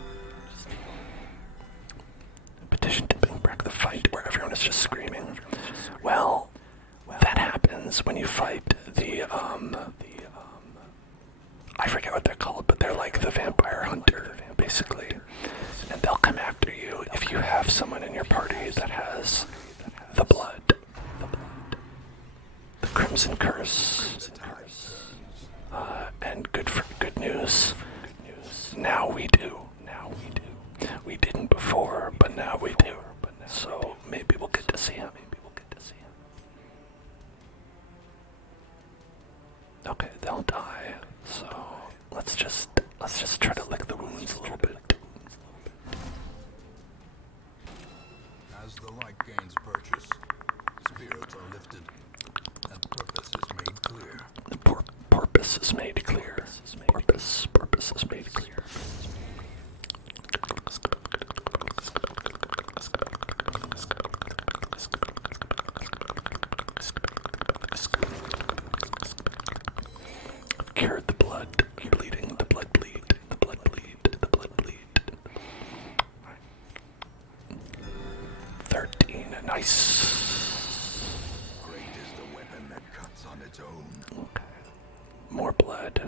Petition to bring back the fight where everyone is just screaming. Well, that happens when you fight the, I forget what they're called, but they're like the vampire hunter, basically. And they'll come after you if you have someone in your party that has the blood. The Crimson Curse. And good news. Now we do. We didn't before, but now we do. So maybe we'll get to see him. Okay, they'll die. So let's just try to lick the wounds a little bit. As the light gains purchase, spirits are lifted, and purpose is made clear. Purpose is made clear. Purpose is made clear. Cured the blood, bleeding, the blood bleed. 13, nice. Great is the weapon that cuts on its own. Okay. More blood.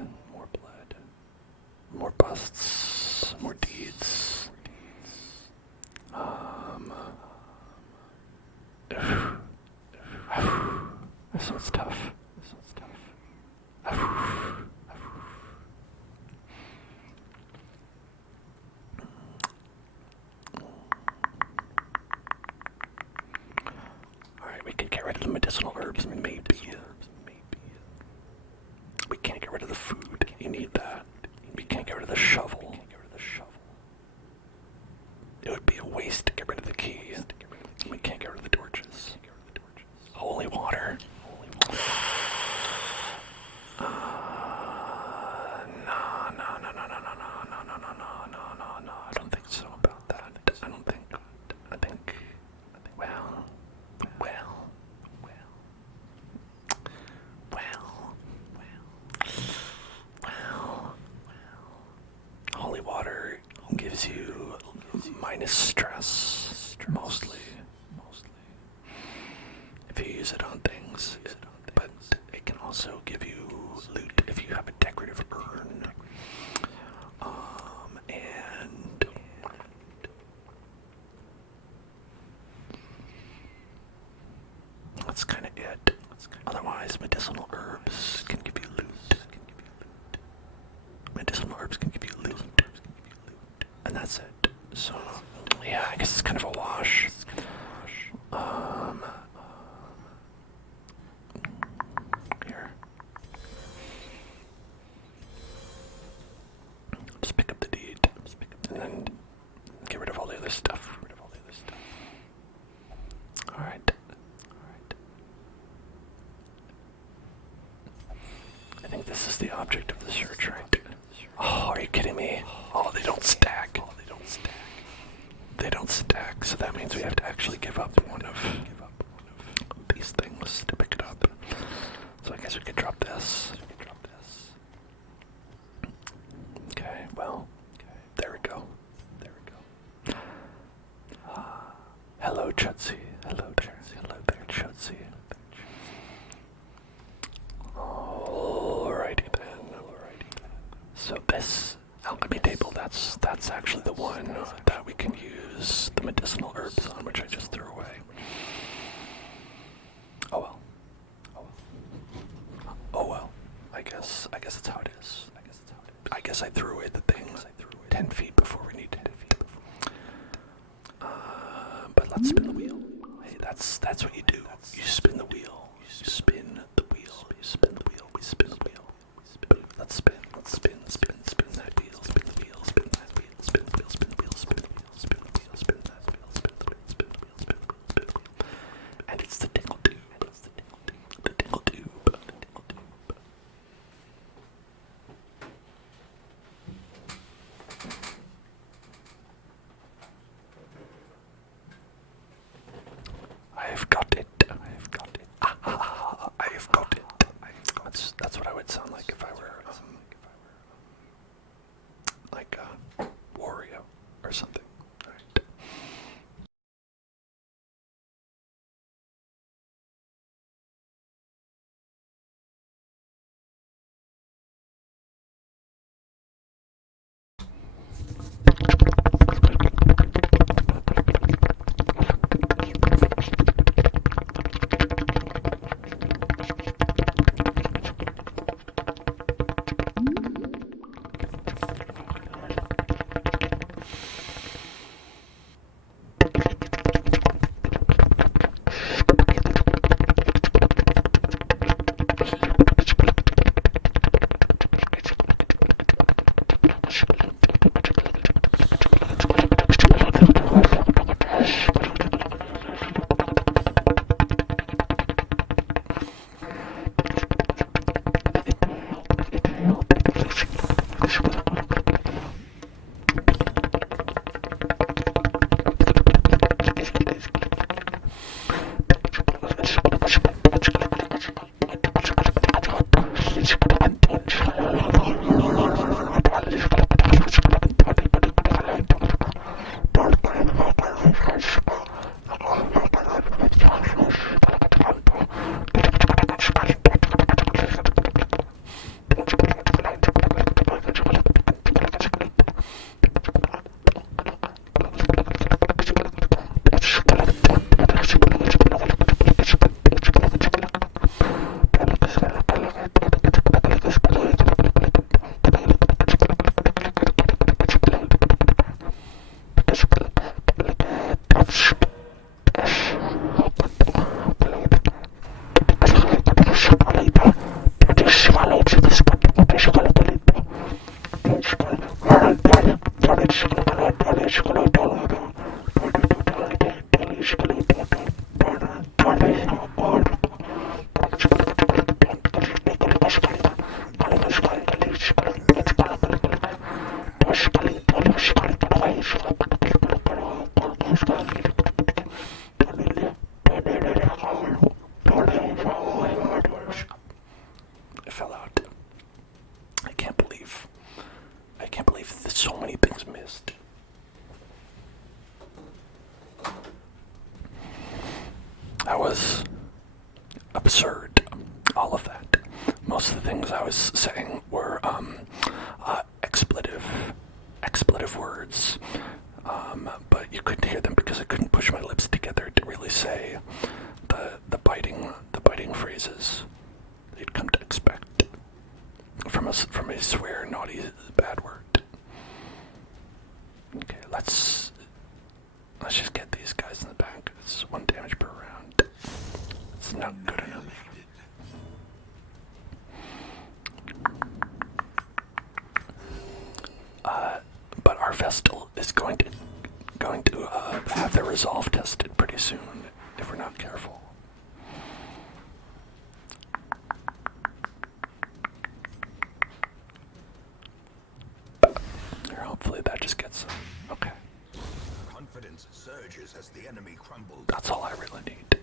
More busts. More deeds. This one's tough. Alright, we can get rid of the medicinal herbs, maybe. We can't get rid of the food. You need that. We can't get rid of the shovel. It would be a waste to get rid of the key. We can't get rid of the torches. Holy water. No. I don't think so about that. I think, well. Holy water gives you minus stress, mostly. If you use it on things, but it can also give you loot if you have a decorative urn. And that's kind of it. Otherwise, medicinal herbs can give you loot. And that's it. So, yeah, I guess it's kind of a wash. Here. Just pick up the deed. And then get rid of all the other stuff. Alright. I think this is the object of the search, right? Oh, are you kidding me? Oh, they don't stack. They don't stack, so that means we have to actually give up one of these things to pick it up. So I guess we could drop this. Okay, well, there we go. Hello, Chutzy. Hello there, Chutzy. Alrighty then. So this alchemy table, that's actually the one that we can use the medicinal herbs on, which I just threw away. Oh well. I guess that's how it is. I guess I threw away the thing 10 feet before we needed it. But let's spin the wheel. Hey, that's what you do. You spin the wheel. You spin the wheel. We spin the wheel. Let's spin that wheel. Spin that wheel. Spin the wheel. Spin that wheel. And it's the tingle tube. The tingle tube. I've got it. I've got it. That's what I would sound like if I were like Wario or something. Alright. It fell out. I can't believe so many things missed. That was absurd. All of that. Most of the things I was saying were expletive words, but you couldn't hear them because I couldn't push my lips together to really say the biting phrases you'd come to expect from a swear, naughty, bad word. Okay, let's just get these guys in the back. It's 1 damage per round. It's not good enough. But our Vestal is going to have their resolve tested pretty soon if we're not careful. Hopefully that just gets them. Okay. Confidence surges as the enemy crumbles. That's all I really need.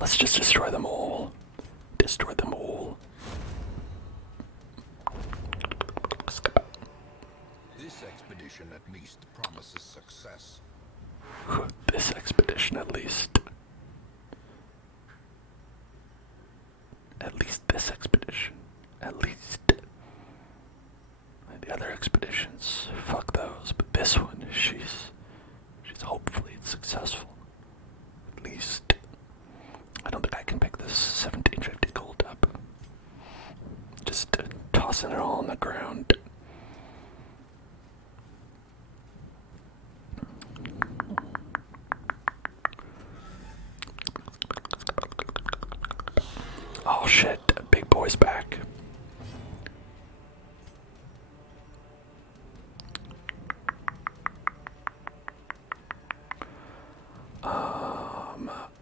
Let's just destroy them all. Destroy them all. This expedition at least promises success. This expedition at least. At least this expedition. At least. The other expeditions, fuck those. But this one, she's hopefully successful. At least. I don't think I can pick this 1750 gold up. Just tossing it all on the ground. Oh shit, big boy's back.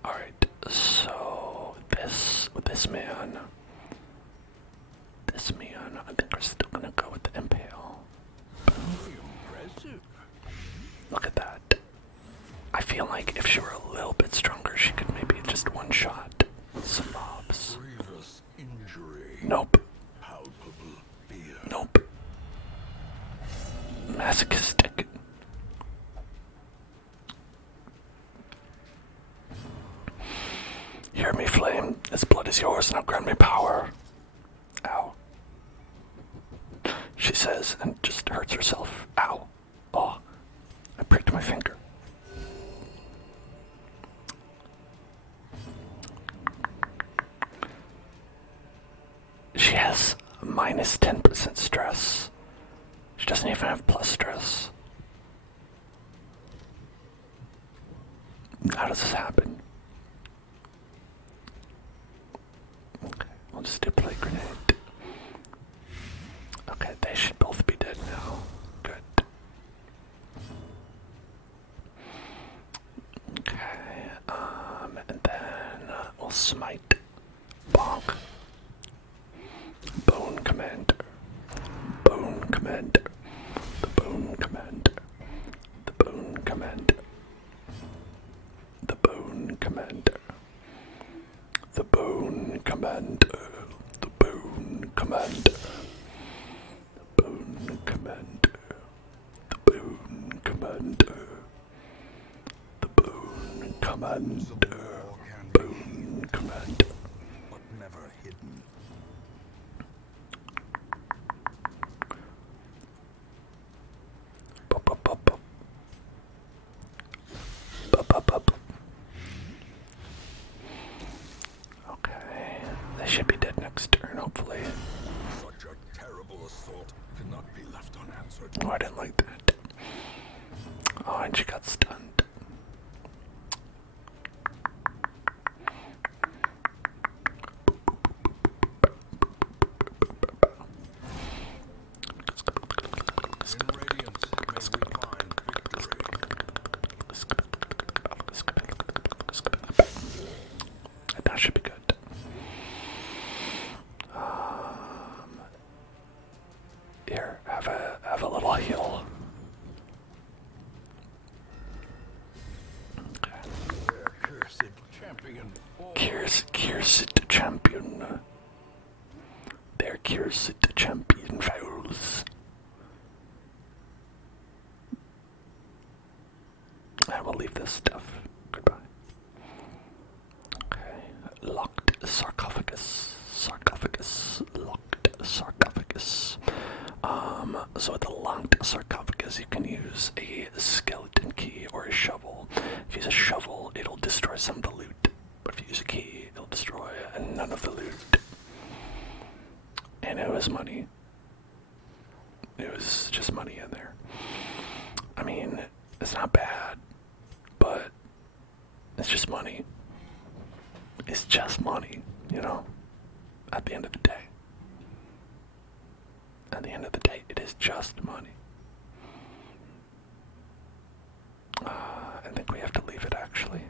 Alright, so this man, I think we're still gonna go with the impale. Impressive. Look at that. I feel like if she were a little bit stronger, she could maybe just one-shot some mobs. Grievous injury. Nope. Palpable fear. Nope. Masochistic. Hear me, flame. This blood is yours, now grant me power. Ow. She says, and just hurts herself. Ow. Oh. I pricked my finger. She has minus 10% stress. She doesn't even have plus stress. How does this happen? Okay, we'll just do plate grenade. Okay, they should both be dead now. Good. Okay, and then we'll smite. Bonk. Bone commander. Bone commander. The bone commander. The bone commander. The bone commander. The bone commander. The bone commander. The bone commander. The bone commander. The bone commander. Bone commander. But never hidden. Bup, bup, bup, bup. Bup, bup, bup. Okay, they should be dead next turn, hopefully. Such a terrible assault cannot be left unanswered. Oh, I didn't like that. Oh, and she got stunned. In radiance may we find victory. That should be good. Here, have a little heal. Their cursed champion falls. Cursed champion. Their cursed champion fouls. I will leave this stuff. Goodbye. Okay. Locked sarcophagus. Sarcophagus. Locked sarcophagus. So with the locked sarcophagus, you can use a skeleton key or a shovel. If you use a shovel, it'll destroy some of the loot. But if you use a key, it'll destroy none of the loot. And it was money. It was just money in there. I mean, it's not bad, but it's just money. It's just money, you know, at the end of the day. At the end of the day, it is just money. I think we have to leave it, actually.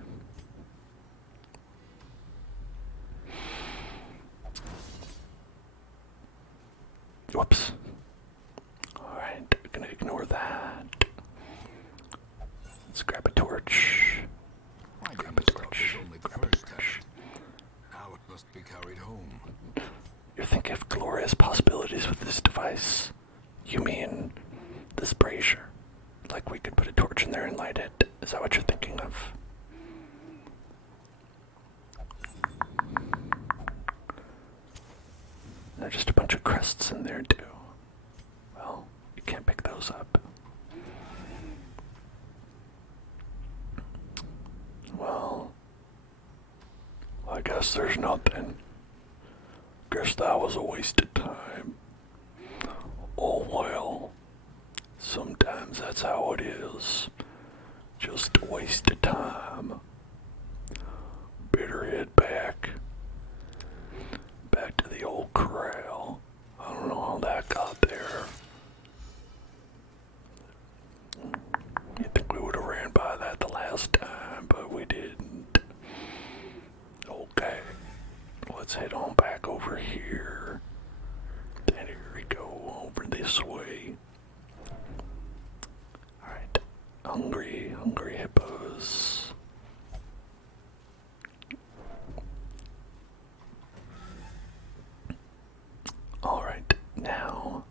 Whoops. Alright, we're gonna ignore that. Let's grab a torch. Grab a torch. Grab a torch. like we could put a torch in there and light it. Is that what you're thinking of? There's just a bunch of crests in there too. Well, you can't pick those up. Well, I guess there's nothing. Guess that was a waste of time. Oh well. Sometimes that's how it is. Just a waste of time. Better head back. Back to the old corral. I don't know how that got there. You'd think we would have ran by that the last time, but we didn't. Okay. Let's head on back over here. Then here we go, over this way. Alright. Hungry hippos. Alright, now,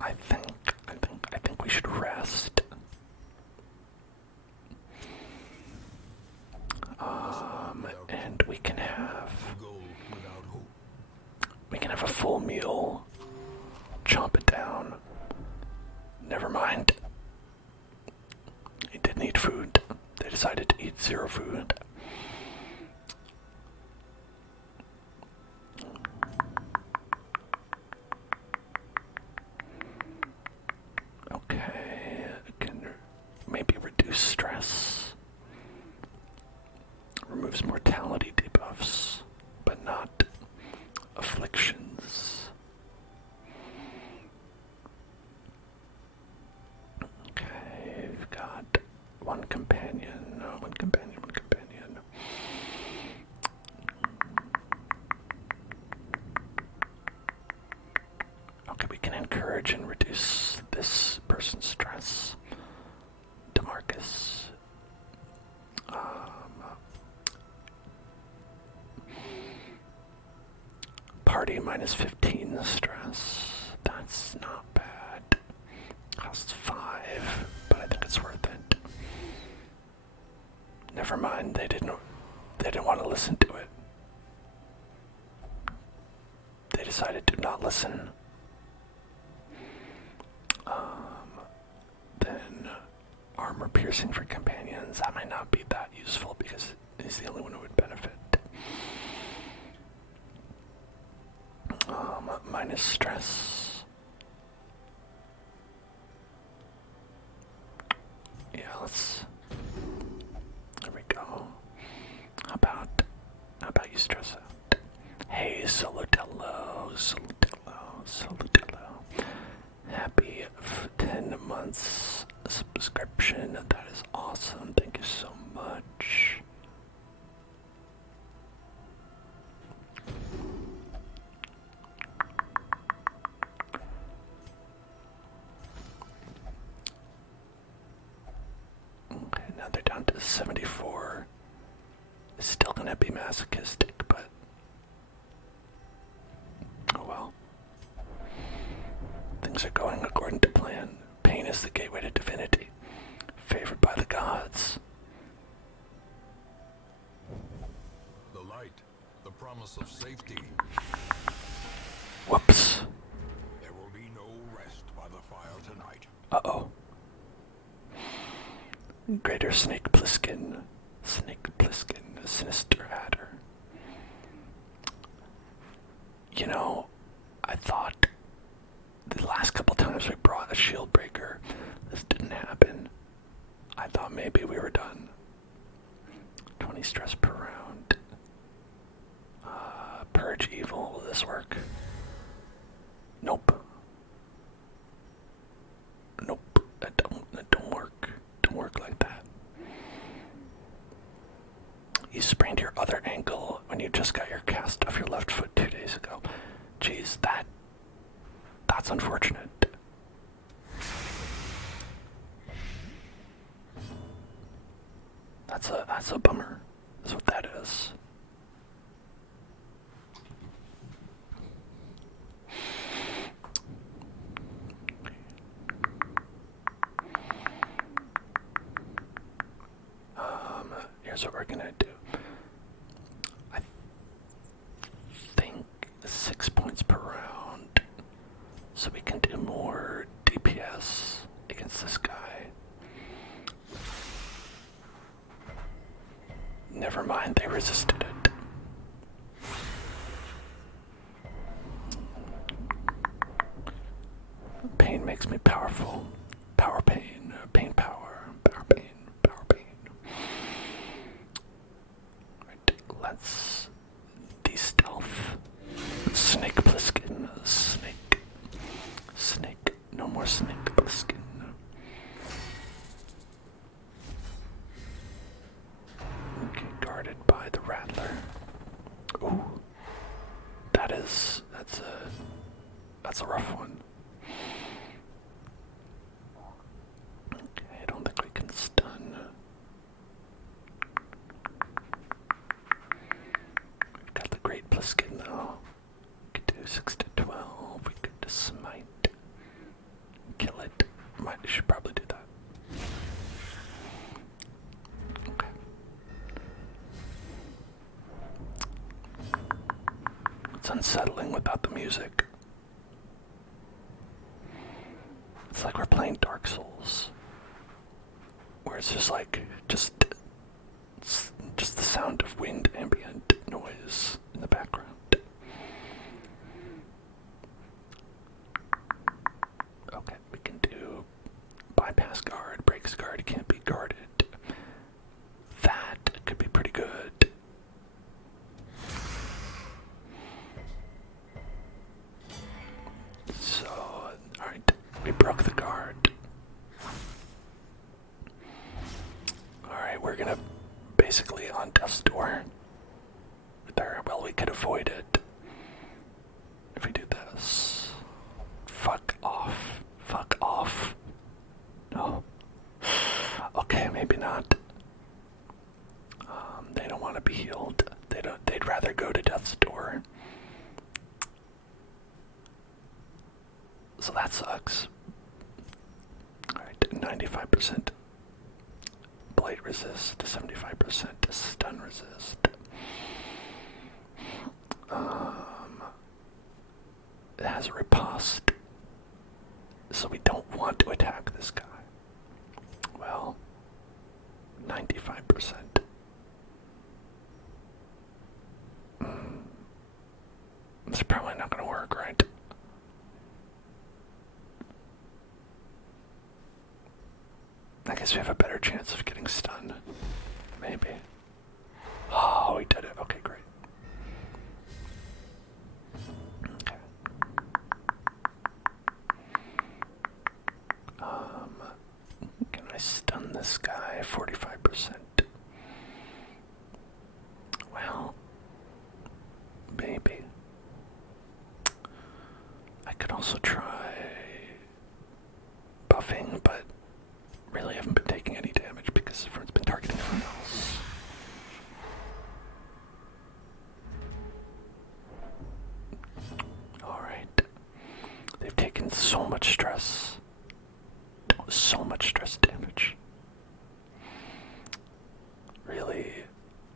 I think we should rest. And we can have a full meal. Chomp it down. Never mind. He didn't eat food. They decided to eat zero food. Okay, can maybe reduce stress. Removes mortality debuffs, but not afflictions. Okay, we've got one companion. Okay, we can encourage and reduce this person's stress. DeMarcus. Party minus 15 stress. That's not bad. Costs 5, but I think it's worth it. Never mind, they didn't want to listen to it. They decided to not listen. Then armor piercing for companions. That might not be that useful because he's the only one who would benefit. Minus stress. Yeah, there we go. How about you stress out? Hey, Solotello. Happy 10 months subscription. That is awesome. Thank you so much. Okay, now they're down to 74. It's still gonna be masochistic, but oh well. Things are going according to plan. Pain is the gateway to divinity, favored by the gods. The light, the promise of safety. Whoops. There will be no rest by the fire tonight. Uh-oh. Greater Snake Plissken, Sinister Adder. You know, I thought the last couple times we brought a shield breaker, this didn't happen. I thought maybe we were done. 20 stress per round. Purge evil, will this work? Nope. That don't work. Don't work like that. You sprained your other ankle when you just got your cast off your left foot 2 days ago. Jeez, that's unfortunate. That's a bummer. That's what that is. here's what we're gonna do. I think 6 points per round, so we can do more DPS against this guy. Never mind, they resisted it. Pain makes me powerful. Power pain, pain power, power pain, power pain. Right, let's de-stealth. Snake Plissken, snake. Snake, no more snake Plissken. Okay, guarded by the Rattler. Ooh. That's a rough one. Okay, I don't think we can stun. We've got the Great Pliskin though. We could do 6 to 12. We could smite. Kill it. Should probably do that. Okay. It's unsettling without the music. It's like we're playing Dark Souls, where it's just like just the sound of wind ambient noise in the background. Okay, we can do bypass guard, breaks guard, can't be guarded. That could be pretty good. So, alright, we broke the guard. Alright, we're gonna basically on death's door. There, well, we could avoid it if we do this. Fuck off. Fuck off. No. Okay, maybe not. They don't want to be healed. They'd rather go to death's door. So that sucks. Alright, 95% blade resist, 75% stun resist. It has a riposte, so we don't want to attack this guy. Well, 95%. It's probably not going to work, right? I guess we have a better chance of getting stunned. Maybe. Oh, we did it. Okay, great. Okay. Can I stun this guy? 45%. Well, maybe. I could also try buffing, but really haven't been taking any damage because it's been targeting everyone else. Alright. They've taken so much stress. So much stress damage. Really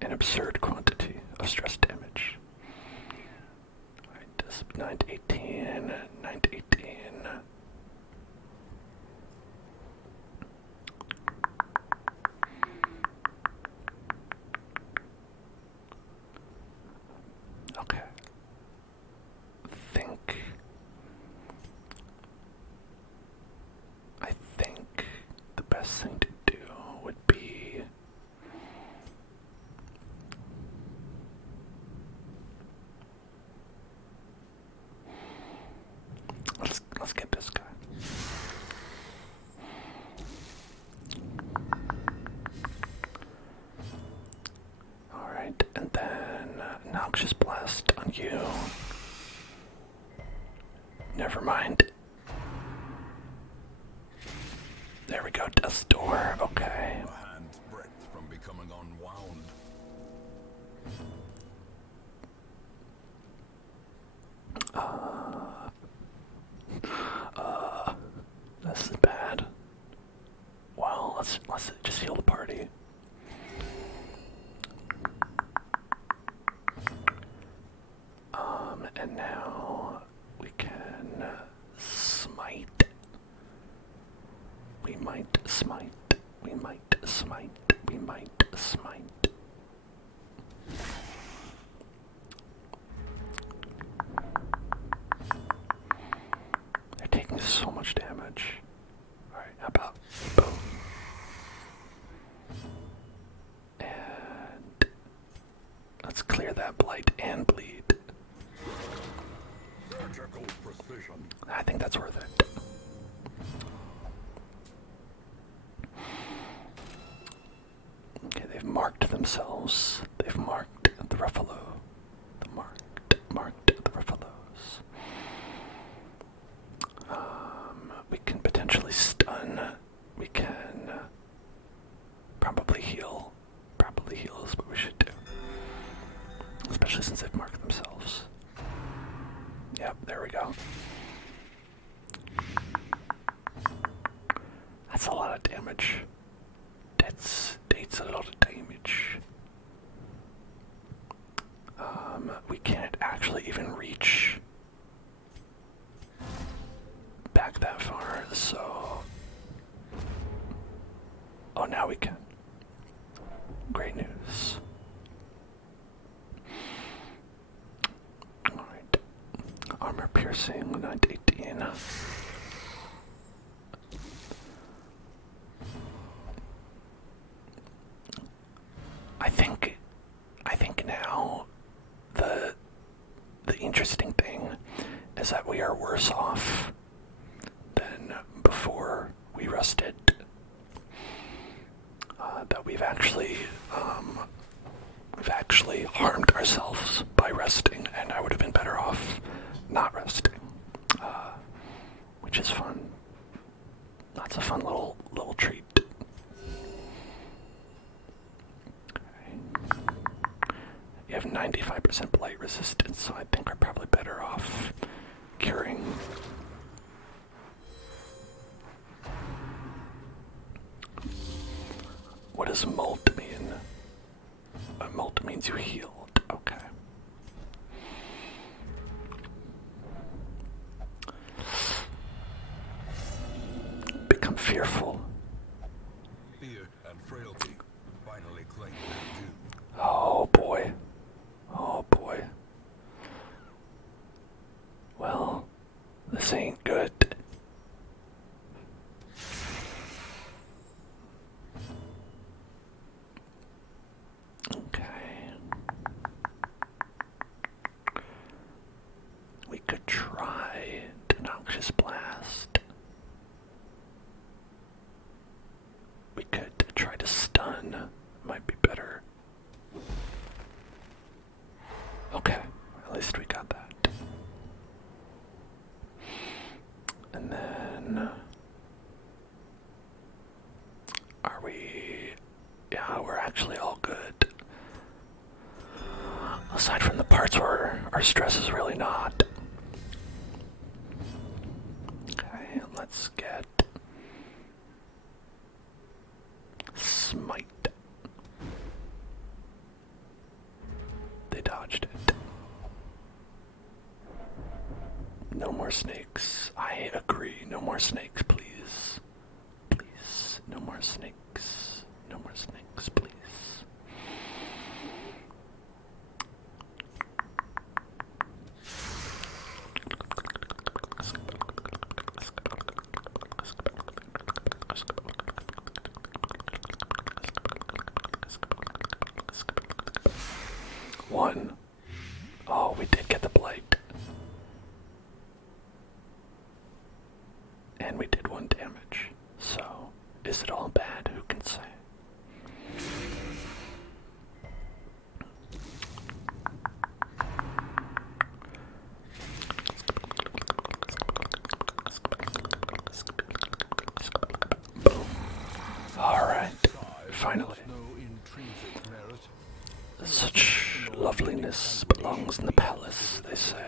an absurd quantity of stress damage. Alright, this 9 to 18, 9 to 18. Okay. I think the best thing to do would be let's get this guy. Alright, and then Noxious Blast on you. Never mind. There we go, Death's Door, okay. A hand's breadth from becoming unwound. This is bad. Well, let's just heal the party. themselves. They've marked the Ruffalo. Marked the Ruffalos. We can potentially stun. We can probably heal. Probably heal is what we should do. Especially since they've marked themselves. Yep, there we go. That's a lot of damage. That's a lot of damage. We can't actually even reach back that far, so... Oh, now we can. Great news. Alright. Armor piercing, 9 to 18. I think now the interesting thing is that we are worse off than before we rested. That we've actually harmed ourselves by resting, and I would have been better off not resting, which is fun. That's a fun little treat. You have 95% blight resistance, so I think we're probably better off curing. What does molt mean? Molt means you healed. Okay. Become fearful. Fear and frailty finally claim their due. Oh boy. Oh boy. Well, this ain't good. Okay. We could try Noxious Blast. We could try to stun. Might be better. Okay, at least we got that. And then... Are we... Yeah, we're actually all good. Aside from the parts where our stress is really not. Okay, let's get... Smite. They dodged it. No more snakes. I agree. No more snakes, please. Please. No more snakes. No more snakes, please. One. Oh, we did get the blight. And we did 1 damage. So, is it all bad? Who can say? Boom. Alright. Finally. Such loveliness belongs in the palace, they say,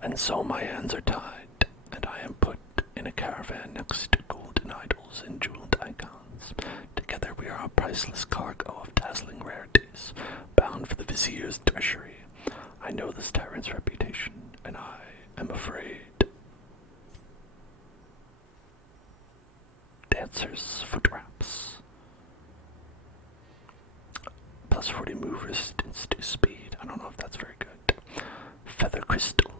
and so my hands are tied, and I am put in a caravan next to golden idols and jeweled icons. Together we are a priceless cargo of dazzling rarities, bound for the vizier's treasury. I know this tyrant's reputation, and I am afraid. Dancers for traps. Plus 40 move resistance, 2 speed. I don't know if that's very good. Feather crystal,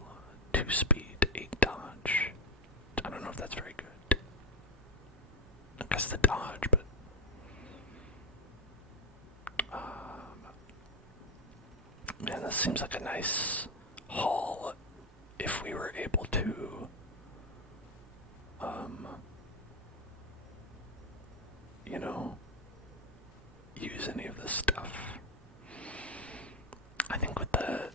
2 speed, 8 dodge. I don't know if that's very good. I guess the dodge, but... Man, this seems like a nice haul if we were able to... you know... use any of this stuff. I think with the...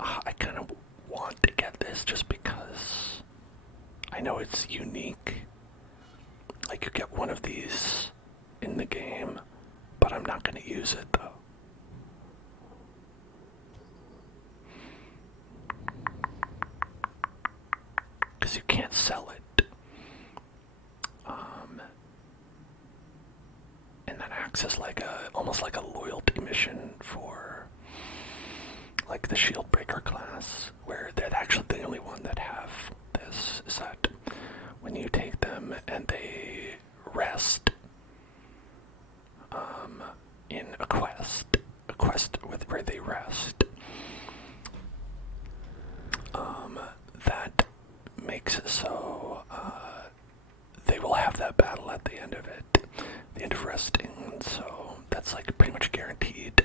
I kind of want to get this just because I know it's unique. Like, you get one of these in the game, but I'm not going to use it, though. Because you can't sell it. And that acts as like almost like a loyalty mission for like the Shieldbreaker class, where they're actually the only one that have this, is that when you take them and they rest in a quest with where they rest, that makes it so they will have that battle at the end of it, the end of resting, so that's like pretty much guaranteed.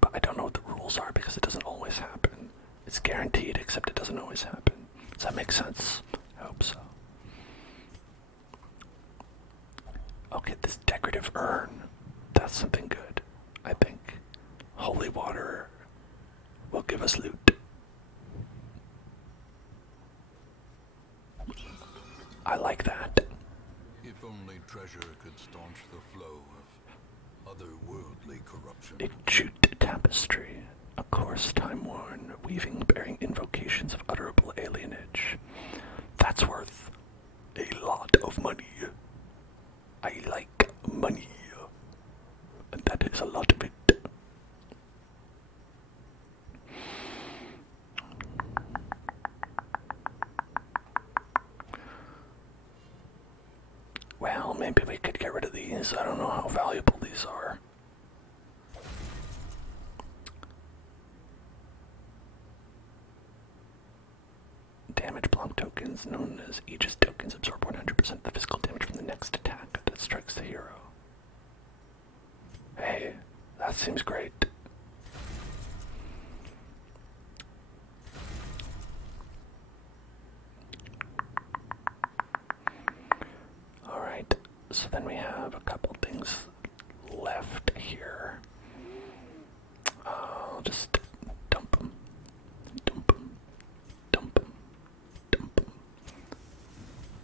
But I don't know what the rules are because it doesn't always happen. It's guaranteed, except it doesn't always happen. Does that make sense? I hope so. Okay, this decorative urn. That's something good, I think. Holy water will give us loot. I like that. If only treasure could staunch the flow of otherworldly corruption. A jute tapestry, a coarse, time-worn weaving bearing invocations of utterable alienage. That's worth a lot of money. I like money, and that is a lot of it. Well, maybe we could get rid of these. I don't know how valuable these are. Damage block tokens, known as Aegis tokens, absorb 100% of the physical damage from the next attack that strikes the hero. Hey, that seems great. Alright, so then we have a couple things left here. I'll just dump them. Dump them. Dump them. Dump them.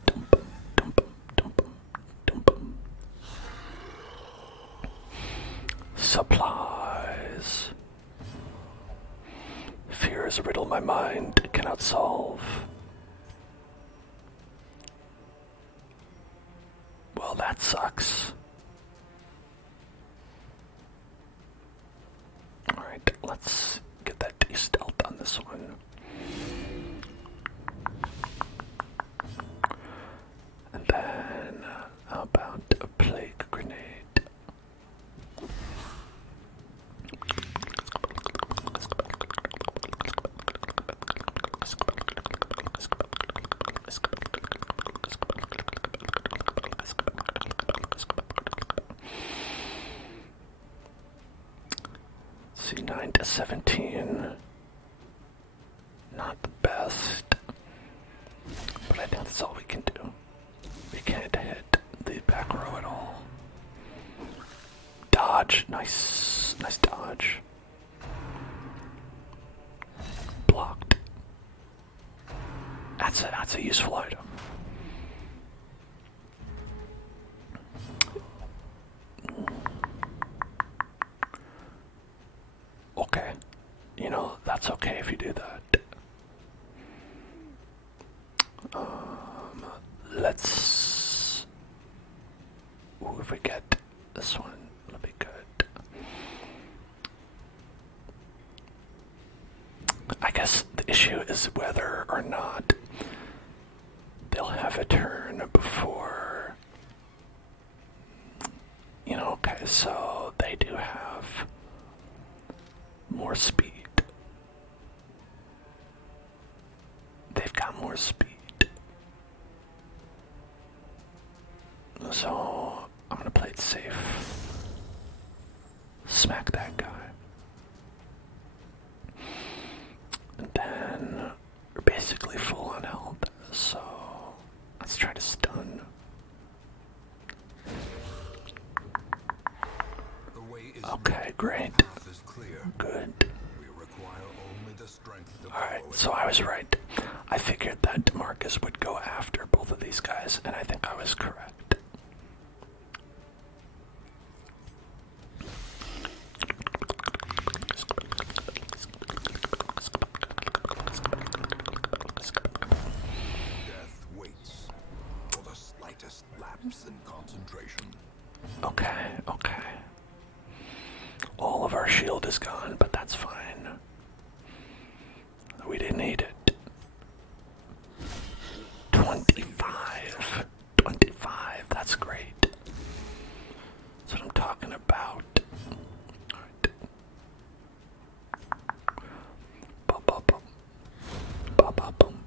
Dump them. Dump them. Dump them. Dump them. Supplies. Fear is a riddle my mind cannot solve. Well, that sucks. Alright, let's get that de-stealth on this one. And then, how about a plague grenade? See, 9 to 17. Not the best. But I think that's all we can do. We can't hit the back row at all. Dodge. Nice. Nice dodge. Blocked. That's a useful item. Okay. You know, that's okay if you do that. Let's... Ooh, if we get this one, it'll be good. I guess the issue is whether or not they'll have a turn before... You know, okay, so they do have more speed. They've got more speed. So I'm gonna play it safe. Smack that guy. And then we're basically full on health. So let's try to stun. great. Path is clear. Good. We require only the strength to Alright, follow it. so I was right. I figured that DeMarcus would go after both of these guys, and I think I was correct. Death waits for the slightest lapse in concentration. Okay, okay. All of our shield is gone, but that's fine. We didn't need it. 25. 25, that's great. That's what I'm talking about. Alright. Ba-ba-bum. Ba-ba-bum.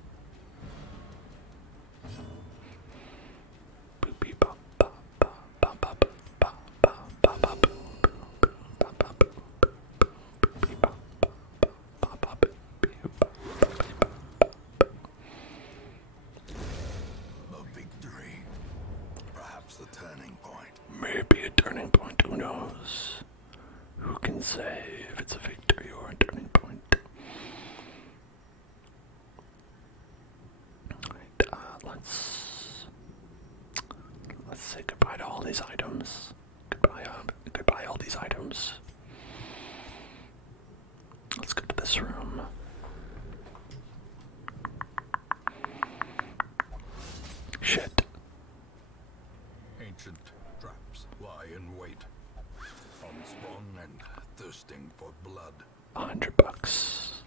A victory. Perhaps the turning point. Maybe a turning point, who knows? Who can say if it's a victory or a turning point? Alright, let's say goodbye to all these items. Goodbye all these items. Let's go to this room. Shit. Ancient traps lie in wait, unsprung and thirsting for blood. $100.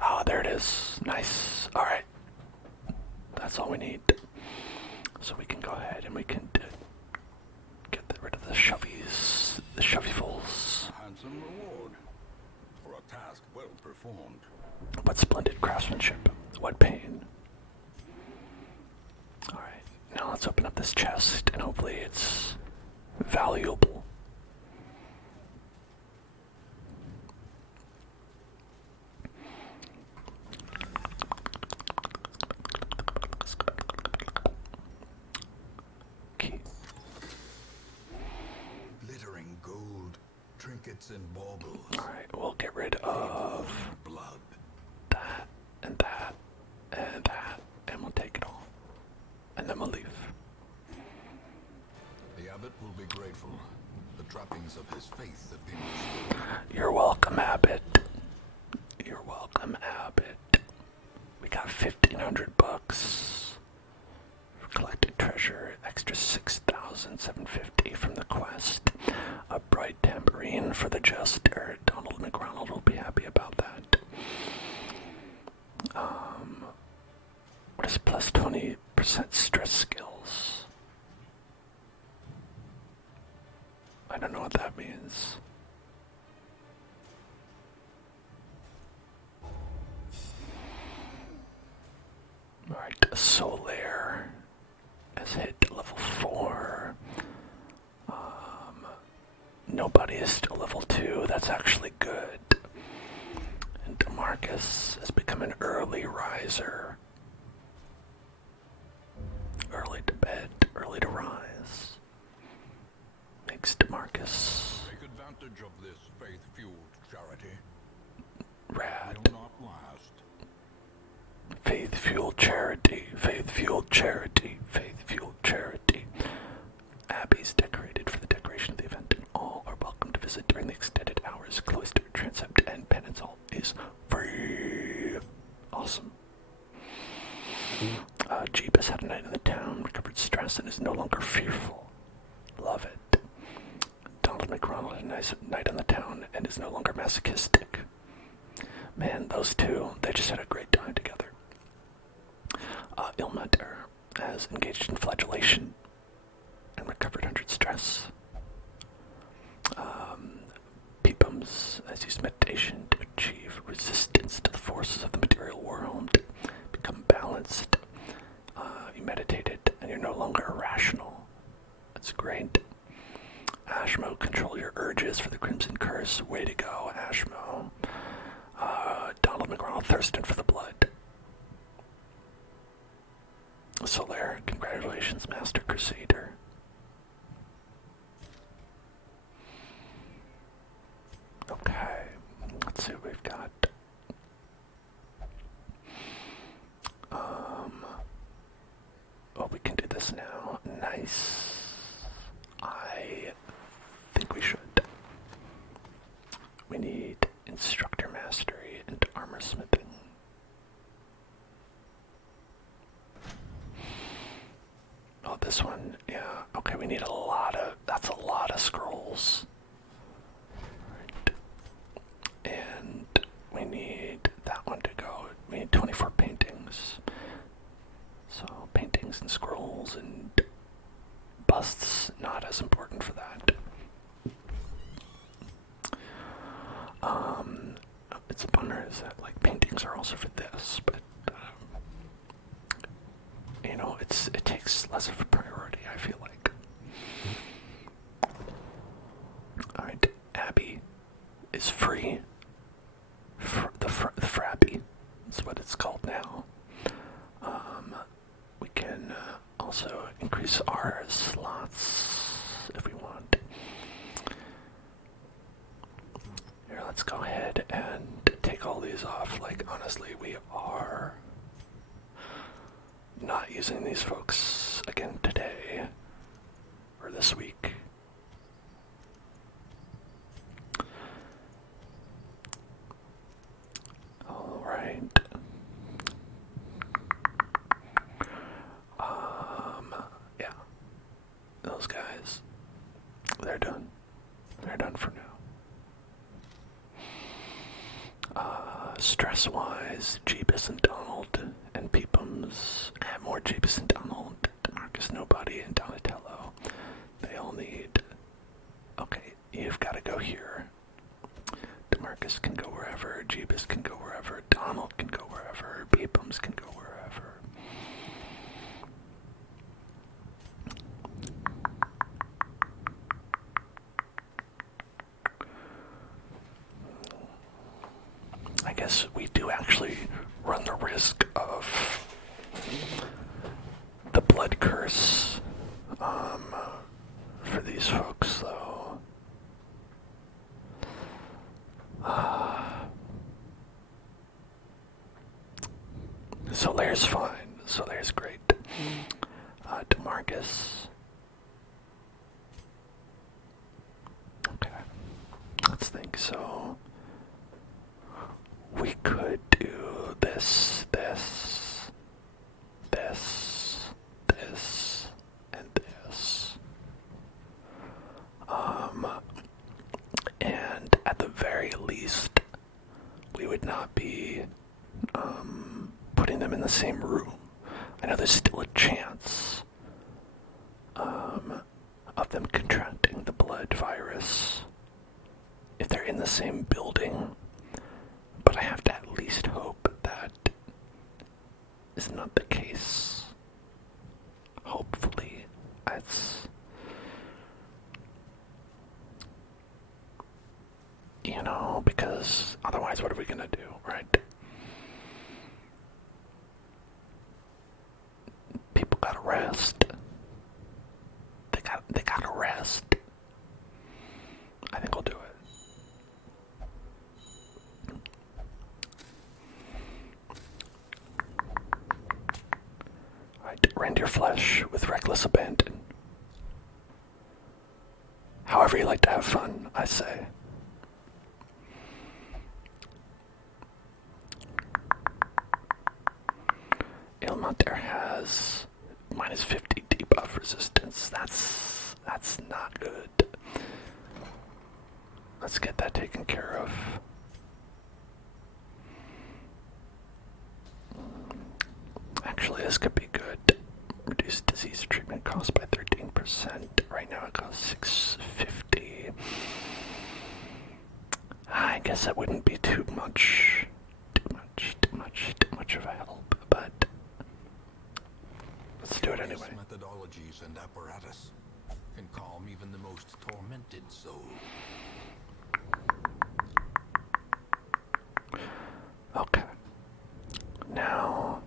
Oh, there it is. Nice. Alright. That's all we need. So we can go ahead and we can get rid of the shovies, the shovyfuls. Handsome reward for a task well performed. What splendid craftsmanship. What pain. Alright, now let's open up this chest and hopefully it's valuable. Key. Glittering gold, trinkets and baubles. Alright, we'll get rid of Blood. that, and that, and that, and we'll take it all. And then we'll leave. The abbot will be grateful. The trappings of his faith have been restored. You're welcome, Abbott. You're welcome, Abbott. We got 1,500 bucks. Collected treasure, extra 6,750 from the quest. A bright tambourine for the jester. Donald McRonald will be happy about that. What is plus 20% stress skills? I don't know what that means. Alright, Solaire has hit level 4. Nobody is still level 2. That's actually good. And DeMarcus has become an early riser. Early to bed, early to rise. Makes DeMarcus Take advantage of this faith-fueled charity. rad. Will not last. Faith-fueled charity, faith-fueled charity, faith-fueled charity. Abbey's decorated for the decoration of the event, and all are welcome to visit during the extended hours. Cloister, transept, and penance hall is free. Awesome. Jeep has had a night in the town, recovered stress, and is no longer fearful. Love it. Donald McRonald had a nice night in the town and is no longer masochistic. Man, those two, they just had a great time together. Ilmater has engaged in flagellation and recovered 100 stress. Peepums has used meditation to achieve resistance to the forces of the material world. Become balanced. You meditated and you're no longer irrational. That's great. Ashmo, control your urges for the Crimson Curse. Way to go, Ashmo. Donald McRonald thirsting for the blood. Solaire, congratulations, Master Crusader. Okay, let's see what we've got. Oh, we can do this now. Nice. I think we should. We need instructor mastery and armor smithing. Oh, this one, yeah. Okay, we need that's a lot of scrolls. Right. And we need that one to go. We need 24 paintings. So, paintings and scrolls and busts, not as important for that. It's a bummer is that, like, paintings are also for this, but, you know, it takes less of a priority, I feel like. Alright, Abby is free. The Frappy is what it's called now. We can also increase our slots if we want. Here, let's go ahead and take all these off. Like, honestly, we are not using these folks again today or this week. All right. Yeah. Those guys, they're done. They're done for now. Stress-wise, Jeebus and Donald and Peepums, and more Jeebus and Donald, DeMarcus Nobody and Donatello. They all need... Okay, you've got to go here. DeMarcus can go wherever, Jeebus can go wherever, Donald can go wherever, Peepums can go wherever. I guess we do actually run the risk of the blood curse for these folks, though. Solaire's fine. Solaire's great. DeMarcus. Okay. Let's think. So we could do this, and this. And at the very least, we would not be putting them in the same room. I know there's still a chance of them contracting the blood virus if they're in the same building, but I have to at least hope that is not the case. Hopefully, that's, you know, because otherwise what are we gonna do, right? People gotta rest. They gotta rest. I think I'll do it. Alright, rend your flesh with reckless abandon. However you like to have fun, I say. Ilmater has minus 50 debuff resistance. That's not good. Let's get that taken care of. Actually, this could be good. Reduce disease treatment cost by 13%. Right now it costs $6.50. I guess that wouldn't be too much of a help, but let's do it anyway. Methodologies and apparatus can calm even the most tormented soul. Okay. Now,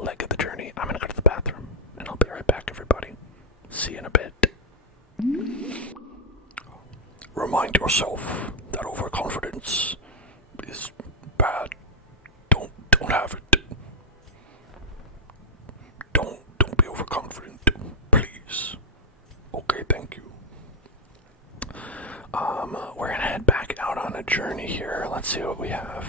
leg of the journey. I'm gonna go to the bathroom, and I'll be right back, everybody. See you in a bit. Remind yourself that overconfidence is bad. Don't have it. Don't be overconfident, please. Okay, thank you. We're gonna head back out on a journey here. Let's see what we have.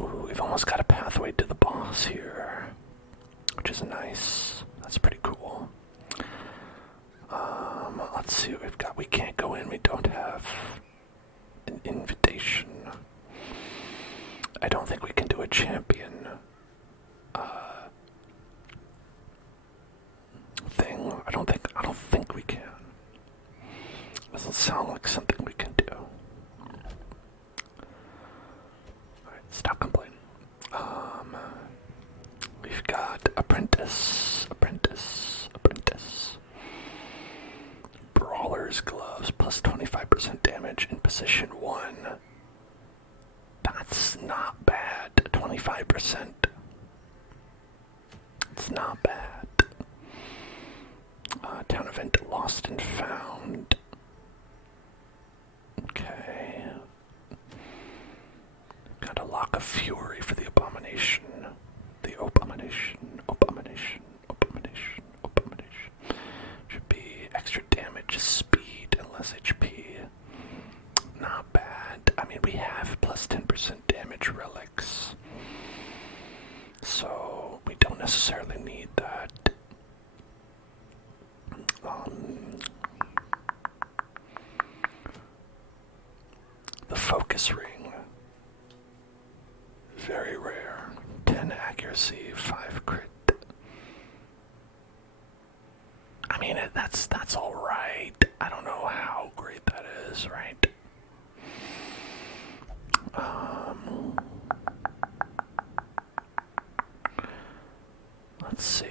Ooh, we've almost got a pathway to the boss here, which is nice. That's pretty cool. Let's see what we've got. We can't go in. We don't have an invitation. I don't think we can do a champion thing. I don't think we can. Doesn't sound like something we can do. Alright, stop complaining. We've got apprentice. Brawler's gloves plus 25% damage in position 1. That's not bad. 25%. It's not bad. Town event lost and found. Okay. Got a lock of fury for the abomination. The abomination. Should be extra damage, speed, and less HP. Not bad. I mean, we have plus 10% damage relics. So, we don't necessarily need that. The focus ring. Very rare. 10 accuracy, 5 crit. I mean, that's alright. I don't know how great that is, right? Let's see.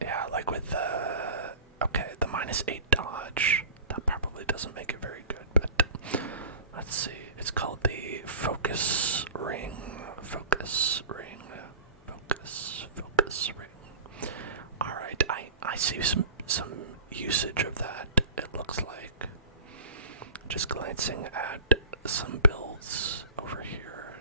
Yeah, like with the -8 dodge, that probably doesn't make it very good, but let's see. It's called the focus ring. Alright, I see some usage of that, it looks like. Just glancing at some builds over here.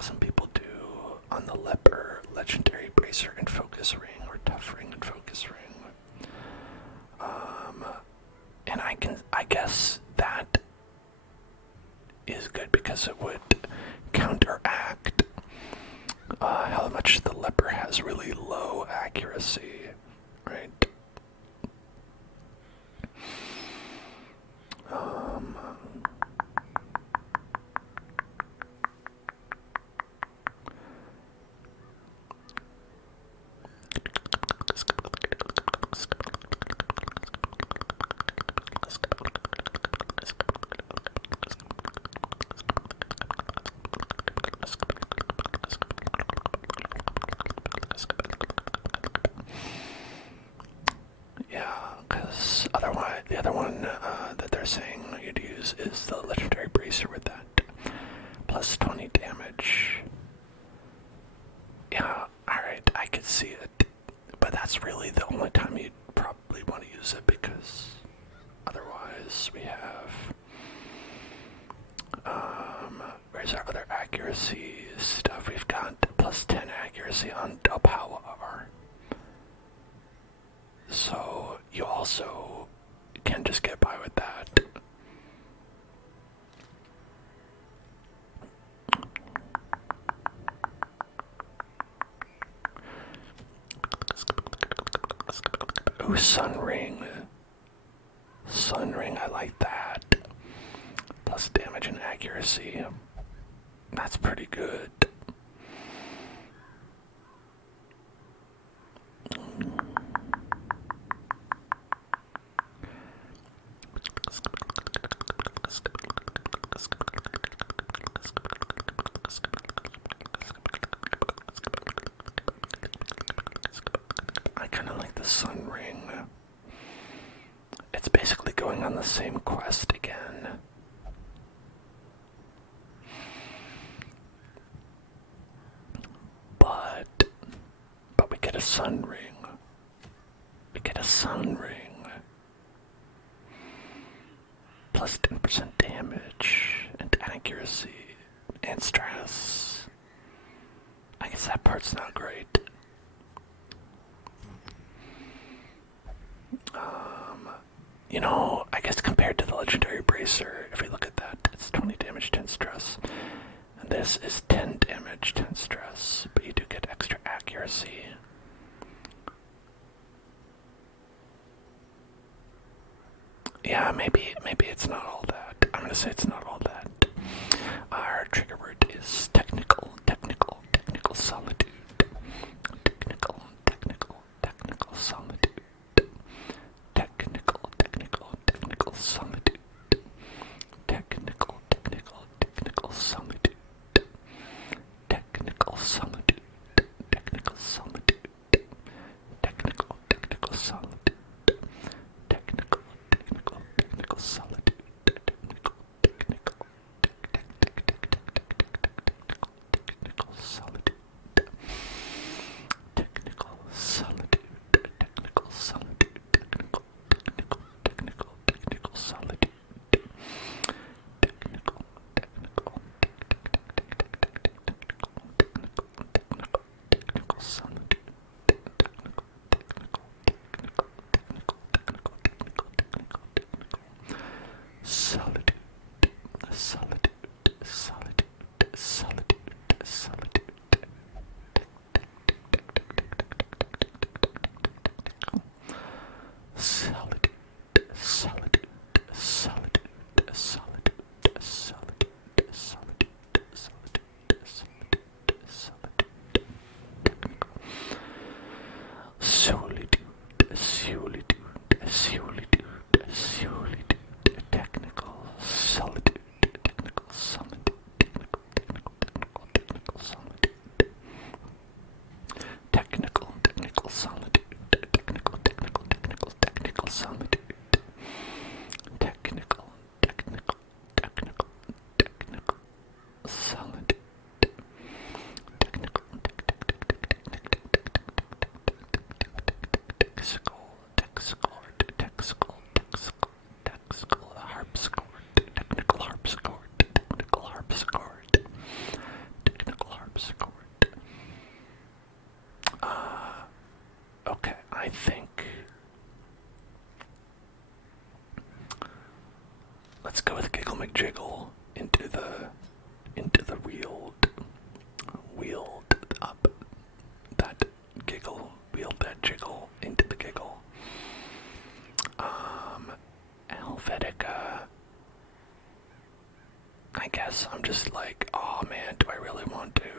Some people do on the leper, legendary bracer and focus ring, or tough ring and focus ring. And I guess that is good because it would counteract how much the leper has really low accuracy, right? Otherwise, the other one that they're saying you'd use is the legendary bracer with that plus 20 damage. Yeah, alright, I could see it. But that's really the only time you'd probably want to use it, because otherwise we have where's our other accuracy stuff? We've got plus 10 accuracy on power. So you also can just get by with that. Ooh, sun ring. Sun ring, I like that. Plus damage and accuracy. That's pretty good. Sun Ring. It's basically going on the same quest again. But we get a Sun Ring. We get a Sun Ring. Plus 10% damage and accuracy and stress. I guess that part's not great. You know, I guess compared to the Legendary Bracer, if we look at that, it's 20 damage, 10 stress. And this is 10 damage, 10 stress, but you do get extra accuracy. Yeah, maybe it's not all that. I'm gonna say it's not all that. Our trigger word is technical solitude. Technical solitude. Technical solitude. Technical solitude. Technical solitude. Technical solitude. Technical solitude. Technical solitude. Technical solitude. Technical solitude. Technical solitude. Technical solitude. Solitude, solitude, solitude, solitude, solitude. Solitude, solitude, solitude, solitude, solitude, solitude, solitude, solitude, solitude. Solitude, solitude, solitude, technical solitude, technical solitude, technical solitude, technical solitude, technical solitude, technical solitude. Technical harpsichord, technical harpsichord, technical harpsichord, technical harpsichord. Okay, I think let's go with Giggle McJiggle into the wheeled up that giggle, wheeled that jiggle into the giggle. Helvetica, I guess I'm just like, oh man, do I really want to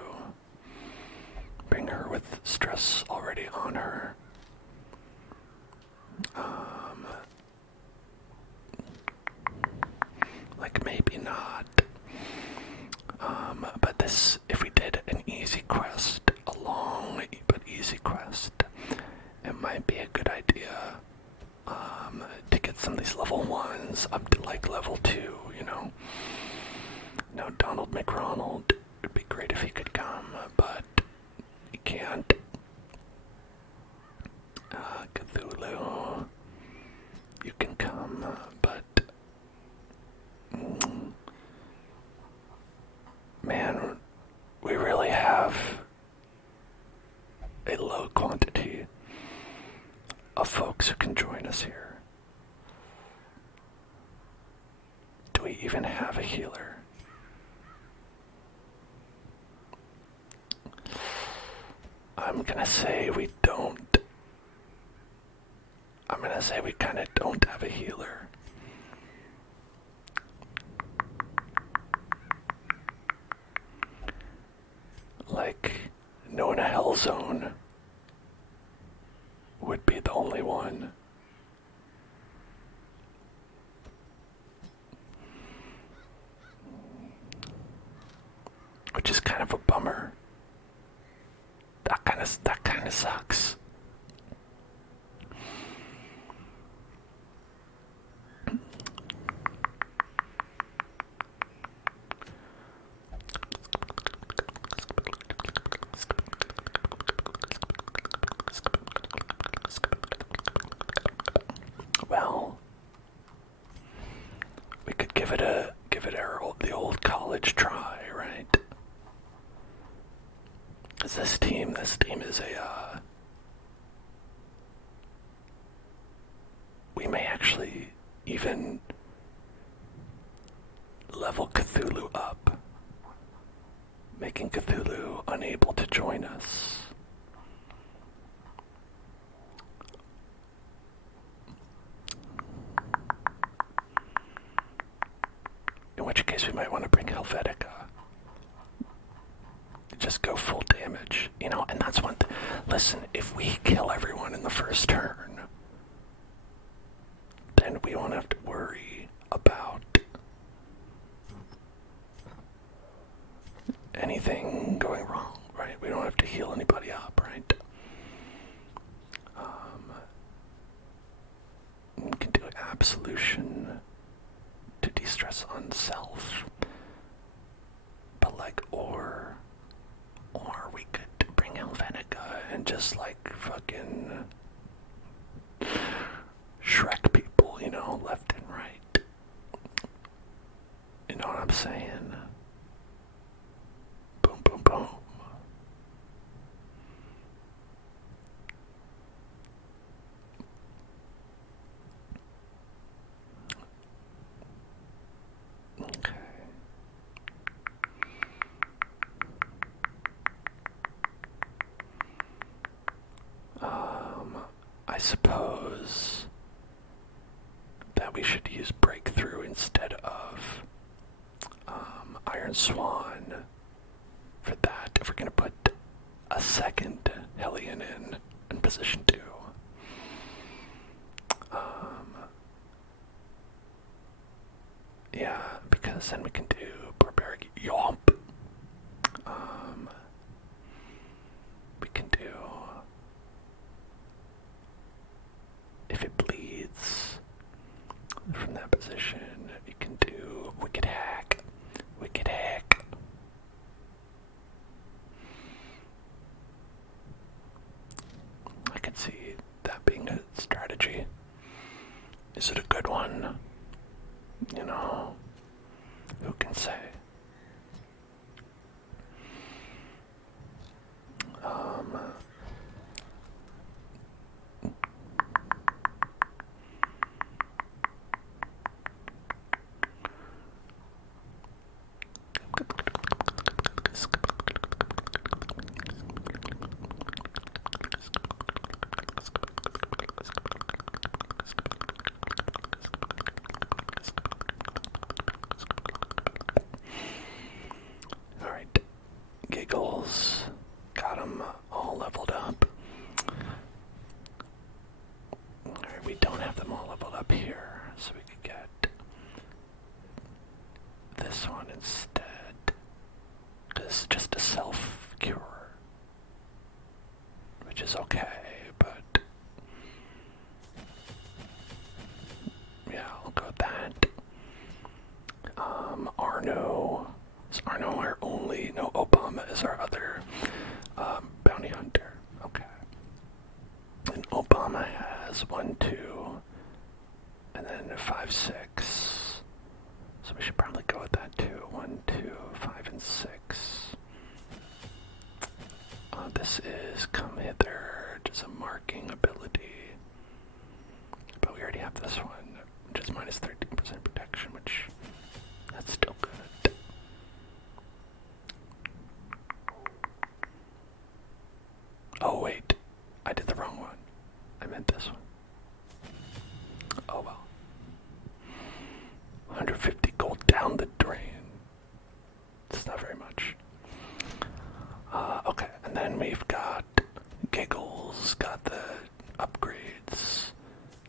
bring her with stress already on her? Like maybe not. But this, if we did an easy quest, a long but easy quest, it might be a good idea to get some of these level 1s up to like level 2, you know. Now Donald McRonald, it'd be great if he could come, but he can't. Cthulhu, you can come, but man, we really have a low quantity of folks who can join us here. Do we even have a healer? I'm gonna say we don't. I'm gonna say we kinda don't have a healer. Like, no in a hell zone would be the only one. Which is kind of a bummer. That kind of sucks. Because this team is a, we may actually even level Cthulhu up, making Cthulhu unable to join us. In which case we might want to bring Helvetica. Just go full damage, you know, and that's one listen, if we kill everyone in the first turn, then we won't have to worry about anything going wrong, right? We don't have to heal anybody up, right? We can do absolution to de-stress on self. But like, or we could bring Helvetica and just like fucking Shrek people, you know, left and right. You know what I'm saying? Boom, boom, boom. Okay. I suppose that we should use Breakthrough instead of Iron Swan for that if we're going to put a second Hellion in position 2. Yeah, because then we can do Barbaric Yomp. We can do, if it bleeds from that position, you can do Wicked Hack. Wicked Hack. I can see that being a strategy. Is it a good one? You know, who can say? Alright, Giggles, got them all leveled up. Alright, we don't have them all leveled up here, so we could get this one instead. This is just a self-cure, which is okay, but yeah, I'll go with that. Arno. Is Arno our only? No, Obama is our other bounty hunter. Okay. And Obama has 1, 2, and then 5, 6. So we should probably go with that too. 1, 2, 5, and 6. This is Come Hither, which is a marking ability. But we already have this one, which is minus 13% protection, which that's still good. Oh wait, I did the wrong one. I meant this one. Oh well. 150 gold down the drain. It's not very much. Okay, and then we've got Giggles, got the upgrades.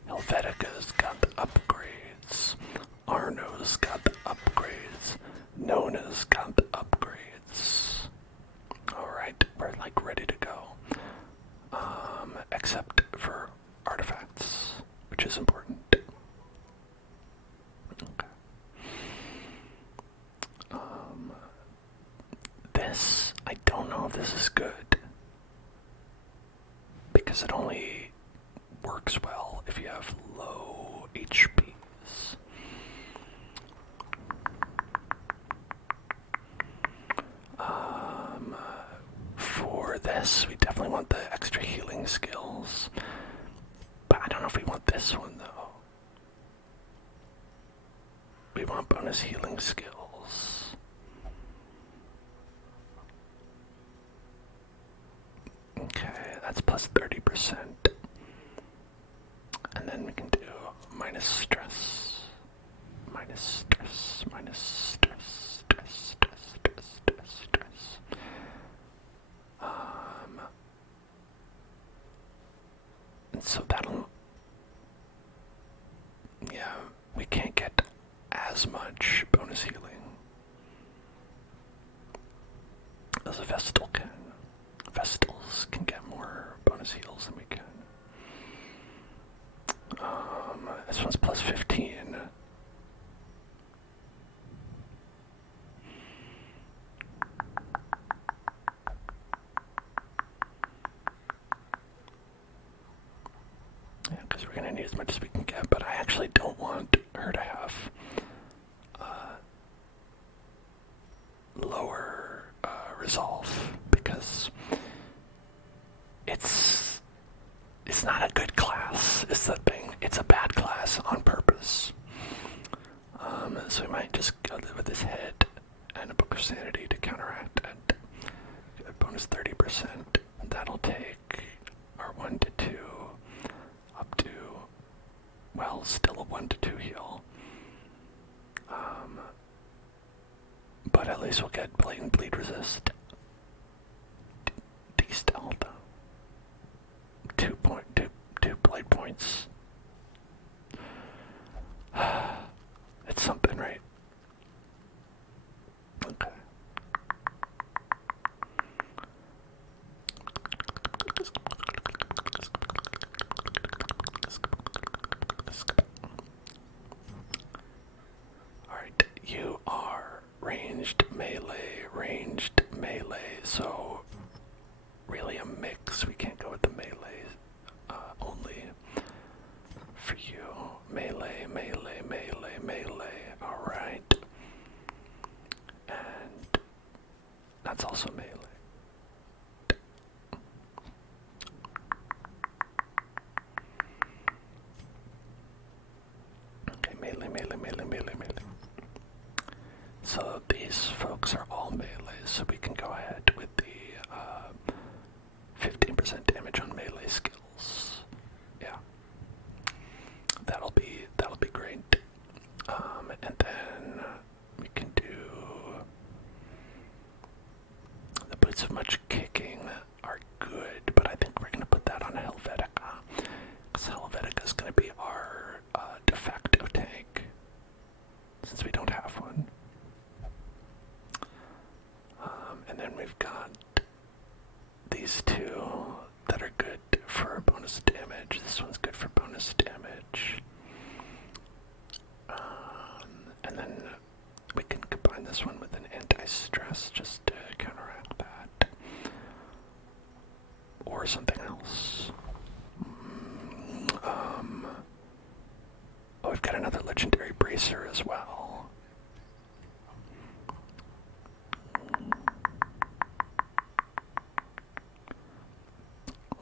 Helvetica's got the upgrades. Arno's got the upgrades. Nona's got the upgrades. Alright, we're like ready to go. Except for artifacts, which is important. Okay. This, I don't know if this is good. Because it only works well if you have low HPs. For this. We definitely want the extra healing skills. But I don't know if we want this one, though. We want bonus healing skills. Okay, that's plus 30%. And then we can do minus stress. Minus stress, minus stress, stress, stress, stress, stress, stress. And so that'll... Yeah, we can't get as much bonus healing as a Vestal can. Vestals can get more bonus heals than we can. This one's plus 15. Yeah, because we're going to need as much as we can get, but I actually don't want her to have lower resolve, because it's not a good class, is the thing. It's a bad class on purpose. So we might just go with this head and a Book of Sanity to counteract it. Bonus 30%. That'll take our 1 to 2 up to, well, still a 1 to 2 heal. But at least we'll get blatant bleed resist. D-stealth. 2 blade points. It's something, right? Okay. Alright, you are ranged melee, so really a mix. We can't go with the melee only. For you, melee, alright. And that's also melee. Okay, melee. So these folks are all melee, so we can go ahead with the 15% damage on melee skills. Yeah. That'll be great. And then we can do the boots of much kicking are good, but I think we're gonna put that on Helvetica, because Helvetica is gonna be our de facto tank, since we don't have one. And then we've got these two that are good for bonus damage. This one's good for bonus damage. And then we can combine this one with an anti-stress just to counteract that. Or something else. Oh, we've got another legendary bracer as well.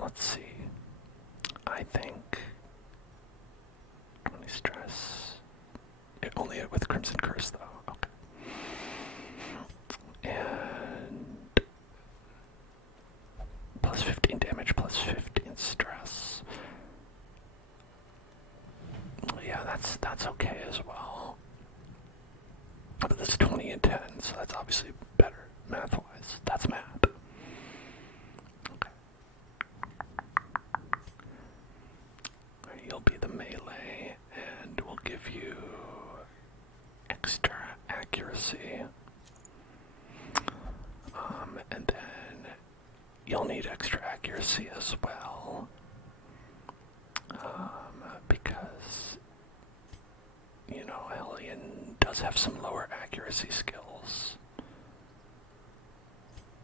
Let's see. I think 20 stress. Only with Crimson Curse, though. Okay. And plus 15 damage, plus 15 stress. Yeah, that's okay as well. But that's 20 and 10, so that's obviously better math-wise. That's math. Okay. You'll be the melee, and we'll give you extra accuracy. And then you'll need extra accuracy as well. Because, you know, Hellion does have some lower accuracy skills.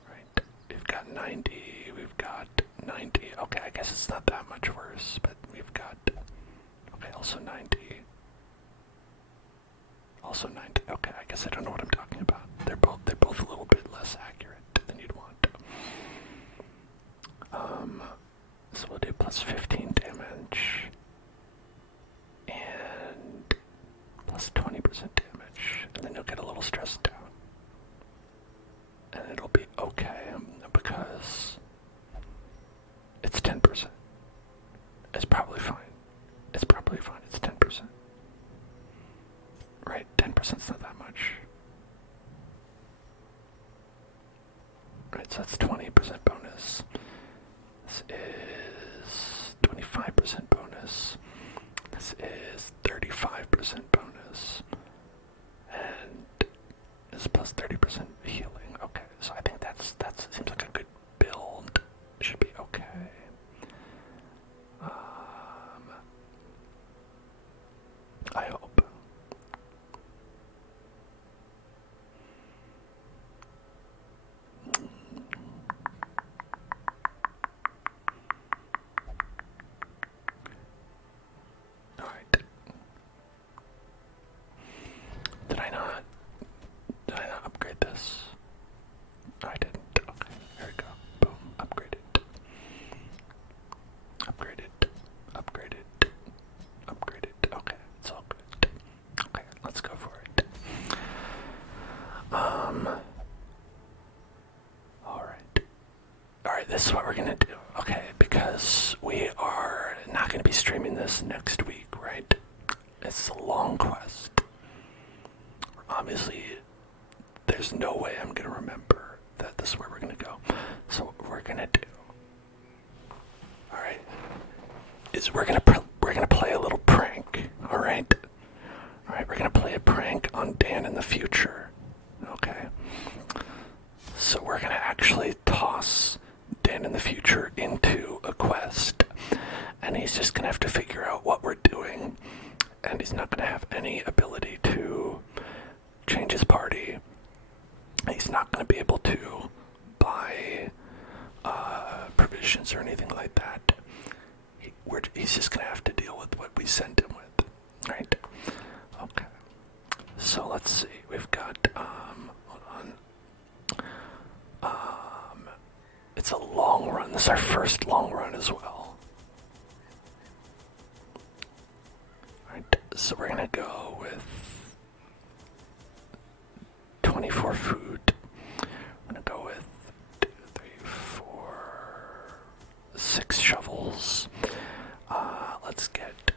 Right? We've got 90, we've got 90. Okay, I guess it's not that much worse, but we've got, okay, also 90. Also 90. Okay, I guess I don't know what I'm talking about. They're both a little bit less accurate than you'd want. Right, so that's 20% bonus. This is 25% bonus. This is 35% bonus. And this is plus 30% healing. Okay, so I think that seems like a good build. Should be okay. I hope. Alright. Did I not upgrade this? No, I didn't. Okay, there we go. Boom. Upgraded. Upgraded. Upgraded. Upgraded. Okay, it's all good. Okay, let's go for it. Alright, this is what we're gonna do. Okay, because we are not gonna be streaming this next week, right? It's a long quest. Obviously, there's no way I'm gonna remember that this is where we're gonna go. So what we're gonna do, alright, is we're gonna play a little prank, alright? Alright, we're gonna play a prank on Dan in the future, okay? So we're gonna actually toss Dan in the future into a quest, and he's just gonna have to figure out what we're doing, and he's not gonna have any ability to change his party. He's not gonna be able to buy provisions or anything like that. He's just gonna have to deal with what we send him with, right? Okay. So let's see. We've got hold on. It's a long run. This is our first long run as well. Alright, so we're gonna go with 24 food. I'm gonna go with 2, 3, 4, 6 shovels. Let's get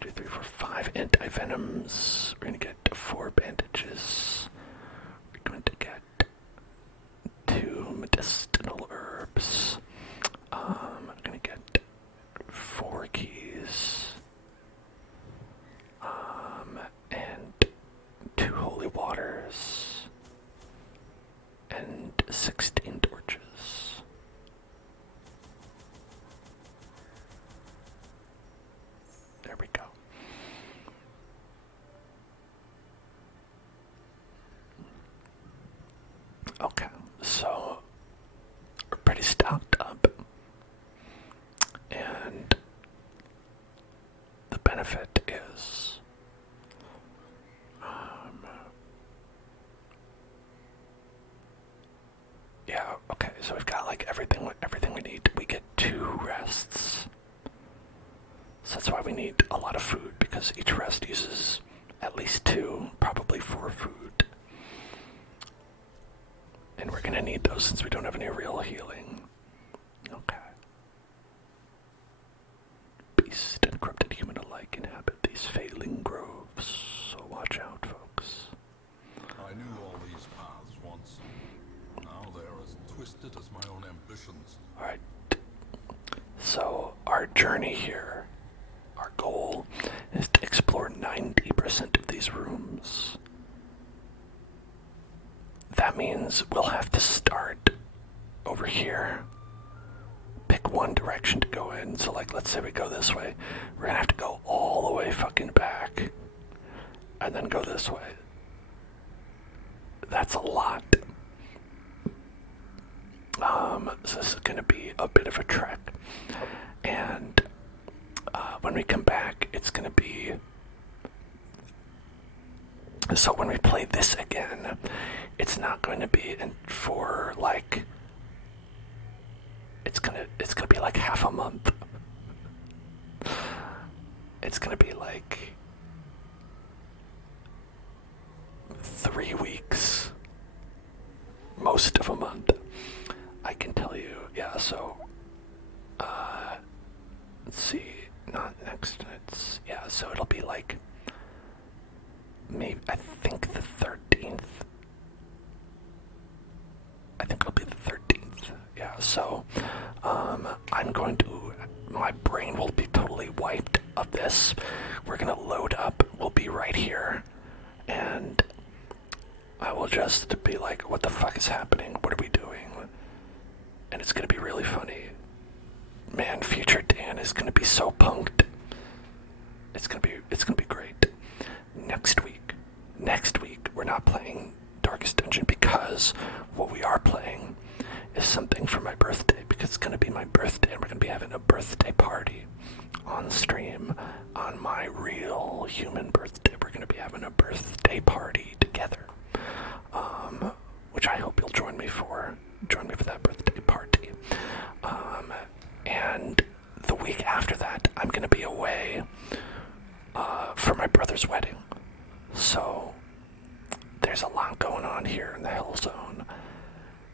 2, 3, 4, 5 anti-venoms. We're gonna get 4 bandages. We're going to get 2 medicinal herbs. I'm gonna get 4 keys. And 2 holy waters. And 16 torches. There we go. Okay, so we're pretty stocked up. And the benefit is yeah, okay, so we've got like everything we need. We get 2 rests. So that's why we need a lot of food, because each rest uses at least 2, probably 4 food. And we're gonna need those since we don't have any real healing. Okay. Beast and corrupted human alike inhabit these failing groves, so watch out, folks. I knew all these paths once. Now they're as twisted as my own ambitions. Alright. So, our journey here, our goal, is to explore 90% of these rooms. That means we'll have to start over here. Pick one direction to go in. So, like, let's say we go this way. We're gonna have to go all the way fucking back. And then go this way. That's a lot. So this is gonna be a bit of a trek. And when we come back, it's gonna be... So when we play this again, it's not going to be for like... It's gonna be like half a month. It's gonna be like 3 weeks. Most of a month. I can tell you, yeah, so let's see, not next, yeah, so it'll be like maybe, I think the 13th. I think it'll be the 13th. Yeah, so I'm going to, my brain will be totally wiped of this. We're gonna load up, we'll be right here, and I will just be like, what the fuck is happening? What are we doing? And it's gonna be really funny. Man, future Dan is gonna be so punked. It's gonna be great. Next week, we're not playing Darkest Dungeon because what we are playing is something for my birthday, because it's gonna be my birthday and we're gonna be having a birthday party on stream on my real human birthday. We're gonna be having a birthday party together, which I hope you'll join me for. Join me for that birthday party. And the week after that, I'm gonna be away for my brother's wedding. So there's a lot going on here in the Hell Zone.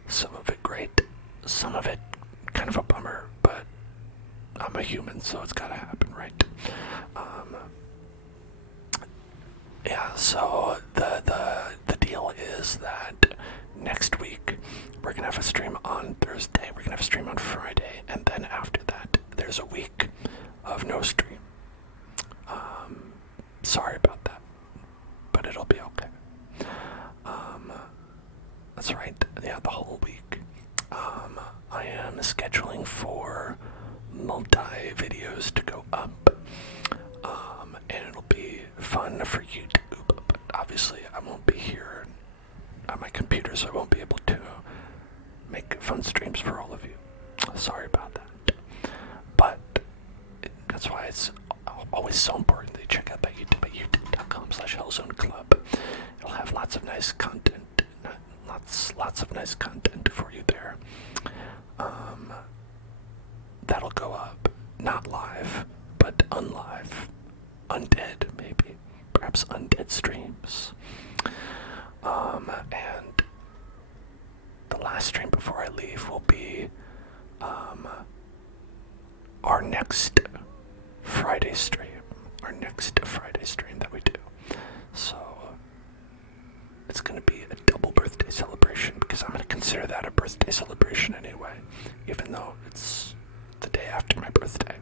Some of it great, some of it kind of a bummer, but I'm a human, so it's gotta happen, right? Yeah, so the deal is that next week we're gonna have a stream on Thursday, we're gonna have a stream on Friday, and then after that there's a week of no stream. Sorry about that, but it'll be okay. That's right, yeah, the whole week. I am scheduling for multi-videos to go up, and it'll be fun for YouTube, but obviously I won't be here on my computer, so I won't be able to make fun streams for all of you. Sorry about that. But that's why it's always so important that you check out that YouTube at youtube.com/hellzoneclub. It'll have lots of nice content. Lots of nice content for you there. That'll go up, not live, but unlive. Undead, maybe. Perhaps undead streams. And the last stream before I leave will be our next Friday stream. Our next Friday stream that we do. So it's going to be a double birthday celebration, because I'm going to consider that a birthday celebration anyway, even though it's the day after my birthday.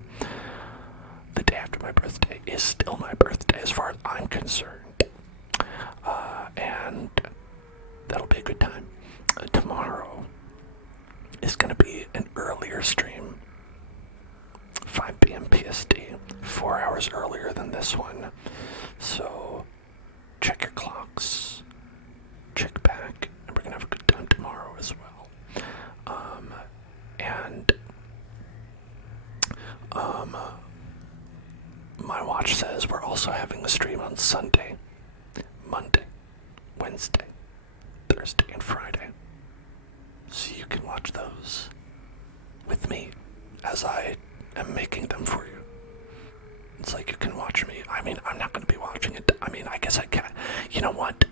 The day after my birthday is still my birthday as far as I'm concerned. And that'll be a good time. Tomorrow is going to be an earlier stream, 5 p.m. PST, 4 hours earlier than this one. So check your clocks, check back, and we're going to have a good time tomorrow as well. My watch says we're also having a stream on Sunday, Monday, Wednesday, Thursday, and Friday. So you can watch those with me as I am making them for you. It's like you can watch me. I mean, I'm not going to be watching it. I mean, I guess I can. You know what?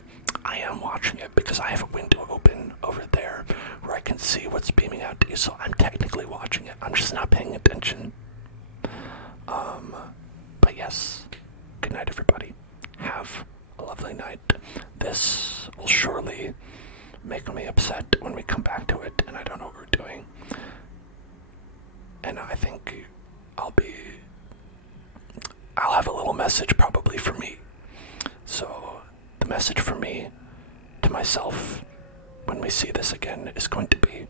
I am watching it because I have a window open over there where I can see what's beaming out to you, so I'm technically watching it. I'm just not paying attention. But yes, good night, everybody. Have a lovely night. This will surely make me upset when we come back to it, and I don't know what we're doing. And I think I'll have a little message probably for me. So the message for me to myself when we see this again is going to be,